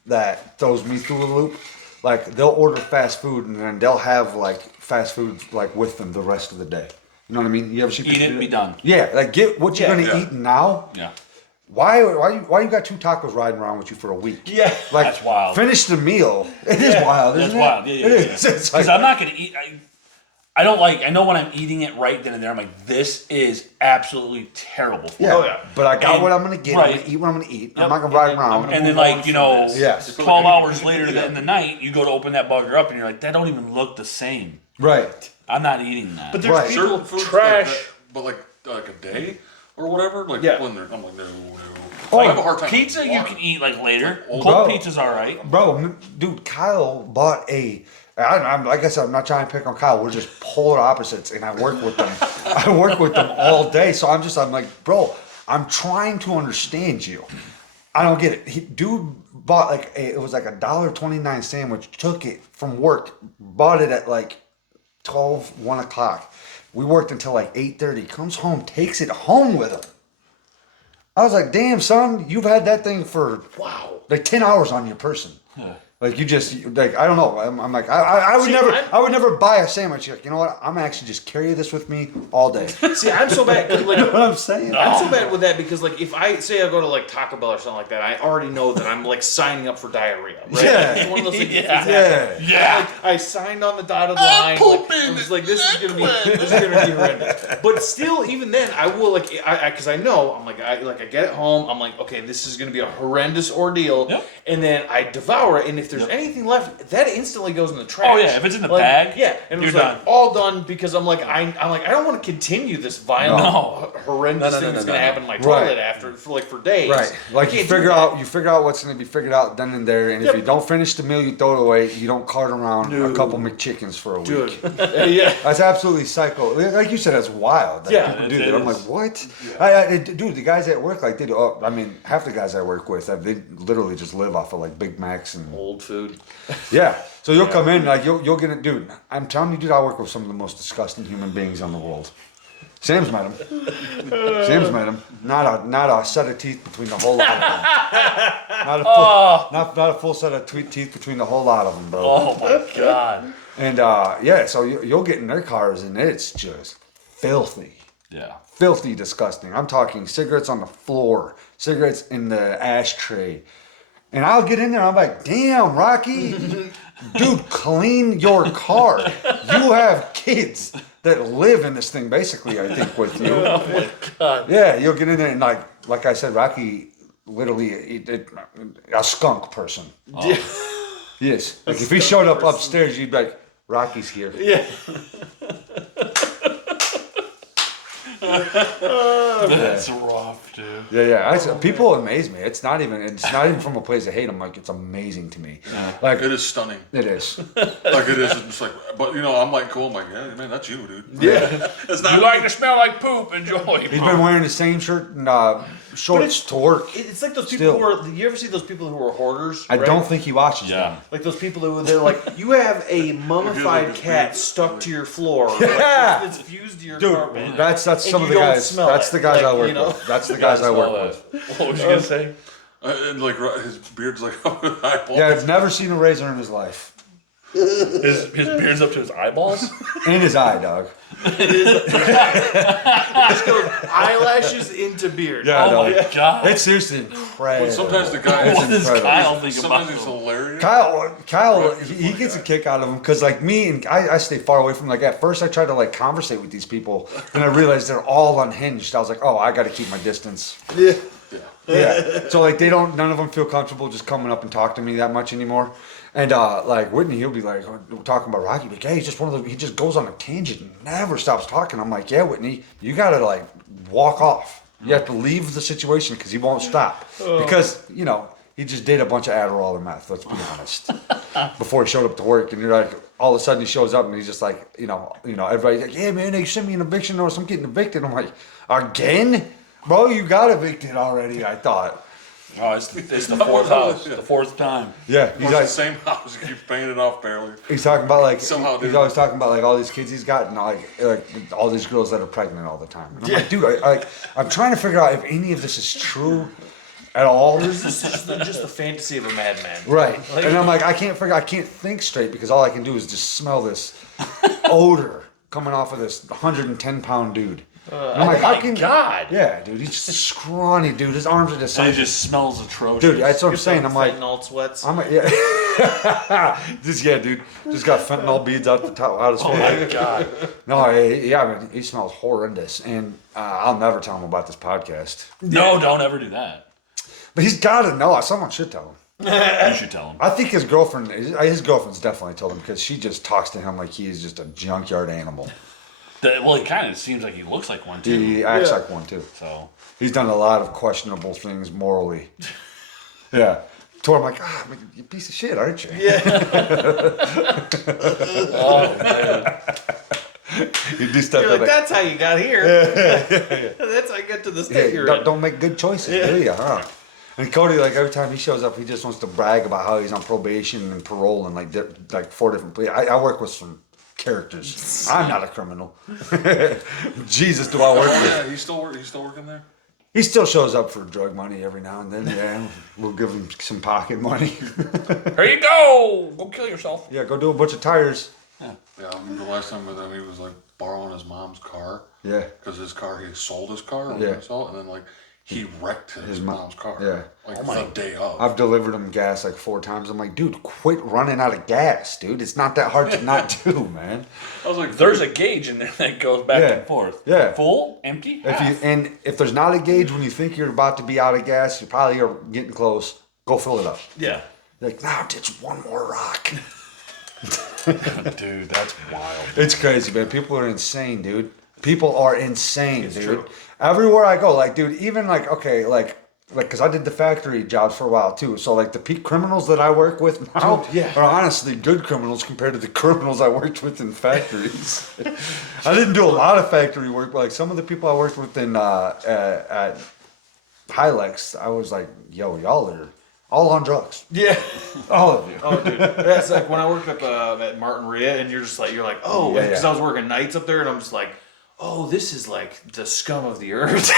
that throws me through a loop, like they'll order fast food and then they'll have like fast food like with them the rest of the day. You know what I mean? You ever see Eat people it, do be that? done. Yeah, like get what you're Yeah. gonna eat now. Yeah. Why you got 2 tacos riding around with you for a week? Yeah. Like That's wild. Finish the meal. It is wild, isn't That's it? wild. Yeah, It yeah, yeah. is. It's Because like, I'm not gonna eat. I don't like. I know when I'm eating it right then and there. I'm like, this is absolutely terrible. For yeah. me. Oh, yeah. But I got And- what I'm gonna get. right. I'm gonna eat what I'm gonna eat. I'm Yep. not gonna ride around. And then, move on like, you from know, this. Yes. 12 hours later in the night, you go to open that bugger up and you're like, that don't even look the same. Right. I'm not eating that. But there's Right. people Certain foods trash. like that, but like a day or whatever. Like Yeah. when they're, I'm like, no. Oh, I have a hard time. Pizza with you water. can eat like later. Bro. Cold pizza's all right. Bro, dude, Kyle bought I'm like I said, I'm not trying to pick on Kyle. We're just polar opposites, and I work with them. I work with them all day, so I'm like, bro, I'm trying to understand you. I don't get it. Dude bought it was like $1.29 sandwich. Took it from work, bought it at like 1 o'clock. We worked until like 8:30. Comes home, takes it home with him. I was like, damn, son, you've had that thing for like 10 hours on your person. Like you just like I don't know. I'm like I would See, I would never buy a sandwich. Like, you know what? I'm actually just carry this with me all day. See, I'm so bad. 'cause, like, You know what I'm saying? I'm so bad with that because, like, if I say I go to like Taco Bell or something like that, I already know that I'm like signing up for diarrhea. Right? Yeah. It's one of those things. Yeah. Yeah. Yeah. Like, I signed on the dotted line. Like, I'm just like, this is gonna be horrendous. But still, even then, I will like, because I know I'm like, I get it home. I'm like, okay, this is gonna be a horrendous ordeal. Yep. And then I devour it. And if there's anything left, that instantly goes in the trash. Oh, yeah, if it's in the bag, yeah, and it was you're like done. all done because I'm like I don't want to continue this violent, horrendous thing that's gonna happen in my toilet after for days. Right, like I you can't do figure that. out what's going to be figured out then and there, and if you don't finish the meal, you throw it away. You don't cart around a couple McChickens for a week. Yeah, That's absolutely psycho. Like you said, that's wild. That Yeah, people do it that. I'm is. like, what? Dude, the guys at work like they do. I mean, half the guys I work with, they literally just live off of like Big Macs and old food. yeah. So you'll come in like you'll get it, dude. I'm telling you, dude, I work with some of the most disgusting human beings on the world. Sam's met him. Sam's met him. Not a set of teeth between the whole lot of them. Not a full set of teeth between the whole lot of them, bro. Oh my god. And yeah, so you'll get in their cars and it's just filthy. Yeah. Filthy disgusting. I'm talking cigarettes on the floor, cigarettes in the ashtray. And I'll get in there, I'm like, damn, Rocky, dude, clean your car. You have kids that live in this thing, basically, I think, with you. Oh my god. Yeah, you'll get in there and like I said, Rocky, literally a skunk person. Oh. Yes. Like if he showed up upstairs, you'd be like, Rocky's here. Yeah. That's rough, dude. Yeah. People amaze me. It's not even from a place of hate. I'm like, it's amazing to me. Like It is stunning. it is. Like it is. It's like, but I'm like cool. I'm like, yeah, man, that's you, dude. Yeah. It's not. You like to smell like poop? Enjoy. He's been wearing the same shirt and shorts to work. It's like those people Still. who are. You ever see those people who are hoarders? I right? don't think he watches Yeah. them. Like those people who they're like, you have a mummified Here's like cat this stuck to your floor. Yeah. Like, it's fused to your Dude, carpet. that's some you of the don't guys. smell That's it. the guys Like, I work you know? with. That's the guys I work with. What was you gonna say? And like his beard's like eyeball. Yeah, I've never seen a razor in his life. His beard's up to his eyeballs. In his eye, dog. Just goes eyelashes into beard. Yeah, Oh my dog. god. It's seriously incredible. But sometimes the guy What does incredible. Kyle think sometimes about it's him? hilarious. Kyle, he gets a kick out of him because like me and I stay far away from like at first I tried to like conversate with these people, then I realized they're all unhinged. I was like, oh, I got to keep my distance. Yeah. Yeah. So like none of them feel comfortable just coming up and talk to me that much anymore. And like Whitney, he'll be like talking about Rocky, like, hey, he's just one of the. He just goes on a tangent and never stops talking. I'm like, yeah, Whitney, you gotta like walk off. You have to leave the situation because he won't stop. Because he just did a bunch of Adderall or meth. Let's be honest. Before he showed up to work, and you're like, all of a sudden he shows up and he's just like, everybody's like, yeah, man, they sent me an eviction notice. I'm getting evicted. I'm like, again, bro, you got evicted already. I thought. Oh, it's the fourth house. The fourth time. Yeah, He's he's the like. same house. He keeps paying it off barely. He's talking about like Somehow, he's dude. always talking about like all these kids he's got and like all these girls that are pregnant all the time. And I'm like, dude, I'm trying to figure out if any of this is true at all. This is just the fantasy of a madman. Right. And I'm like, I can't think straight because all I can do is just smell this odor coming off of this 110-pound dude. And I'm like, how can God. Yeah, dude, he's just scrawny, dude. His arms are just And it just smells atrocious. dude, that's what I'm saying. I'm like, fentanyl sweats. I'm like, yeah. Dude, just got fentanyl beads out his face. Oh my god. No, I mean, he smells horrendous, and I'll never tell him about this podcast. No, don't ever do that. But he's got to know. Someone should tell him. You should tell him. I think his girlfriend's definitely told him because she just talks to him like he is just a junkyard animal. Well, he kind of seems like he looks like one too. He acts like one too. So He's done a lot of questionable things morally. Yeah. To where I'm like, you piece of shit, aren't you? Yeah. oh man. You do stuff You're like, like that's how you got here. That's how you got to the state you're in. don't make good choices, do you, huh? And Cody, like every time he shows up, he just wants to brag about how he's on probation and parole and like 4 different places. I work with some characters. I'm not a criminal. Jesus, do I work with? Yeah, he's still working there. He still shows up for drug money every now and then. Yeah, we'll give him some pocket money. Here you go. Go kill yourself. Yeah, go do a bunch of tires. Yeah, I remember the last time with him, he was like borrowing his mom's car. Yeah. Because he sold his car. Or Yeah. sold, and then like he wrecked his mom's car. Yeah. Like the day of. I've delivered him gas like 4 times. I'm like, dude, quit running out of gas, dude. It's not that hard to not do, man. I was like, There's a gauge in there that goes back Yeah. and forth. Yeah. Full, empty, half. If there's not a gauge when you think you're about to be out of gas, you probably are getting close. Go fill it up. Yeah. Like, now ditch one more rock. Dude, that's wild. It's crazy, man. People are insane, dude. People are insane, dude. true. Everywhere I go, like, dude, even like, okay, like, because I did the factory jobs for a while too. So, like, the peak criminals that I work with now are honestly good criminals compared to the criminals I worked with in factories. I didn't do a lot of factory work, but like some of the people I worked with in at Hilux, I was like, yo, y'all are all on drugs. Yeah. All of you. Oh, dude, that's like when I worked up at Martin Ria, and you're like, oh, Yeah, because yeah. I was working nights up there, and I'm just like, oh, this is like the scum of the earth.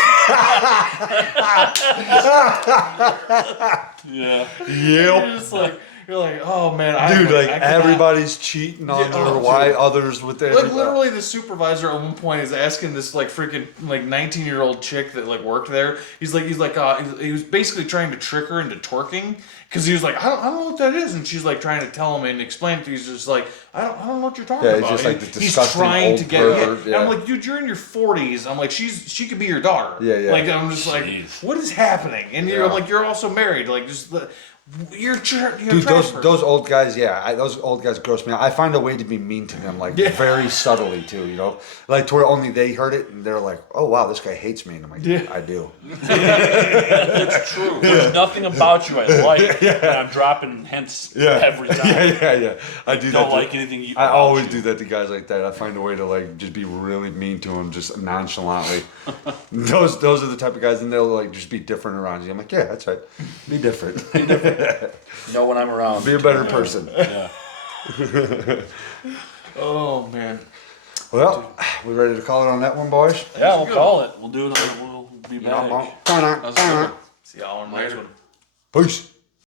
Yeah. Yep. you're like, oh man, Dude, like I cannot- everybody's cheating on Yeah, their oh, why dude. others with their Like literally, the supervisor at one point is asking this like freaking like 19-year-old chick that like worked there. He was basically trying to trick her into twerking because he was like, I don't know what that is, and she's like trying to tell him and explain it. To him. He's just like, I don't know what you're talking Yeah, he's about. just like And the he's disgusting trying old to get. pervert, And yeah. I'm like, dude, you're in your 40s. I'm like, she could be your daughter. Yeah, yeah. Like I'm just like, Jeez. what is happening? And you're Yeah. like, you're also married. Like just you're Dude, those old guys, those old guys gross me out. I find a way to be mean to them, like very subtly too, you know, like to where only they heard it and they're like, "Oh wow, this guy hates me," and I'm like, Yeah. "I do." It's true. There's nothing about you I like, and I'm dropping hints every time. yeah. I do that. Don't to- like anything you. I about always you. do that to guys like that. I find a way to like just be really mean to them, just nonchalantly. those are the type of guys, and they'll like just be different around you. I'm like, yeah, that's right. Be different. Know when I'm around. Be a better person. Yeah. Oh man. Well, we ready to call it on that one, boys? Yeah, we'll call it. We'll do it. We'll be back. Bye now. See y'all on the next one. Peace.